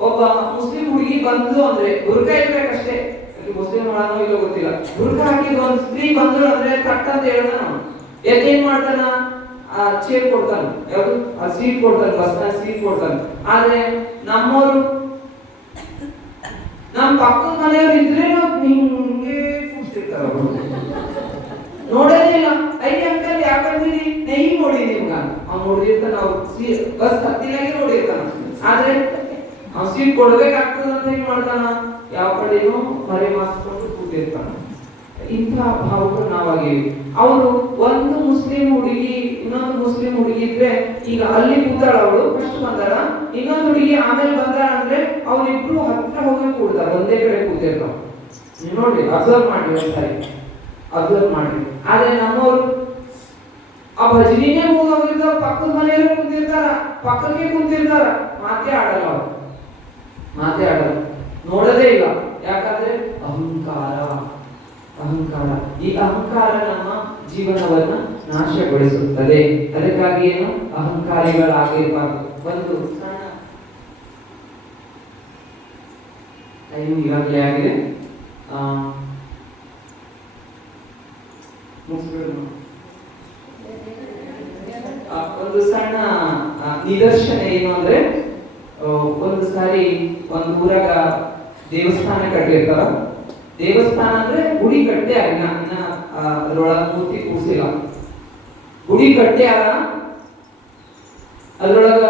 ಒಬ್ಬ ಮುಸ್ಲಿಂ ಹುಡುಗಿ ಬಂದ್ಲು ಅಂದ್ರೆ ಬುರ್ಕ ಇರ್ಬೇಕಷ್ಟೇ, ಮುಸ್ಲಿಂ ಮಾಡೋ ಇಲ್ಲೋ ಗೊತ್ತಿಲ್ಲ, ಬುರ್ಕ ಹಾಕಿದ ಒಂದು ಸ್ತ್ರೀ ಬಂದ್ರು ಅಂದ್ರೆ ಕಟ್ ಅಂತ ಹೇಳ್ದ ನಾವು ಏನ್ ಮಾಡ್ತಾನ? ಆ ಚೇರ್ ಕೊಡ್ತಾನ, ಯಾವುದು ಆ ಸೀಟ್ ಕೊಡ್ತಾನೆ, ಬಸ್ನಾಗ ಸೀಟ್ ಕೊಡ್ತಾನೆ. ಆದ್ರೆ ನಮ್ಮವರು ನಮ್ಮ ಪಕ್ಕದ ಮನೆಯವ್ರು ಇದ್ರೆ ಹಿಂಗೆ ಕೂರ್ತಿರ್ತಾರ, ನೋಡೋದೇ ಇಲ್ಲ. ಐದು ಅಂಕಲ್ ಯಾಕಂದಿರಿ ನೈ ನೋಡಿ ನಿಮ್ಗ ಅವ್ನು ನೋಡಿರ್ತಾನ, ಅವ್ರು ಬಸ್ ಹತ್ತಿನಾಗೆ ನೋಡಿರ್ತಾನ, ಆದ್ರೆ ಅವ್ನು ಸೀಟ್ ಕೊಡ್ಬೇಕಾಗ್ತದ ಅಂತ ಏನ್ ಮಾಡ್ತಾನ? ಯಾವ ಕಡೆನೂ ಮರೆ ಮಾಸ್ಕೊಂಡು ಕೂತಿರ್ತಾನ. ಇಂಥ ಭಾವಗಳು ನಾವಾಗಿವಿ. ಅವರು ಒಂದು ಮುಸ್ಲಿಂ ಹುಡುಗಿ ಇನ್ನೊಂದು ಮುಸ್ಲಿಂ ಹುಡುಗಿ ಇದ್ರೆ, ಈಗ ಅಲ್ಲಿ ಕೂತಾಳ ಅವಳು, ಫಸ್ಟ್ ಬಂದಾಳ, ಇನ್ನೊಂದು ಹುಡುಗಿ ಆಮೇಲೆ ಬಂದಾಳ ಅಂದ್ರೆ ಅವ್ರಿಬ್ರು ಹತ್ರ ಹೋಗಿ ಕೂಡ್ತಾರ, ಒಂದೇ ಕಡೆ ಕೂತಿರ್ತಾವ. ನೋಡಿ, ಅಬ್ಸರ್ವ್ ಮಾಡಿ ಒಂದ್ಸಾರಿ, ಆದ್ರೆ ನಮ್ಮವ್ರು ಆ ಭಜನಿನೇ ಹೋಗಿರ್ತಾರ, ಪಕ್ಕದ ಮನೆಯಲ್ಲೇ ಪಕ್ಕಕ್ಕೆ ಕುಂತಿರ್ತಾರ, ಮಾತೇ ಆಡಲ್ಲ, ನೋಡದೇ ಇಲ್ಲ. ಯಾಕಂದ್ರೆ ಅಹಂಕಾರ. ಈ ಅಹಂಕಾರ ನಮ್ಮ ಜೀವನವನ್ನ ನಾಶಗೊಳಿಸುತ್ತದೆ. ಅದಕ್ಕಾಗಿ ಏನು ಅಹಂಕಾರಿಗಳಾಗಿರ್ಬಾರ್ದು. ಒಂದು ಸಣ್ಣ ಟೈಮ್ ಈಗಾಗಲೇ ಆಗಿದೆ. ಮುಗಿಸ್ಬಿಡೋಣ. ಒಂದು ಸಣ್ಣ ನಿದರ್ಶನ ಏನು ಅಂದ್ರೆ, ಒಂದು ಸಾರಿ ಒಂದು ಊರಾಗ ದೇವಸ್ಥಾನ ಕಟ್ಟಿರ್ತಾರ. ದೇವಸ್ಥಾನ ಅಂದ್ರೆ ಗುಡಿ ಕಟ್ಟೆ ಆಗಿಲ್ಲ, ಇನ್ನ ಅದ್ರೊಳಗ ಮೂರ್ತಿ ಕೂರ್ಸಿಲ್ಲ. ಗುಡಿ ಕಟ್ಟೆ ಆಗ ಅದ್ರೊಳಗ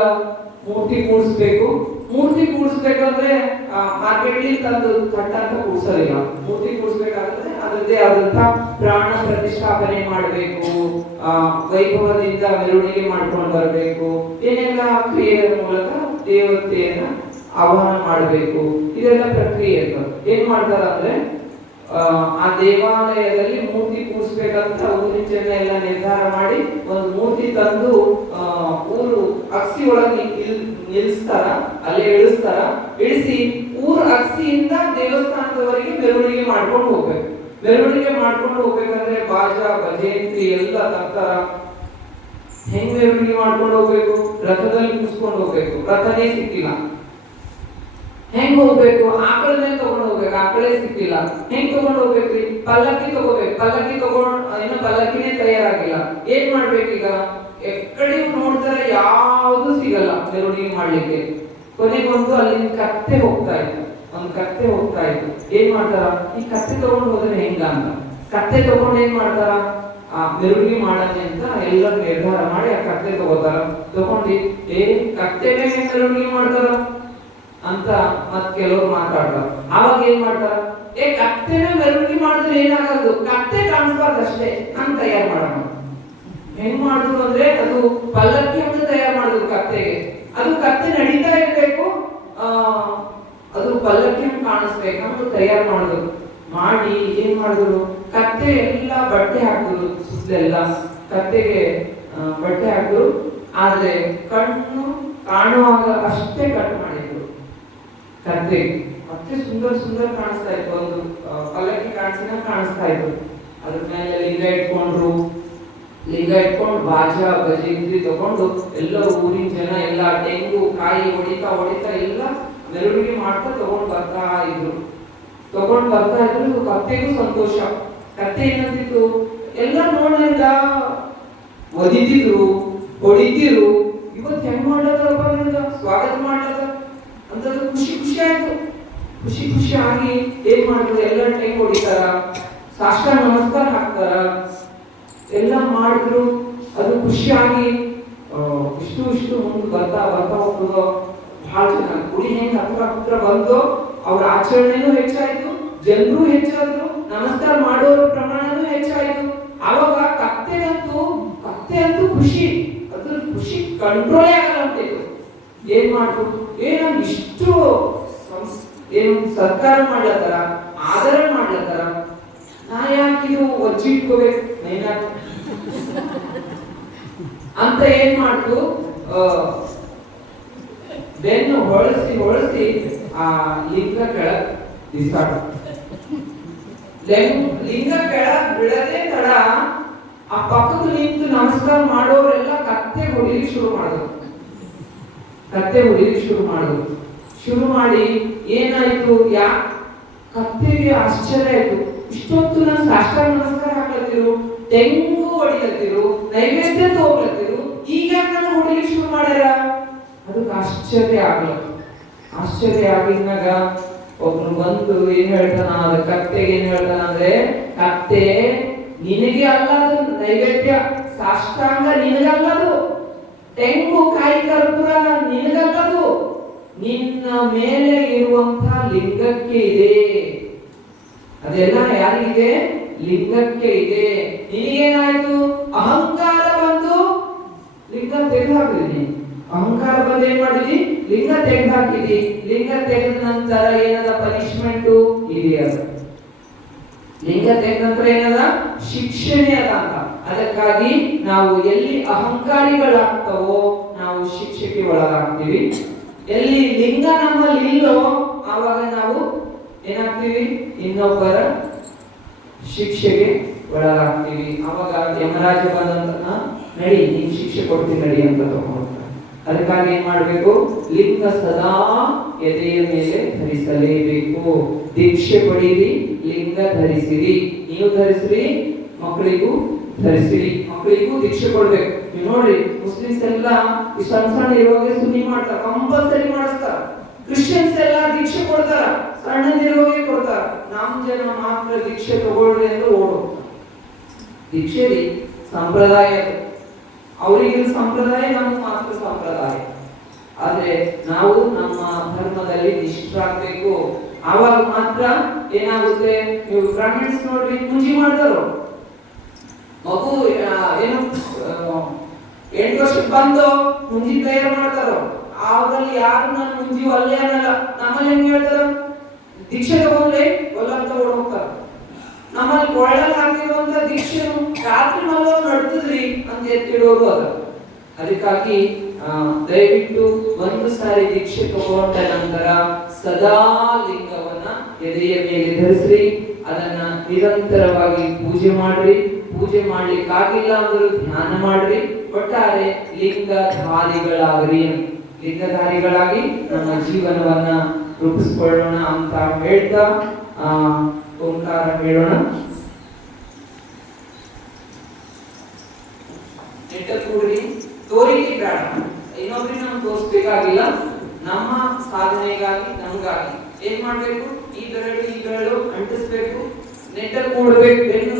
ಮೂರ್ತಿ ಕೂಡಿಸ್ಬೇಕು. ಮೂರ್ತಿ ಕೂಡಿಸ್ಬೇಕಂದ್ರೆ ಮಾರ್ಕೆಟ್ಲಿ ತಂದು ಕಟ್ಟಂತ ಕೂಡ್ಸೋದಿಲ್ಲ. ಮೂರ್ತಿ ಕೂಡಿಸ್ಬೇಕಾದ್ರೆ ಅದರದ್ದೇ ಆದಂತ ಪ್ರಾಣ ಪ್ರತಿಷ್ಠಾಪನೆ ಮಾಡಬೇಕು, ವೈಭವದಿಂದ ಮೆರವಣಿಗೆ ಮಾಡ್ಕೊಂಡು ಬರಬೇಕು, ಏನೆಲ್ಲ ಕ್ರಿಯೆಯ ಮೂಲಕ ದೇವತೆಯನ್ನ ಆಹ್ವಾನ ಮಾಡಬೇಕು. ಇದೆಲ್ಲ ಪ್ರಕ್ರಿಯೆ ಇರ್ತದೆ. ಏನ್ ಮಾಡ್ತಾರ ಅಂದ್ರೆ, ಆ ದೇವಾಲಯದಲ್ಲಿ ಮೂರ್ತಿ ಕೂರಿಸ್ಬೇಕಂತ ಊರಿನ ಜನ ಎಲ್ಲ ನಿರ್ಧಾರ ಮಾಡಿ ಒಂದು ಮೂರ್ತಿ ತಂದು ಊರು ಅಕ್ಸಿ ಒಳಗೆ ನಿಲ್ಲಿಸ್ತಾರ, ಅಲ್ಲೇ ಇಳಿಸ್ತಾರ. ಇಳಿಸಿ ಊರ್ ಅಕ್ಸಿಯಿಂದ ದೇವಸ್ಥಾನದವರೆಗೆ ಮೆರವಣಿಗೆ ಮಾಡ್ಕೊಂಡು ಹೋಗ್ಬೇಕು. ಮೆರವಣಿಗೆ ಮಾಡ್ಕೊಂಡು ಹೋಗ್ಬೇಕಂದ್ರೆ ಬಾಜಾ ಭಜಂತ್ರಿ ಎಲ್ಲ ತರ್ತಾರ. ಹೆಂಗ್ ಮೆರವಣಿಗೆ ಮಾಡ್ಕೊಂಡು ಹೋಗ್ಬೇಕು? ರಥದಲ್ಲಿ ಕೂರಿಸ್ಕೊಂಡು ಹೋಗ್ಬೇಕು. ರಥನೇ ಸಿಕ್ಕಿಲ್ಲ, ಹೆಂಗ್ ಹೋಗ್ಬೇಕು? ಆಕಳನ್ನೇ ತಗೊಂಡು ಹೋಗ್ಬೇಕು, ಆಕಳೇ ಸಿಕ್ಕಿಲ್ಲ. ಹೆಂಗ್ ತಗೊಂಡು ಹೋಗ್ಬೇಕ್ರಿ? ಪಲ್ಲಕ್ಕಿ ತಗೋಬೇಕು. ಪಲ್ಲಕ್ಕಿ ಇನ್ನು ಪಲ್ಲಕ್ಕಿನೇ ತಯಾರಾಗಿಲ್ಲ. ಏನ್ ಮಾಡ್ಬೇಕೀಗ? ಎಕ್ಕಡೆ ನೋಡ್ತಾರೆ, ಯಾವುದು ಸಿಗಲ್ಲ ಮೆರವಣಿಗೆ ಮಾಡ್ಲಿಕ್ಕೆ. ಕೊನೆಗೊಂದು ಅಲ್ಲಿಂದ ಕತ್ತೆ ಹೋಗ್ತಾ ಇತ್ತು, ಒಂದು ಕತ್ತೆ ಹೋಗ್ತಾ ಇತ್ತು. ಏನ್ ಮಾಡ್ತಾರ? ಈ ಕತ್ತೆ ತಗೊಂಡು ಹೋದ್ರೆ ಹೆಂಗ ಅಂತ ಕತ್ತೆ ತಗೊಂಡು ಏನ್ ಮಾಡ್ತಾರ? ಆ ಮೆರವಣಿಗೆ ಮಾಡನೆ ಅಂತ ಎಲ್ಲರೂ ನಿರ್ಧಾರ ಮಾಡಿ ಆ ಕತ್ತೆ ತಗೋತಾರ. ತಗೊಂಡು ಕತ್ತೆ ಮೇಲೆ ಮೆರವಣಿಗೆ ಮಾಡ್ತಾರ ಅಂತ ಮತ್ ಕೆಲವರು ಮಾತಾಡ್ತಾರ. ಅವಾಗ ಏನ್ ಮಾಡ್ತಾರ? ಕತ್ತೆನ ಮೆರವಣಿಗೆ ಮಾಡಿದ್ರೆ ಏನಾಗದು, ಕತ್ತೆ ಕಾಣಿಸ್ಬಾರ್ದು ಅಷ್ಟೇ ಅಂತ ತಯಾರು ಮಾಡೋಣ. ಹೆಂಗ್ ಮಾಡಿದ್ರು ಅಂದ್ರೆ, ಅದು ಪಲ್ಲಕ್ಕಿ ಅಂತ ತಯಾರು ಮಾಡಿದ್ರು ಕತ್ತೆಗೆ. ಅದು ಕತ್ತೆ ನಡೀತಾ ಇರ್ಬೇಕು, ಅದು ಪಲ್ಲಕ್ಕಿ ಕಾಣಿಸ್ಬೇಕು ಅಂತ ತಯಾರು ಮಾಡಿದ್ರು. ಮಾಡಿ ಏನ್ ಮಾಡಿದ್ರು? ಕತ್ತೆ ಎಲ್ಲ ಬಟ್ಟೆ ಹಾಕಿದ್ರು, ಸುತ್ತಲೆಲ್ಲ ಕತ್ತೆಗೆ ಬಟ್ಟೆ ಹಾಕಿದ್ರು. ಆದ್ರೆ ಕಣ್ಣು ಕಾಣುವಾಗ ಅಷ್ಟೇ ಕಟ್ ಮಾಡಿದ್ರು ಕತ್ತೆ. ಮತ್ತೆ ಸುಂದರ ಸುಂದರ ಕಾಣಿಸ್ತಾ ಇತ್ತು, ಒಂದು ಪಲ್ಲಕ್ಕಿ ಕಾಣಿಸ್ತಾ ಇತ್ತು. ಅದ್ರ ಮೇಲೆ ಲಿಂಗ ಇಟ್ಕೊಂಡ್ರು. ಲಿಂಗ ಇಟ್ಕೊಂಡು ಬಾಜಾ ಭಜಂತ್ರಿ ತಗೊಂಡು ಎಲ್ಲ ಊರಿನ ಜನ ಎಲ್ಲ ತೆಂಗು ಕಾಯಿ ಹೊಡಿತಾ ಎಲ್ಲ ಮೆರವಣಿಗೆ ಮಾಡ್ತಾ ತಗೊಂಡ್ ಬರ್ತಾ ಇದ್ರು. ಕತ್ತೆಗೂ ಸಂತೋಷ. ಕತ್ತೆ ಏನಂತಿತ್ತು? ಎಲ್ಲ ನೋಡಿದ ಒದಿತಿದ್ರು, ಹೊಡಿತಿರು. ಇವತ್ತು ಹೆಂಗ್ ಮಾಡ್ಲತ್ತಾರಪ್ಪ ನನಗ ಸ್ವಾಗತ ಮಾಡ್ಲತ್ತ ಅಂತ ಖುಷಿ ಆಯ್ತು. ಖುಷಿ ಆಗಿ ಏನ್ ಮಾಡಿದ್ರು? ಎಲ್ಲ ಟೈಮ್ ಹೊಡಿತಾರ, ಸಾಷ್ಟಾಂಗ ನಮಸ್ಕಾರ ಹಾಕ್ತಾರ, ಎಲ್ಲ ಮಾಡಿದ್ರು. ಅದು ಖುಷಿಯಾಗಿ ಇಷ್ಟು ಮುಂದೆ ಬರ್ತಾ ಹೋಗ್ತದೋ. ಬಹಳ ಚೆನ್ನಾಗಿ ಗುಡಿ ಹೆಂಗ್ ಹತ್ರ ಬಂದು ಅವ್ರ ಆಚರಣೆನೂ ಹೆಚ್ಚಾಯ್ತು, ಜನರು ಹೆಚ್ಚಾದ್ರು, ನಮಸ್ಕಾರ ಮಾಡೋರ ಪ್ರಮಾಣನೂ ಹೆಚ್ಚಾಯ್ತು. ಅವಾಗ ಕತ್ತೆ ಅಂತೂ ಖುಷಿ, ಅದ್ರ ಖುಷಿ ಕಂಟ್ರೋಲೇ ಆಗಲ್ಲ ಅಂತಿತ್ತು. ಏನ್ ಮಾಡ್ತು? ಇಷ್ಟು ಏನು ಸರ್ಕಾರ ಮಾಡ್ಲತ್ತಾರ, ಆದರ ಮಾಡ್ಲತ್ತಾರ, ನಾ ಯಾಕಿದು ಒಜ್ಜಿ ಇಟ್ಕೋಬೇಕು ಮೈನಾಗ ಅಂತ ಏನ್ ಮಾಡ್ತು? ಬೆನ್ನು ಹೊಳಸಿ ಆ ಲಿಂಗ ಕೆಳಗ್ ಬಿಸಾಡ. ಲಿಂಗ ಕೆಳಗ್ ಬಿಡದೆ ತಡ ಆ ಪಕ್ಕದ ನಿಂತು ನಮಸ್ಕಾರ ಮಾಡೋರೆಲ್ಲ ಕತ್ತೆ ಹೊಡಿಲಿಕ್ಕೆ ಶುರು ಮಾಡಿದ್ರು. ಶುರು ಮಾಡಿ ಏನಾಯ್ತು? ಕತ್ತೆಗೆ ಆಶ್ಚರ್ಯ ಆಯ್ತು. ಇಷ್ಟೊತ್ತು ನಾನು ಸಾಷ್ಟಾಂಗ ನಮಸ್ಕಾರ ಹಾಕ್ಲತ್ತಿರು, ತೆಂಗು ಹೊಡಿಲತ್ತಿರು, ನೈವೇದ್ಯ ತಗೋಲತ್ತಿರು, ಈಗ ನಾನು ಹೊಡಿಲಿಕ್ಕೆ ಶುರು ಮಾಡ್ಯಾರ. ಅದಕ್ಕೆ ಆಶ್ಚರ್ಯ ಆಗಿದ್ದಾಗ ಒಬ್ರು ಬಂದು ಏನ್ ಹೇಳ್ತಾನ? ಅದ ಕತ್ತೆಗೆ ಏನ್ ಹೇಳ್ತಾನ ಅಂದ್ರೆ, ಕತ್ತೆ ನಿನಗೆ ಅಲ್ಲದು ನೈವೇದ್ಯ, ಸಾಷ್ಟಾಂಗ ನಿನಗಲ್ಲದು, ತೆಂಗು ಕಾಯಿ ಕರ್ಪೂರ ನಿನಗಲ್ಲದು, ನಿನ್ನ ಮೇಲೆ ಇರುವಂತ ಲಿಂಗಕ್ಕೆ ಇದೆ. ಅದೆಲ್ಲ ಯಾರಿಗಿದೆ? ಲಿಂಗಕ್ಕೆ ಇದೆ. ನಿನಗೇನಾಯ್ತು? ಅಹಂಕಾರ ಬಂದು ಲಿಂಗ ತೆಗೆದು ಹಾಕಿದೀನಿ. ಅಹಂಕಾರ ಬಂದು ಏನ್ ಮಾಡಿದಿ? ಲಿಂಗ ತೆಗೆದು ಹಾಕಿದಿ. ಲಿಂಗ ತೆಗೆದ ನಂತರ ಏನದ ಪನಿಷ್ಮೆಂಟ್ ಇದೆಯಾ? ಲಿಂಗ ತೆಗೆದ ನಂತರ ಏನದ? ಶಿಕ್ಷಣೆ ಅದ ಅಂತ. ಅದಕ್ಕಾಗಿ ನಾವು ಎಲ್ಲಿ ಅಹಂಕಾರಿಗಳಾಗ್ತವೋ ನಾವು ಶಿಕ್ಷೆಗೆ ಒಳಗಾಗ್ತೀವಿ. ಎಲ್ಲಿ ಲಿಂಗ ನಮ್ಮಲ್ಲಿ ಇಲ್ಲೋ ಆವಾಗ ನಾವು ಏನಾಗ್ತೀವಿ? ಇನ್ನೊಬ್ಬರ ಶಿಕ್ಷೆಗೆ ಒಳಗಾಗ್ತೀವಿ. ಅವಾಗ ಯಮರಾಜ ಬಂದಂತ ನಡಿ, ನೀನ್ ಶಿಕ್ಷೆ ಕೊಡ್ತೀನಿ ನಡಿ ಅಂತ ತಗೊಂಡ್ತಾರೆ. ಅದಕ್ಕಾಗಿ ಏನ್ ಮಾಡ್ಬೇಕು? ಲಿಂಗ ಸದಾ ಎದೆಯ ಮೇಲೆ ಧರಿಸಲೇಬೇಕು. ದೀಕ್ಷೆ ಪಡೀರಿ, ಲಿಂಗ ಧರಿಸಿರಿ. ನೀವು ಧರಿಸ್ರಿ, ಮಕ್ಕಳಿಗೂ ಧರಿಸಿರಿ, ಮಕ್ಕಳಿಗೂ ದೀಕ್ಷೆ ಕೊಡ್ಬೇಕು. ನೀವು ನೋಡ್ರಿ, ಮುಸ್ಲಿಮ್ಸ್ ಎಲ್ಲ ಈ ಸಣ್ಣ ಸಣ್ಣ ಇರುವಾಗ ಸುನ್ನಿ ಮಾಡ್ತಾರ, ಕಂಪಲ್ಸರಿ ಮಾಡಿಸ್ತಾರ. ಕ್ರಿಶ್ಚಿಯನ್ಸ್ ಎಲ್ಲ ದೀಕ್ಷೆ ಕೊಡ್ತಾರ, ಸಣ್ಣದಿರುವಾಗೆ ಕೊಡ್ತಾರ. ನಮ್ ಜನ ಮಾತ್ರ ದೀಕ್ಷೆ ತಗೊಳ್ರಿ ಎಂದು ಓಡೋಗ್ತಾರ. ದೀಕ್ಷೆ ರೀ ಸಂಪ್ರದಾಯ, ಅವರಿಗೆ ಸಂಪ್ರದಾಯ, ನಮ್ಗೆ ಮಾತ್ರ ಸಂಪ್ರದಾಯ. ಆದ್ರೆ ನಾವು ನಮ್ಮ ಧರ್ಮದಲ್ಲಿ ನಿಷ್ಠರಾಗಬೇಕು. ಆವಾಗ ಮಾತ್ರ ಏನಾಗುತ್ತೆ. ನೀವು ಬ್ರಾಹ್ಮಣ್ಸ್ ನೋಡ್ರಿ, ಪೂಜೆ ಮಾಡ್ತಾರೋ, ಮಗು ಏನು 8 ವರ್ಷಕ್ಕೆ ಬಂದು ಮುಂಜಿ ತಯಾರು ಮಾಡ್ತಾರೋ, ಅದ್ರಲ್ಲಿ ಯಾರು ನಾನು ಮುಂಜಿ ಒಲ್ಲೆ ಅನ್ನಲ್ಲ. ನಮ್ಮಲ್ಲಿ ಹೆಂಗ್ ಹೇಳ್ತಾರ, ದೀಕ್ಷೆ ತಗೊಂಡ್ರೆ ಒಲ್ಲ ಅಂತ ಓಡೋಗ್ತಾರ. ನಮ್ಮಲ್ಲಿ ಕೊಳ್ಳಲ್ಲಿ ಹಾಕಿರುವಂತ ದೀಕ್ಷೆ ರಾತ್ರಿ ಮಲ್ಲ ನಡ್ತದ್ರಿ ಅಂತ ಎತ್ತಿಡೋರು ಅದ. ಅದಕ್ಕಾಗಿ ದಯವಿಟ್ಟು ಒಂದು ಸಾರಿ ದೀಕ್ಷೆ ತಗೊಂಡ ನಂತರ ಸದಾ ಲಿಂಗವನ್ನ ಎದೆಯ ಮೇಲೆ ಧರಿಸ್ರಿ. ಅದನ್ನ ನಿರಂತರವಾಗಿ ಪೂಜೆ ಮಾಡ್ರಿ. ಪೂಜೆ ಮಾಡ್ಲಿಕ್ಕಾಗಿಲ್ಲ ಅಂದ್ರೂ ಧ್ಯಾನ ಮಾಡ್ರಿ. ಒಟ್ಟಾರೆ ಲಿಂಗಧಾರಿಗಳಾಗ್ರಿ. ಲಿಂಗಧಾರಿಗಳಾಗಿ ನಮ್ಮ ಜೀವನವನ್ನ ರೂಪಿಸ್ಕೊಳ್ಳೋಣ ಅಂತ ಹೇಳ್ತಾ ಓಂಕಾರ ಹೇಳೋಣ. ಕೂಡ್ರಿ, ತೋರಿಕೆ ಬೇಡ, ಇನ್ನೊಬ್ರಿಗೆ ನಾವು ತೋರಿಸ್ಬೇಕಾಗಿಲ್ಲ. ನಮ್ಮ ಸಾಧನೆಗಾಗಿ, ನಮಗಾಗಿ ಏನ್ ಮಾಡ್ಬೇಕು, ಈ ಬೆರಳು ಅಂಟಿಸ್ಬೇಕು, ನೆಟ್ಟಲ್ಲಿ ಕೂಡ್ಬೇಕು, ಬೆನ್ನು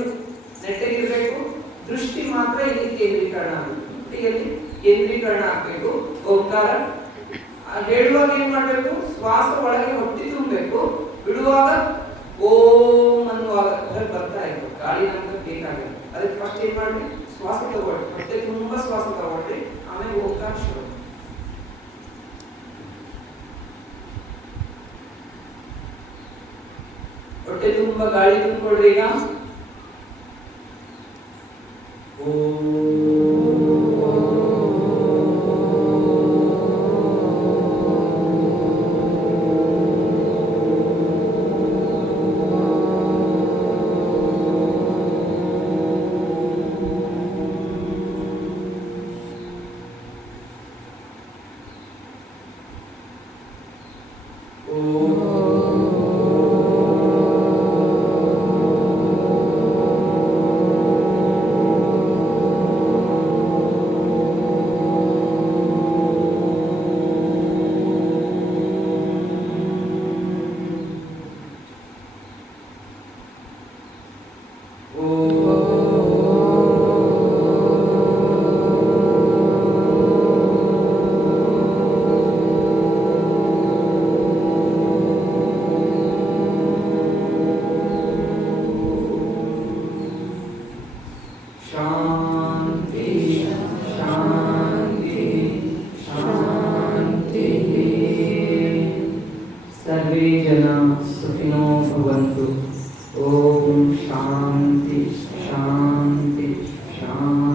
ನೆಟ್ಟಗಿರ್ಬೇಕು, ದೃಷ್ಟಿ ಮಾತ್ರ ಇಲ್ಲಿ ಕೇಂದ್ರೀಕರಣ ಆಗಬೇಕು. ಕೇಂದ್ರೀಕರಣ ಆಗ್ಬೇಕು. ಓಂಕಾರ ಹೇಳುವಾಗ ಏನ್ ಮಾಡ್ಬೇಕು, ಶ್ವಾಸ ಒಳಗೆ ಹೊಟ್ಟಿ ತುಂಬಬೇಕು, ಬಿಡುವಾಗ ಓಂ ಅನ್ನುವಾಗ ಬರ್ತಾ ಇತ್ತು. ಗಾಳಿ ನಮ್ಗೆ ಬೇಕಾಗುತ್ತೆ. ಅದಕ್ಕೆ ಫಸ್ಟ್ ಏನ್ ಮಾಡ್ರಿ, ಶ್ವಾಸ ತಗೊಳ್ಳಿ, ಹೊಟ್ಟೆ ತುಂಬಾ ಶ್ವಾಸ ತಗೊಳ್ರಿ, ಆಮೇಲೆ ಓಂಕಾರ ಶುರು. ಹೊಟ್ಟೆ ತುಂಬಾ ಗಾಳಿ ತುಂಬಿಕೊಳ್ರಿ. ಈಗ शांति शांति शांति।